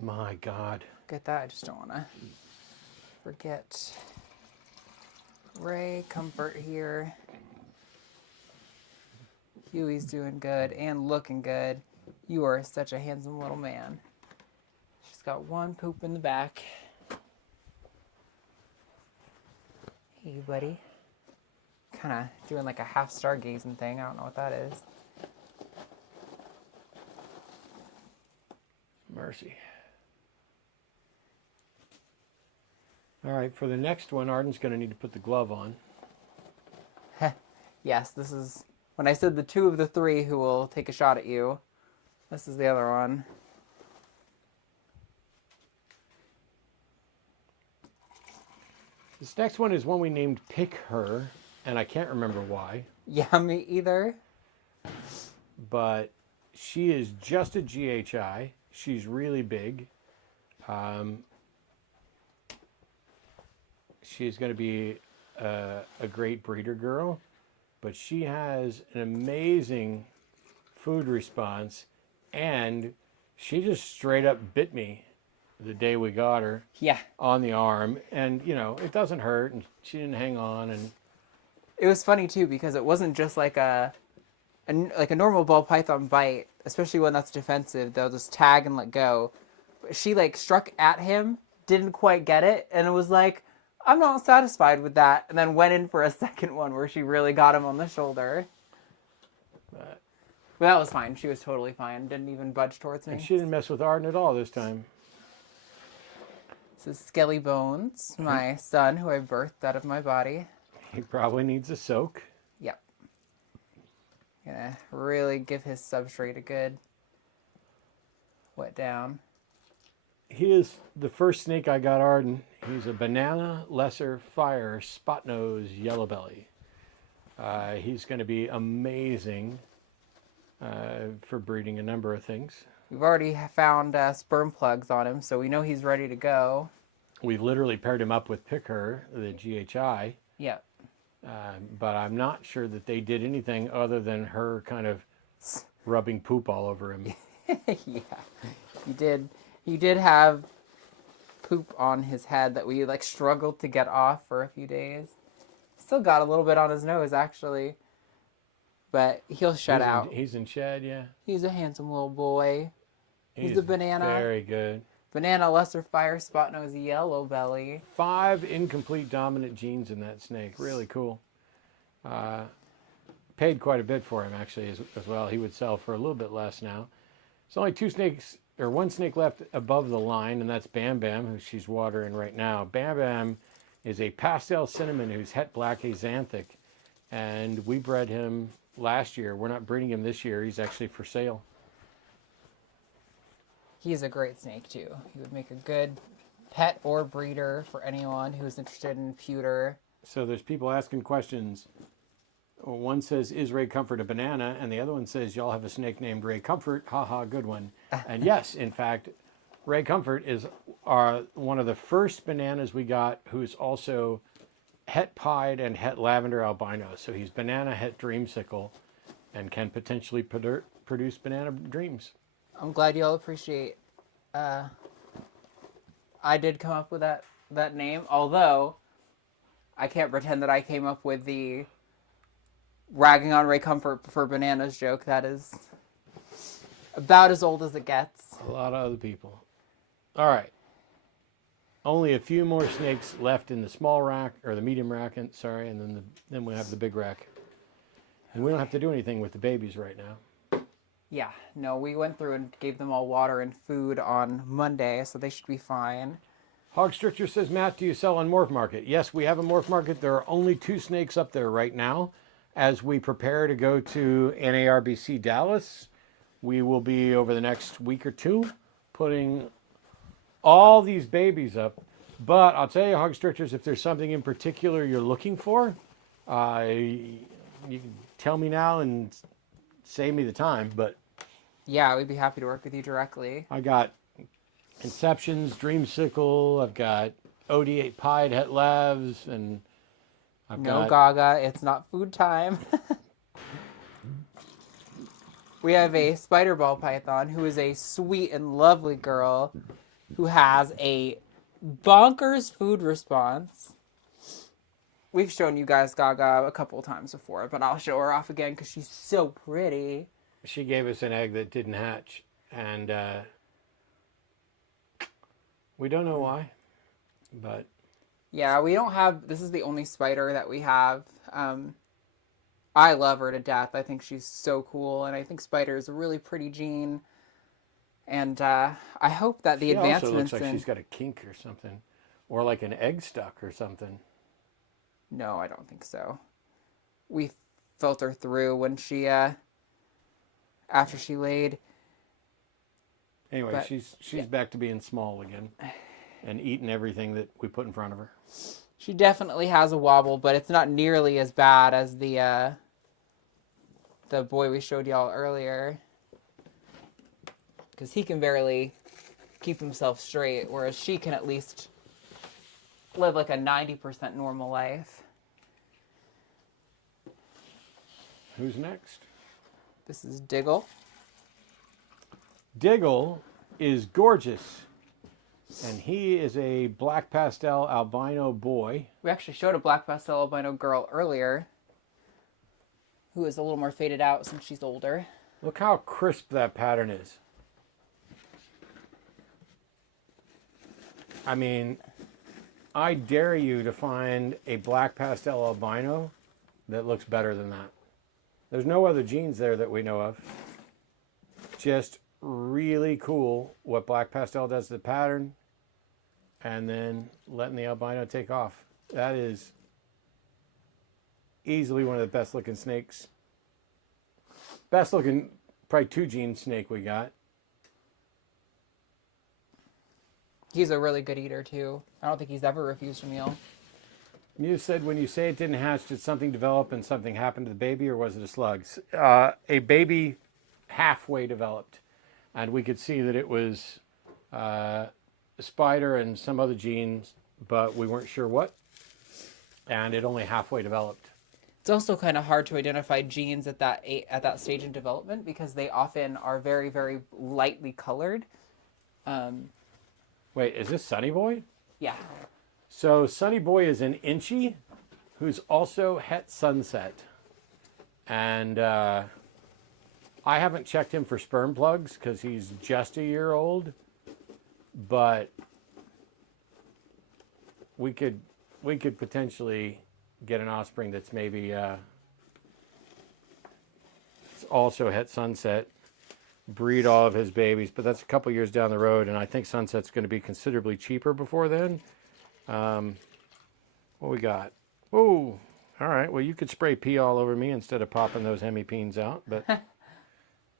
My God. Get that. I just don't want to forget Ray Comfort here. Huey's doing good and looking good. You are such a handsome little man. She's got 1 poop in the back. Hey, buddy. Kind of doing like a half stargazing thing. I don't know what that is. Mercy. All right, for the next one, Arden's going to need to put the glove on. Yes, this is... When I said the 2 of the 3 who will take a shot at you, this is the other one. This next one is one we named Pick Her, and I can't remember why. Yeah, me either. But she is just a GHI. She's really big. She's going to be a great breeder girl, but she has an amazing food response, and she just straight up bit me the day we got her. Yeah. On the arm, and you know, it doesn't hurt, and she didn't hang on, and It was funny too because it wasn't just like a normal ball python bite, especially when that's defensive. They'll just tag and let go. But she like struck at him, didn't quite get it, and it was like, I'm not satisfied with that, and then went in for a second one where she really got him on the shoulder. But that was fine. She was totally fine. Didn't even budge towards me. and she didn't mess with Arden at all this time. This is Skelly Bones, my son who I birthed out of my body. He probably needs a soak. Yep. Gonna really give his substrate a good wet down. He is the first snake I got Arden. He's a banana lesser fire spot nose yellow belly. He's going to be amazing for breeding a number of things. We've already found sperm plugs on him, so we know he's ready to go. We literally paired him up with Pick Her, the GHI. Yep. But I'm not sure that they did anything other than her kind of rubbing poop all over him. Yeah. He did have poop on his head that we like struggled to get off for a few days. Still got a little bit on his nose actually. But he'll shut out. He's in shed, yeah. He's a handsome little boy. He's a banana. Very good. Banana lesser fire spot nose yellow belly. 5 incomplete dominant genes in that snake. Really cool. Paid quite a bit for him actually as well. He would sell for a little bit less now. There's only 2 snakes or 1 snake left above the line, and that's Bam Bam, who she's watering right now. Bam Bam is a pastel cinnamon who's het black axanthic, and we bred him last year. We're not breeding him this year. He's actually for sale. He's a great snake too. He would make a good pet or breeder for anyone who's interested in pewter. So there's people asking questions. One says, is Ray Comfort a banana? And the other one says, y'all have a snake named Ray Comfort. Ha, good one. And yes, in fact, Ray Comfort is one of the first bananas we got who's also het pied and het lavender albino. So he's banana het dreamsicle and can potentially produce banana dreams. I'm glad you all appreciate. I did come up with that name, although I can't pretend that I came up with the ragging on Ray Comfort for bananas joke. That is about as old as it gets. A lot of other people. All right. Only a few more snakes left in the small rack, or the medium rack, and then we have the big rack. And we don't have to do anything with the babies right now. Yeah, no, we went through and gave them all water and food on Monday, so they should be fine. Hog Stricture says, Matt, do you sell on Morph Market? Yes, we have a Morph Market. There are only 2 snakes up there right now. As we prepare to go to NARBC Dallas, we will be over the next week or 2 putting all these babies up. But I'll tell you, hog strichters, if there's something in particular you're looking for, you can tell me now and save me the time. But Yeah, we'd be happy to work with you directly. I got Conceptions, Dreamsicle, I've got OD8 Pied Het Labs, and I've No got... Gaga, it's not food time. We have a spider ball python who is a sweet and lovely girl who has a bonkers food response. We've shown you guys Gaga a couple of times before, but I'll show her off again because she's so pretty. She gave us an egg that didn't hatch, and we don't know why, but... Yeah, we don't have... This is the only spider that we have. I love her to death. I think she's so cool, and I think spider is a really pretty gene. And I hope that the She also advancements looks like she's got a kink or something, or like an egg stuck or something. No, I don't think so. We filter through when she, after she laid. Anyway, But, she's yeah. back to being small again and eating everything that we put in front of her. She definitely has a wobble, but it's not nearly as bad as the boy we showed y'all earlier. Because he can barely keep himself straight, whereas she can at least live like a 90% normal life. Who's next? This is Diggle. Diggle is gorgeous, and he is a black pastel albino boy. We actually showed a black pastel albino girl earlier who is a little more faded out since she's older. Look how crisp that pattern is. I mean, I dare you to find a black pastel albino that looks better than that. There's no other genes there that we know of. Just really cool what black pastel does to the pattern, and then letting the albino take off. That is easily one of the best looking snakes. Best looking, probably 2 gene snake we got. He's a really good eater too. I don't think he's ever refused a meal. You said when you say it didn't hatch, did something develop and something happened to the baby, or was it a slug? A baby halfway developed, and we could see that it was a spider and some other genes, but we weren't sure what, and it only halfway developed. It's also kind of hard to identify genes at that stage in development because they often are very, very lightly colored. Wait, is this Sunny Boy? Yeah. So Sunny Boy is an Inchie who's also Het Sunset. And I haven't checked him for sperm plugs because he's just a year old. But we could potentially get an offspring that's maybe it's also Het Sunset, breed all of his babies, but that's a couple years down the road, and I think Sunset's going to be considerably cheaper before then. What we got? Oh, all right. Well, you could spray pee all over me instead of popping those hemipenes out, but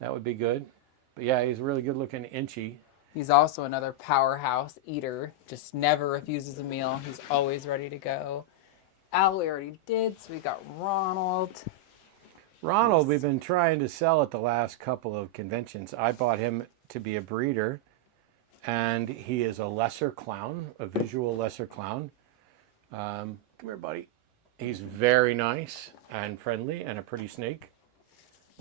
that would be good. But yeah, he's a really good-looking Inchie. He's also another powerhouse eater. Just never refuses a meal. He's always ready to go. Al, we already did, so we got Ronald. Ronald, we've been trying to sell at the last couple of conventions. I bought him to be a breeder, and he is a lesser clown, a visual lesser clown. Come here, buddy. He's very nice and friendly and a pretty snake.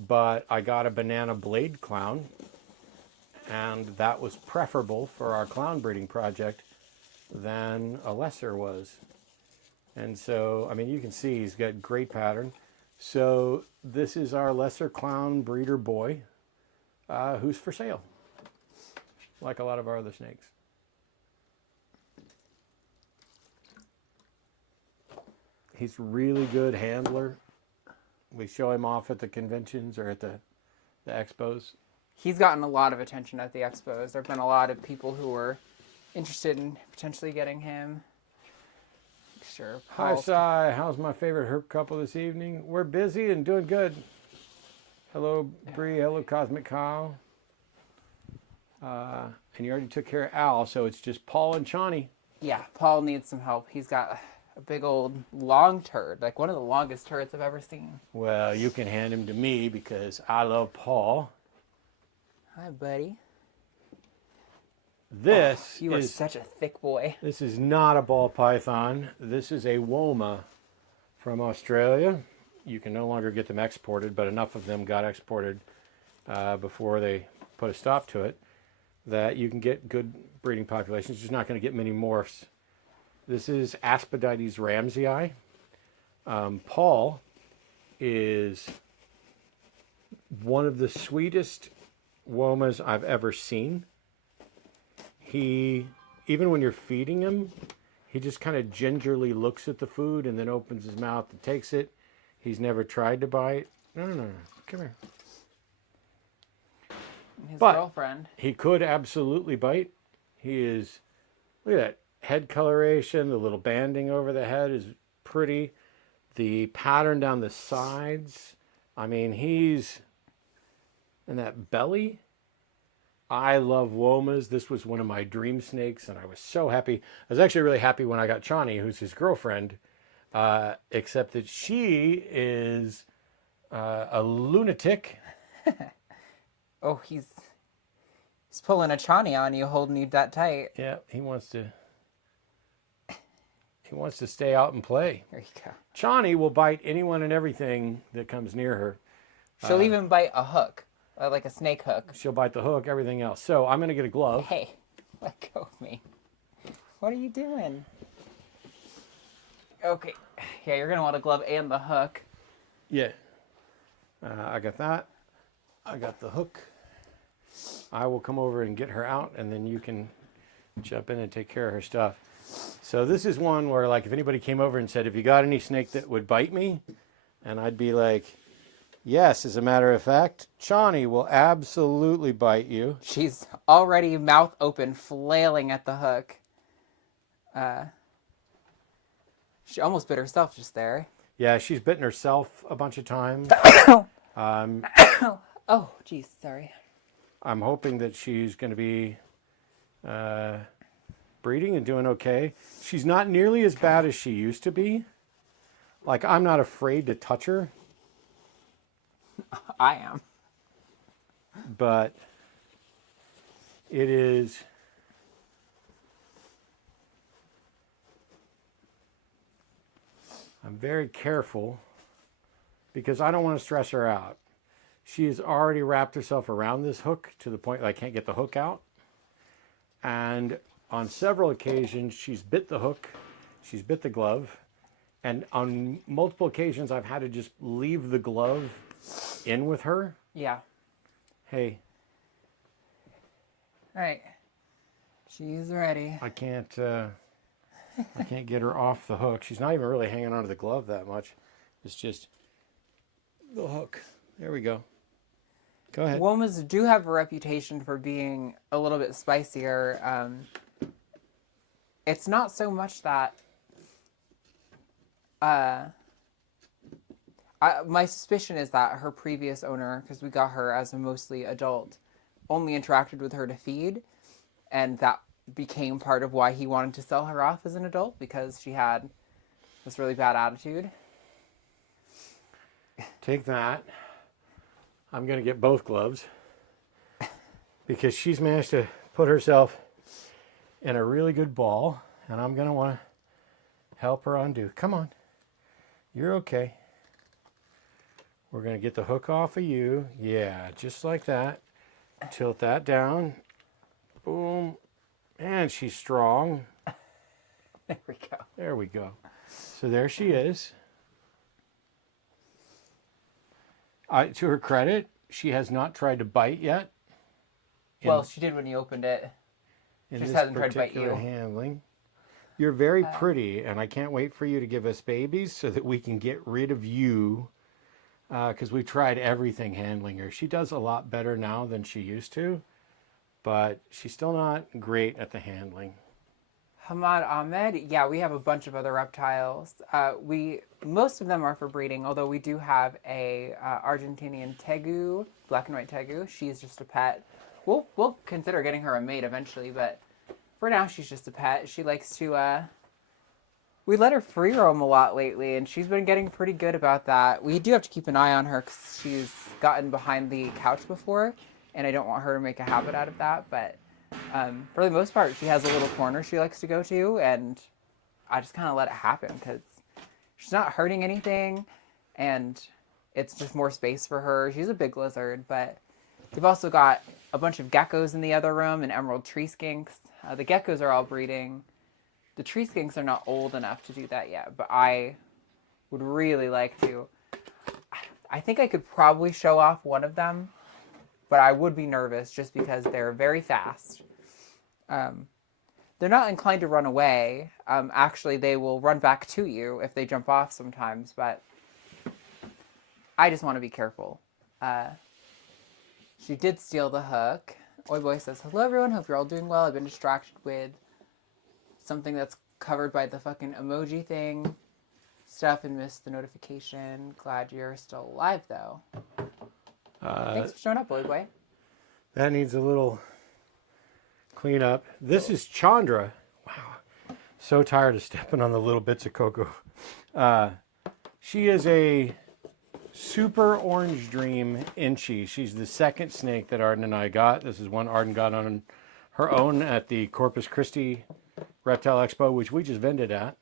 But I got a banana blade clown, and that was preferable for our clown breeding project than a lesser was. And so, I mean, you can see he's got great pattern. So this is our lesser clown breeder boy who's for sale, like a lot of our other snakes. He's really good handler. We show him off at the conventions or at the expos. He's gotten a lot of attention at the expos. There have been a lot of people who were interested in potentially getting him. Sure. Hi, Cy. How's my favorite herp couple this evening? We're busy and doing good. Hello, Bree. Hello, Cosmic Kyle. And you already took care of Al, so it's just Paul and Chani. Yeah, Paul needs some help. He's got a big old long turd, like one of the longest turds I've ever seen. Well, you can hand him to me because I love Paul. Hi, buddy. This You are is such a thick boy. This is not a ball python. This is a woma from Australia. You can no longer get them exported, but enough of them got exported before they put a stop to it that you can get good breeding populations. You're just not going to get many morphs. This is Aspodites ramsey. Paul is one of the sweetest womas I've ever seen. He, even when you're feeding him, he just kind of gingerly looks at the food and then opens his mouth and takes it. He's never tried to bite. No. Come here. His But girlfriend. he could absolutely bite. He is, look at that head coloration. The little banding over the head is pretty. The pattern down the sides. I mean, he's, and that belly. I love womas. This was one of my dream snakes, and I was so happy. I was actually really happy when I got Chani, who's his girlfriend, except that she is a lunatic. Oh, he's pulling a Chani on you, holding you that tight. Yeah, he wants to stay out and play. There you go. Chani will bite anyone and everything that comes near her. She'll even bite a hook, like a snake hook. She'll bite the hook, everything else. So I'm going to get a glove. Hey, let go of me. What are you doing? Okay. Yeah, you're going to want a glove and the hook. Yeah. I got that. I got the hook. I will come over and get her out, and then you can jump in and take care of her stuff. So this is one where, like, if anybody came over and said, "Have you got any snake that would bite me?" And I'd be like, "Yes, as a matter of fact, Chani will absolutely bite you." She's already mouth open, flailing at the hook. She almost bit herself just there. Yeah, she's bitten herself a bunch of times. Oh, geez, sorry. I'm hoping that she's going to be breeding and doing okay. She's not nearly as bad as she used to be. Like, I'm not afraid to touch her. I am. But it is, I'm very careful because I don't want to stress her out. She has already wrapped herself around this hook to the point that I can't get the hook out. And on several occasions, she's bit the hook, she's bit the glove, and on multiple occasions, I've had to just leave the glove in with her. Yeah. Hey. All right. She's ready. I can't get her off the hook. She's not even really hanging onto the glove that much. It's just the hook. There we go. Go ahead. Womas do have a reputation for being a little bit spicier. It's not so much that my suspicion is that her previous owner, because we got her as a mostly adult, only interacted with her to feed, and that became part of why he wanted to sell her off as an adult, because she had this really bad attitude. Take that. I'm going to get both gloves because she's managed to put herself in a really good ball, and I'm going to want to help her undo. Come on. You're okay. We're going to get the hook off of you. Yeah, just like that. Tilt that down. Boom. And she's strong. There we go. There we go. So there she is. To her credit, she has not tried to bite yet. Well, she did when you opened it. She just hasn't tried to bite you. Handling. You're very pretty, and I can't wait for you to give us babies so that we can get rid of you. Because we've tried everything handling her. She does a lot better now than she used to, but she's still not great at the handling. Hamad Ahmed, yeah, we have a bunch of other reptiles. Most of them are for breeding, although we do have a Argentinian tegu, black and white tegu. She's just a pet. We'll consider getting her a maid eventually, but for now she's just a pet. She likes to we let her free roam a lot lately, and she's been getting pretty good about that. We do have to keep an eye on her because she's gotten behind the couch before, and I don't want her to make a habit out of that. But for the most part, she has a little corner she likes to go to, and I just kind of let it happen because she's not hurting anything, and it's just more space for her. She's a big lizard, but we've also got a bunch of geckos in the other room and emerald tree skinks. The geckos are all breeding. The tree skinks are not old enough to do that yet, but I would really like to. I think I could probably show off one of them, but I would be nervous just because they're very fast. They're not inclined to run away. Actually, they will run back to you if they jump off sometimes, but I just want to be careful. She did steal the hook. Oi Boy says, hello everyone, hope you're all doing well. I've been distracted with something that's covered by the fucking emoji thing stuff and missed the notification. Glad you're still alive though. Thanks for showing up, Oi Boy. That needs a little cleanup. This is Chandra. Wow. So tired of stepping on the little bits of cocoa. She is a super orange dream Inchi. She's the second snake that Arden and I got. This is one Arden got on her own at the Corpus Christi Reptile Expo, which we just vended at.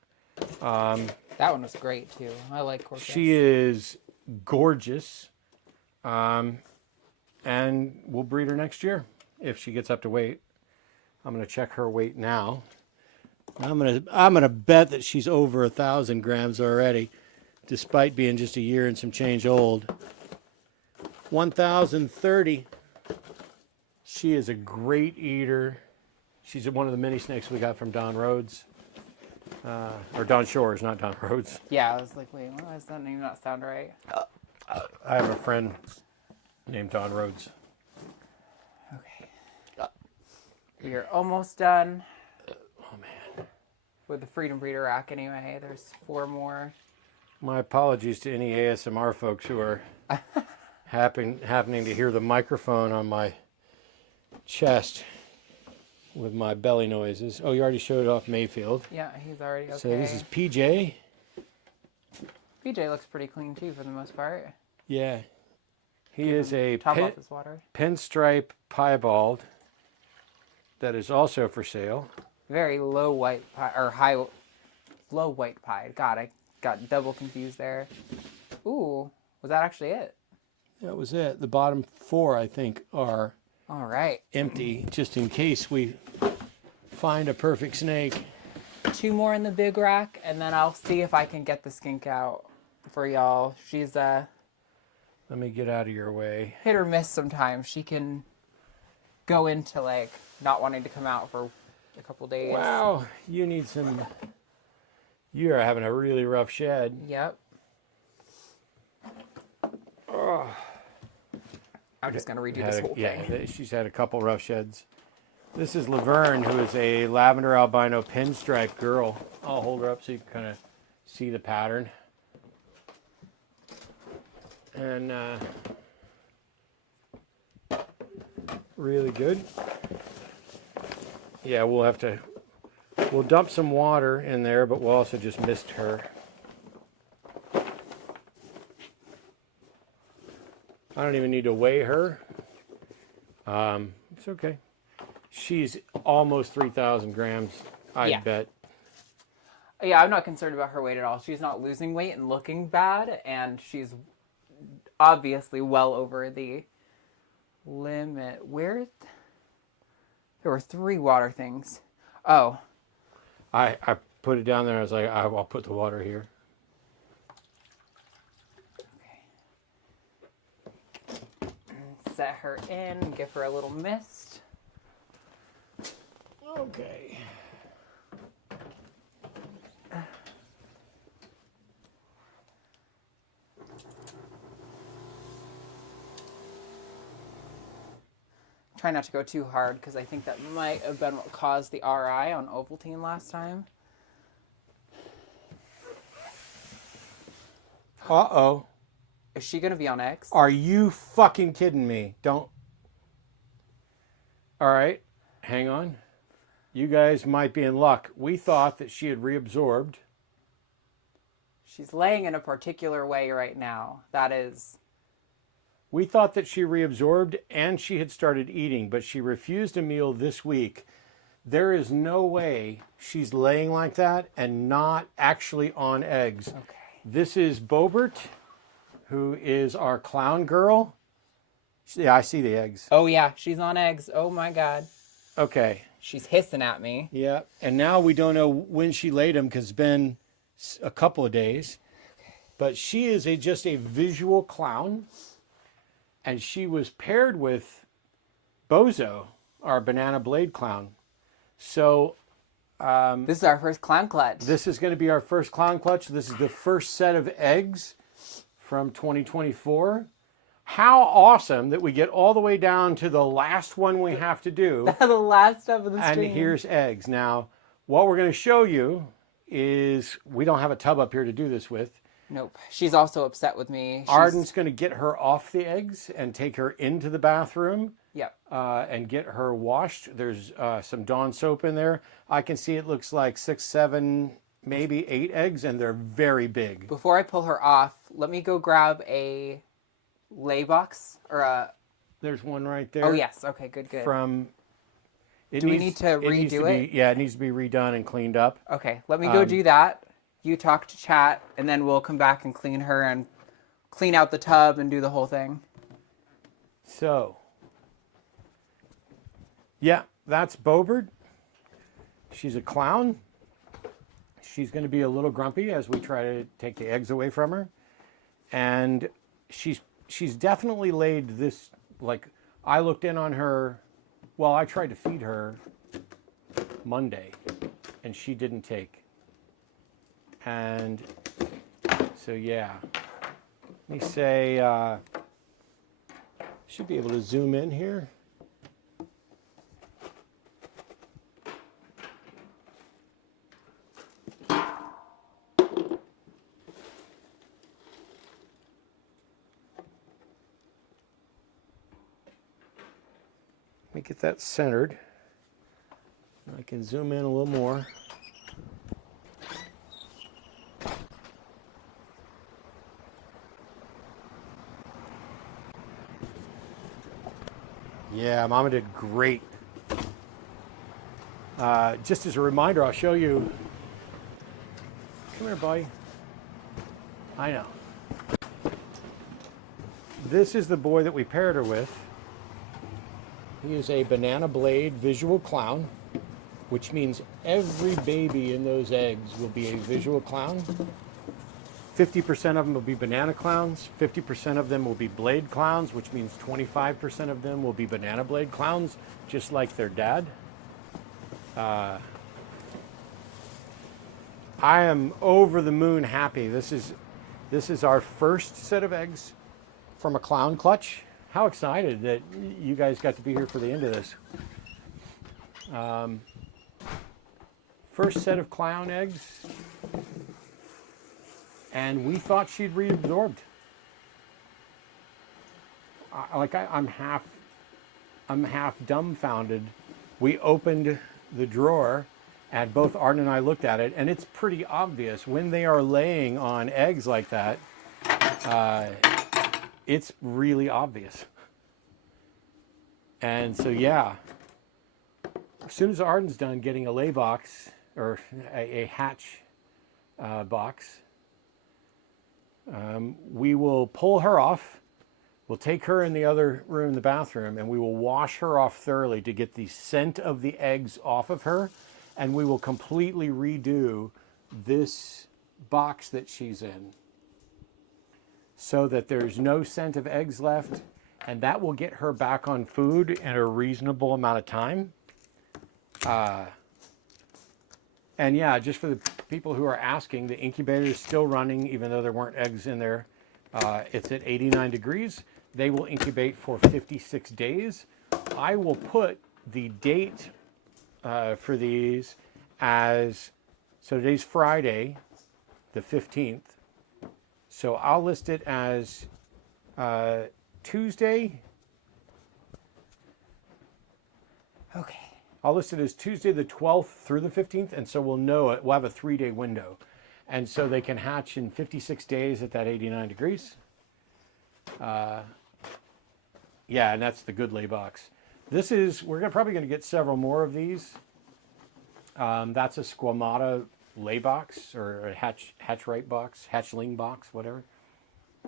That one was great too. I like Corpus. She is gorgeous. And we'll breed her next year if she gets up to weight. I'm going to check her weight now. I'm gonna bet that she's over 1,000 grams already, despite being just a year and some change old. 1,030. She is a great eater. She's one of the mini snakes we got from Don Rhodes. Or Don Shores, not Don Rhodes. Yeah, I was like, wait, why does that name not sound right? I have a friend named Don Rhodes. Okay. We are almost done. Oh, man. With the Freedom Breeder rack anyway. There's 4 more. My apologies to any ASMR folks who are happening to hear the microphone on my chest with my belly noises. Oh, you already showed off Mayfield. Yeah, he's already okay. So this is PJ. PJ looks pretty clean too for the most part. Yeah. He is a top off his water. Pinstripe piebald that is also for sale. Very low white pie, or low white pie. God, I got double confused there. Ooh, was that actually it? That was it. The bottom 4, I think, are all right, empty, just in case we find a perfect snake. 2 more in the big rack, and then I'll see if I can get the skink out for y'all. She's Let me get out of your way. hit or miss sometimes. She can go into like not wanting to come out for a couple days. Wow, you need some. You are having a really rough shed. Yep. Oh. I'm just gonna redo this whole thing. Yeah, she's had a couple rough sheds. This is Laverne, who is a lavender albino pinstripe girl. I'll hold her up so you can kind of see the pattern. And really good. Yeah, we'll dump some water in there, but we'll also just mist her. I don't even need to weigh her. It's okay. She's almost 3,000 grams, I bet. Yeah, I'm not concerned about her weight at all. She's not losing weight and looking bad, and she's obviously well over the limit. There were 3 water things. Oh. I put it down there. I was like, I'll put the water here. Okay. Set her in, give her a little mist. Okay. Try not to go too hard because I think that might have been what caused the RI on Ovaltine last time. Uh-oh. Is she going to be on X? Are you fucking kidding me? Don't. All right, hang on. You guys might be in luck. We thought that she had reabsorbed. She's laying in a particular way right now. That is... We thought that she reabsorbed and she had started eating, but she refused a meal this week. There is no way she's laying like that and not actually on eggs. Okay. This is Bobert, who is our clown girl. Yeah, I see the eggs. Oh, yeah. She's on eggs. Oh, my God. Okay. She's hissing at me. Yeah. And now we don't know when she laid them because it's been a couple of days. But she is just a visual clown. And she was paired with Bozo, our banana blade clown. So This is our first clown clutch. this is going to be our first clown clutch. This is the first set of eggs from 2024. How awesome that we get all the way down to the last one we have to do. The last step of the And stream. here's eggs. Now, what we're going to show you is we don't have a tub up here to do this with. Nope. She's also upset with me. Arden's going to get her off the eggs and take her into the bathroom. Yep. And get her washed. There's some Dawn soap in there. I can see it looks like 6, 7, maybe 8 eggs, and they're very big. Before I pull her off, let me go grab a lay box or a... There's one right there. Oh, yes. Okay, good. From... Do we need to redo it? Yeah, it needs to be redone and cleaned up. Okay, let me go do that. You talk to chat, and then we'll come back and clean her and clean out the tub and do the whole thing. So, yeah, that's Bobert. She's a clown. She's going to be a little grumpy as we try to take the eggs away from her. And she's definitely laid this, like, I looked in on her, well, I tried to feed her Monday, and she didn't take. And so, yeah. Let me say, should be able to zoom in here. Let me get that centered. I can zoom in a little more. Yeah, Mama did great. Just as a reminder, I'll show you. Come here, buddy. I know. This is the boy that we paired her with. He is a banana blade visual clown, which means every baby in those eggs will be a visual clown. 50% of them will be banana clowns, 50% of them will be blade clowns, which means 25% of them will be banana blade clowns, just like their dad. I am over the moon happy. This is our first set of eggs from a clown clutch. How excited that you guys got to be here for the end of this. First set of clown eggs. And we thought she'd reabsorbed. I'm half dumbfounded. We opened the drawer, and both Arden and I looked at it, and it's pretty obvious when they are laying on eggs like that. It's really obvious. And so, yeah, as soon as Arden's done getting a lay box or a hatch box, we will pull her off. We'll take her in the other room, the bathroom, and we will wash her off thoroughly to get the scent of the eggs off of her. And we will completely redo this box that she's in so that there's no scent of eggs left. And that will get her back on food in a reasonable amount of time. And yeah, just for the people who are asking, the incubator is still running, even though there weren't eggs in there. It's at 89 degrees. They will incubate for 56 days. I will put the date for these as, so today's Friday, the 15th. So I'll list it as Tuesday, I'll list it as Tuesday the 12th through the 15th, and so we'll know it. We'll have a 3-day window. And so they can hatch in 56 days at that 89 degrees. Yeah, and that's the good lay box. This is, probably going to get several more of these. That's a squamata lay box or a hatchling box, whatever.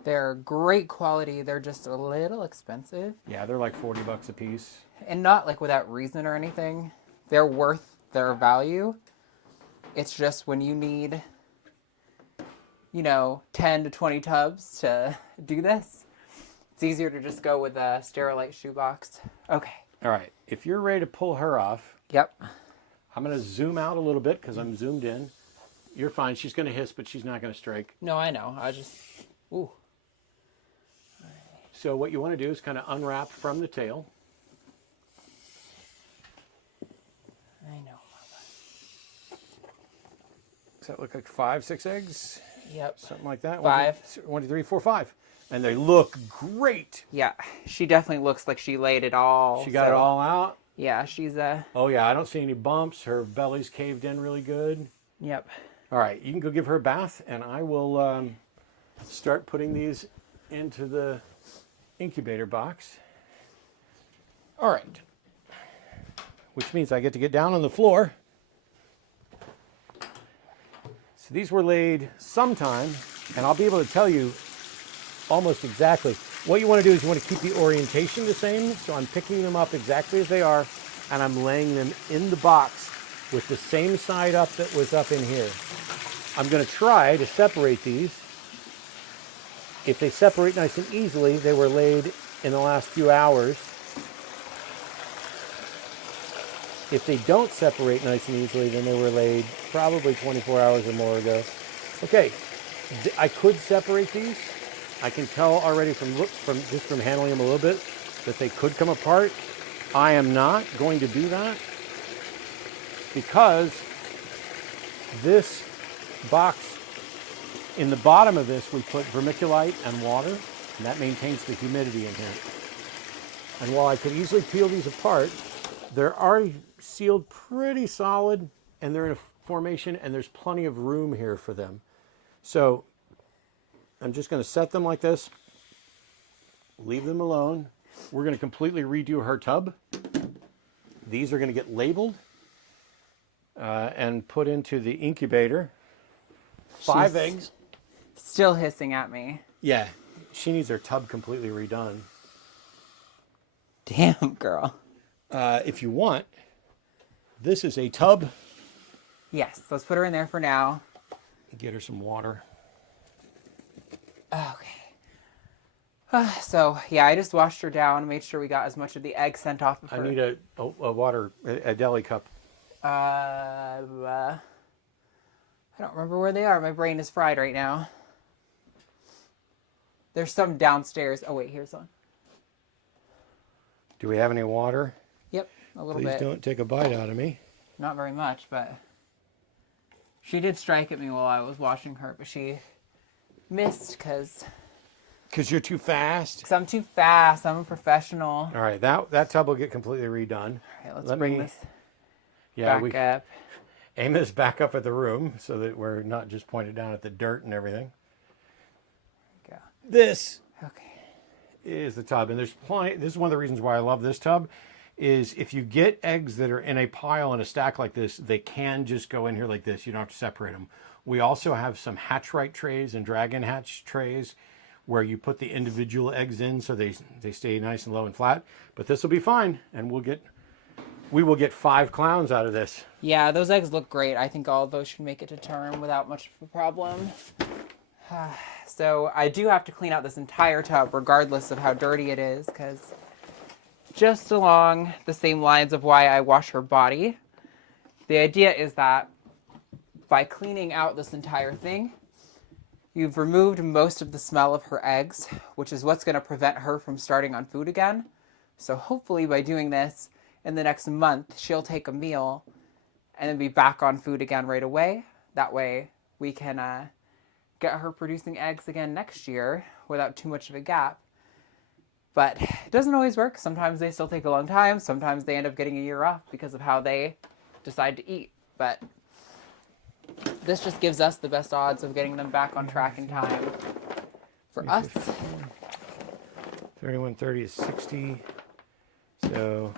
They're great quality. They're just a little expensive. Yeah, they're like $40 a piece. And not like without reason or anything. They're worth their value. It's just when you need, 10 to 20 tubs to do this, it's easier to just go with a Sterilite shoebox. Okay. All right. If you're ready to pull her off, Yep. I'm going to zoom out a little bit because I'm zoomed in. You're fine. She's going to hiss, but she's not going to strike. No, I know. Ooh. So what you want to do is kind of unwrap from the tail. I know. Does that look like 5, 6 eggs? Yep. Something like that? 5. 1, 2, 3, 4, 5. And they look great. Yeah. She definitely looks like she laid it all. She got it all out. Yeah, she's a... Oh, yeah. I don't see any bumps. Her belly's caved in really good. Yep. All right. You can go give her a bath, and I will start putting these into the incubator box. All right. Which means I get to get down on the floor. So these were laid sometime, and I'll be able to tell you almost exactly. What you want to do is you want to keep the orientation the same. So I'm picking them up exactly as they are, and I'm laying them in the box with the same side up that was up in here. I'm going to try to separate these. If they separate nice and easily, they were laid in the last few hours. If they don't separate nice and easily, then they were laid probably 24 hours or more ago. Okay, I could separate these. I can tell already from handling them a little bit that they could come apart. I am not going to do that because this box, in the bottom of this, we put vermiculite and water, and that maintains the humidity in here. And while I could easily peel these apart, they're already sealed pretty solid, and they're in a formation, and there's plenty of room here for them. So I'm just going to set them like this, leave them alone. We're going to completely redo her tub. These are going to get labeled and put into the incubator. 5 eggs. Still hissing at me. Yeah, she needs her tub completely redone. Damn, girl. If you want, this is a tub. Yes, let's put her in there for now. Get her some water. Okay. So, yeah, I just washed her down, made sure we got as much of the egg sent off of her. I need a water, a deli cup. I don't remember where they are. My brain is fried right now. There's some downstairs. Oh, wait, here's one. Do we have any water? Yep, a little Please bit. don't take a bite out of me. Not very much, but she did strike at me while I was washing her, but she missed because You're too fast? I'm too fast. I'm a professional. All right, that tub will get completely redone. Okay, let's bring this back up. Aim this back up at the room so that we're not just pointed down at the dirt and everything. Go. This Okay. is the tub, and there's plenty. This is one of the reasons why I love this tub. Is if you get eggs that are in a pile in a stack like this, they can just go in here like this. You don't have to separate them. We also have some hatch-right trays and dragon hatch trays where you put the individual eggs in so they stay nice and low and flat. But this will be fine, and we will get 5 clowns out of this. Yeah, those eggs look great. I think all of those should make it to term without much of a problem. So I do have to clean out this entire tub regardless of how dirty it is, because just along the same lines of why I wash her body, the idea is that by cleaning out this entire thing, you've removed most of the smell of her eggs, which is what's going to prevent her from starting on food again. So hopefully by doing this, in the next month, she'll take a meal and then be back on food again right away. That way we can get her producing eggs again next year without too much of a gap. But It doesn't always work. Sometimes they still take a long time. Sometimes they end up getting a year off because of how they decide to eat. But this just gives us the best odds of getting them back on track in time. For us, 3130 is 60. So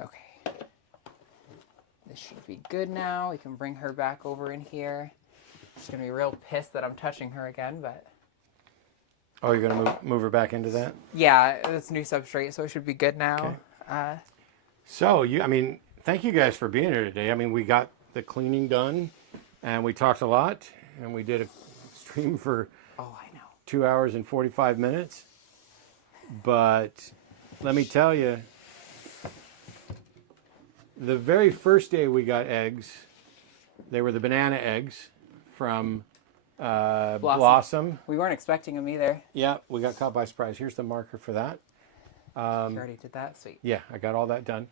okay. This should be good now. We can bring her back over in here. She's going to be real pissed that I'm touching her again, but... oh, you're going to move her back into that? Yeah, it's new substrate, so it should be good now. Okay. So, I mean, thank you guys for being here today. I mean, we got the cleaning done, and we talked a lot, and we did a stream for 2 hours and 45 minutes. But let me tell you, the very first day we got eggs, they were the banana eggs from Blossom. We weren't expecting them either. Yeah, we got caught by surprise. Here's the marker for that. You already did that? Sweet. Yeah, I got all that done.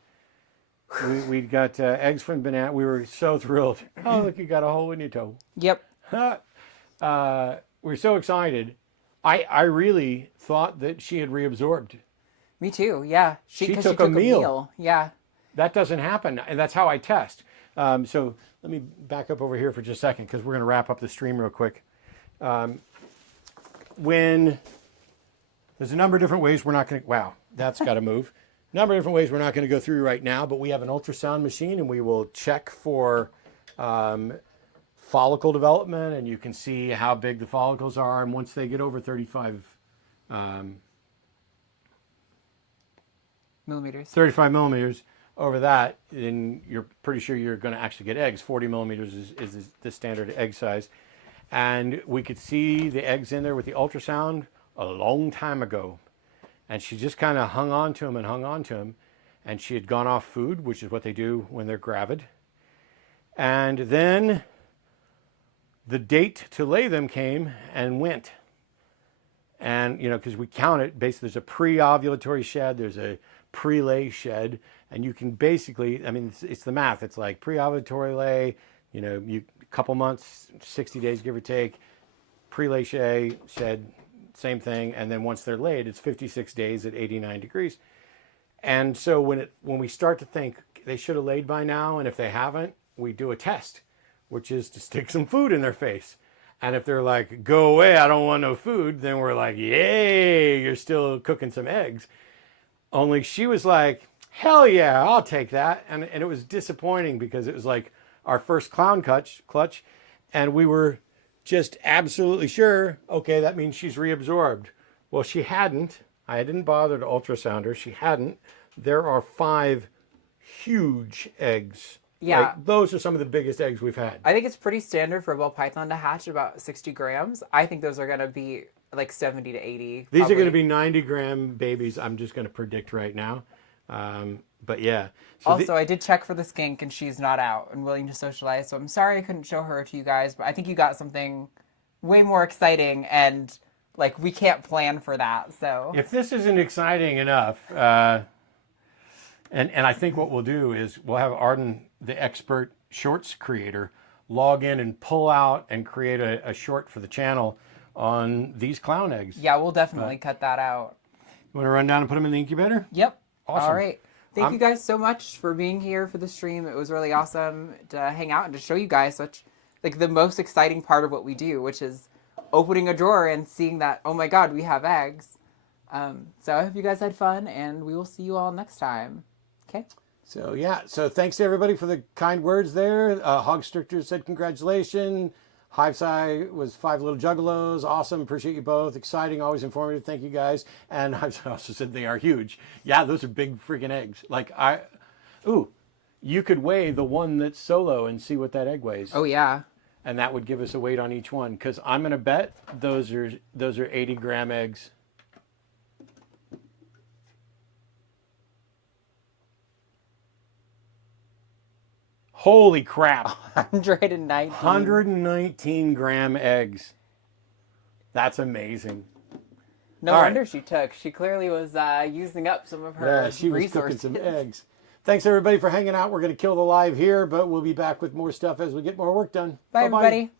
We got eggs from banana. We were so thrilled. Oh, look, you got a hole in your toe. Yep. We're so excited. I really thought that she had reabsorbed. Me too, yeah. She took a meal. Yeah. That doesn't happen, and that's how I test. So let me back up over here for just a second because we're going to wrap up the stream real quick. When there's a number of different ways we're not going to, wow, that's got to move. A number of different ways we're not going to go through right now, but we have an ultrasound machine and we will check for follicle development, and you can see how big the follicles are. And once they get over 35 millimeters over that, then you're pretty sure you're going to actually get eggs. 40 millimeters is the standard egg size. And we could see the eggs in there with the ultrasound a long time ago. And she just kind of hung on to them. And she had gone off food, which is what they do when they're gravid. And then the date to lay them came and went. And, you know, because we count it, basically there's a pre-ovulatory shed, there's a pre-lay shed, and you can basically, I mean, it's the math. It's like pre-ovulatory lay, you know, a couple months, 60 days, give or take, pre-lay shed, same thing, and then once they're laid, it's 56 days at 89 degrees. And so when we start to think they should have laid by now, and if they haven't, we do a test, which is to stick some food in their face. And if they're like, go away, I don't want no food, then we're like, yay, you're still cooking some eggs. Only she was like, hell yeah, I'll take that. And it was disappointing because it was like our first clown clutch, and we were just absolutely sure, okay, that means she's reabsorbed. Well, she hadn't. I didn't bother to ultrasound her. She hadn't. There are 5 huge eggs. Yeah. Like, those are some of the biggest eggs we've had. I think it's pretty standard for a ball python to hatch about 60 grams. I think those are going to be like 70 to 80. These are going to be 90-gram babies. I'm just going to predict right now. But yeah. So also, I did check for the skink, and she's not out and willing to socialize. So I'm sorry I couldn't show her to you guys, but I think you got something way more exciting, and like we can't plan for that. So if this isn't exciting enough, and I think what we'll do is we'll have Arden, the expert shorts creator, log in and pull out and create a short for the channel on these clown eggs. Yeah, we'll definitely cut that out. You want to run down and put them in the incubator? Yep. Awesome. All right. Thank you guys so much for being here for the stream. It was really awesome to hang out and to show you guys such like the most exciting part of what we do, which is opening a drawer and seeing that, oh my God, we have eggs. So I hope you guys had fun, and we will see you all next time. Okay. So yeah, so thanks to everybody for the kind words there. Hogstrictor said congratulations. Hivesci was 5 little juggalos. Awesome. Appreciate you both. Exciting. Always informative. Thank you guys. And Hivesci also said they are huge. Yeah, those are big freaking eggs. Like you could weigh the one that's solo and see what that egg weighs. Oh yeah. And that would give us a weight on each one. Because I'm going to bet those are 80-gram eggs. Holy crap. 119-gram eggs. That's amazing. No wonder she took. She clearly was using up some of her she was resources. cooking some eggs. Thanks everybody for hanging out. We're going to kill the live here, but we'll be back with more stuff as we get more work done. Bye, Bye-bye. everybody.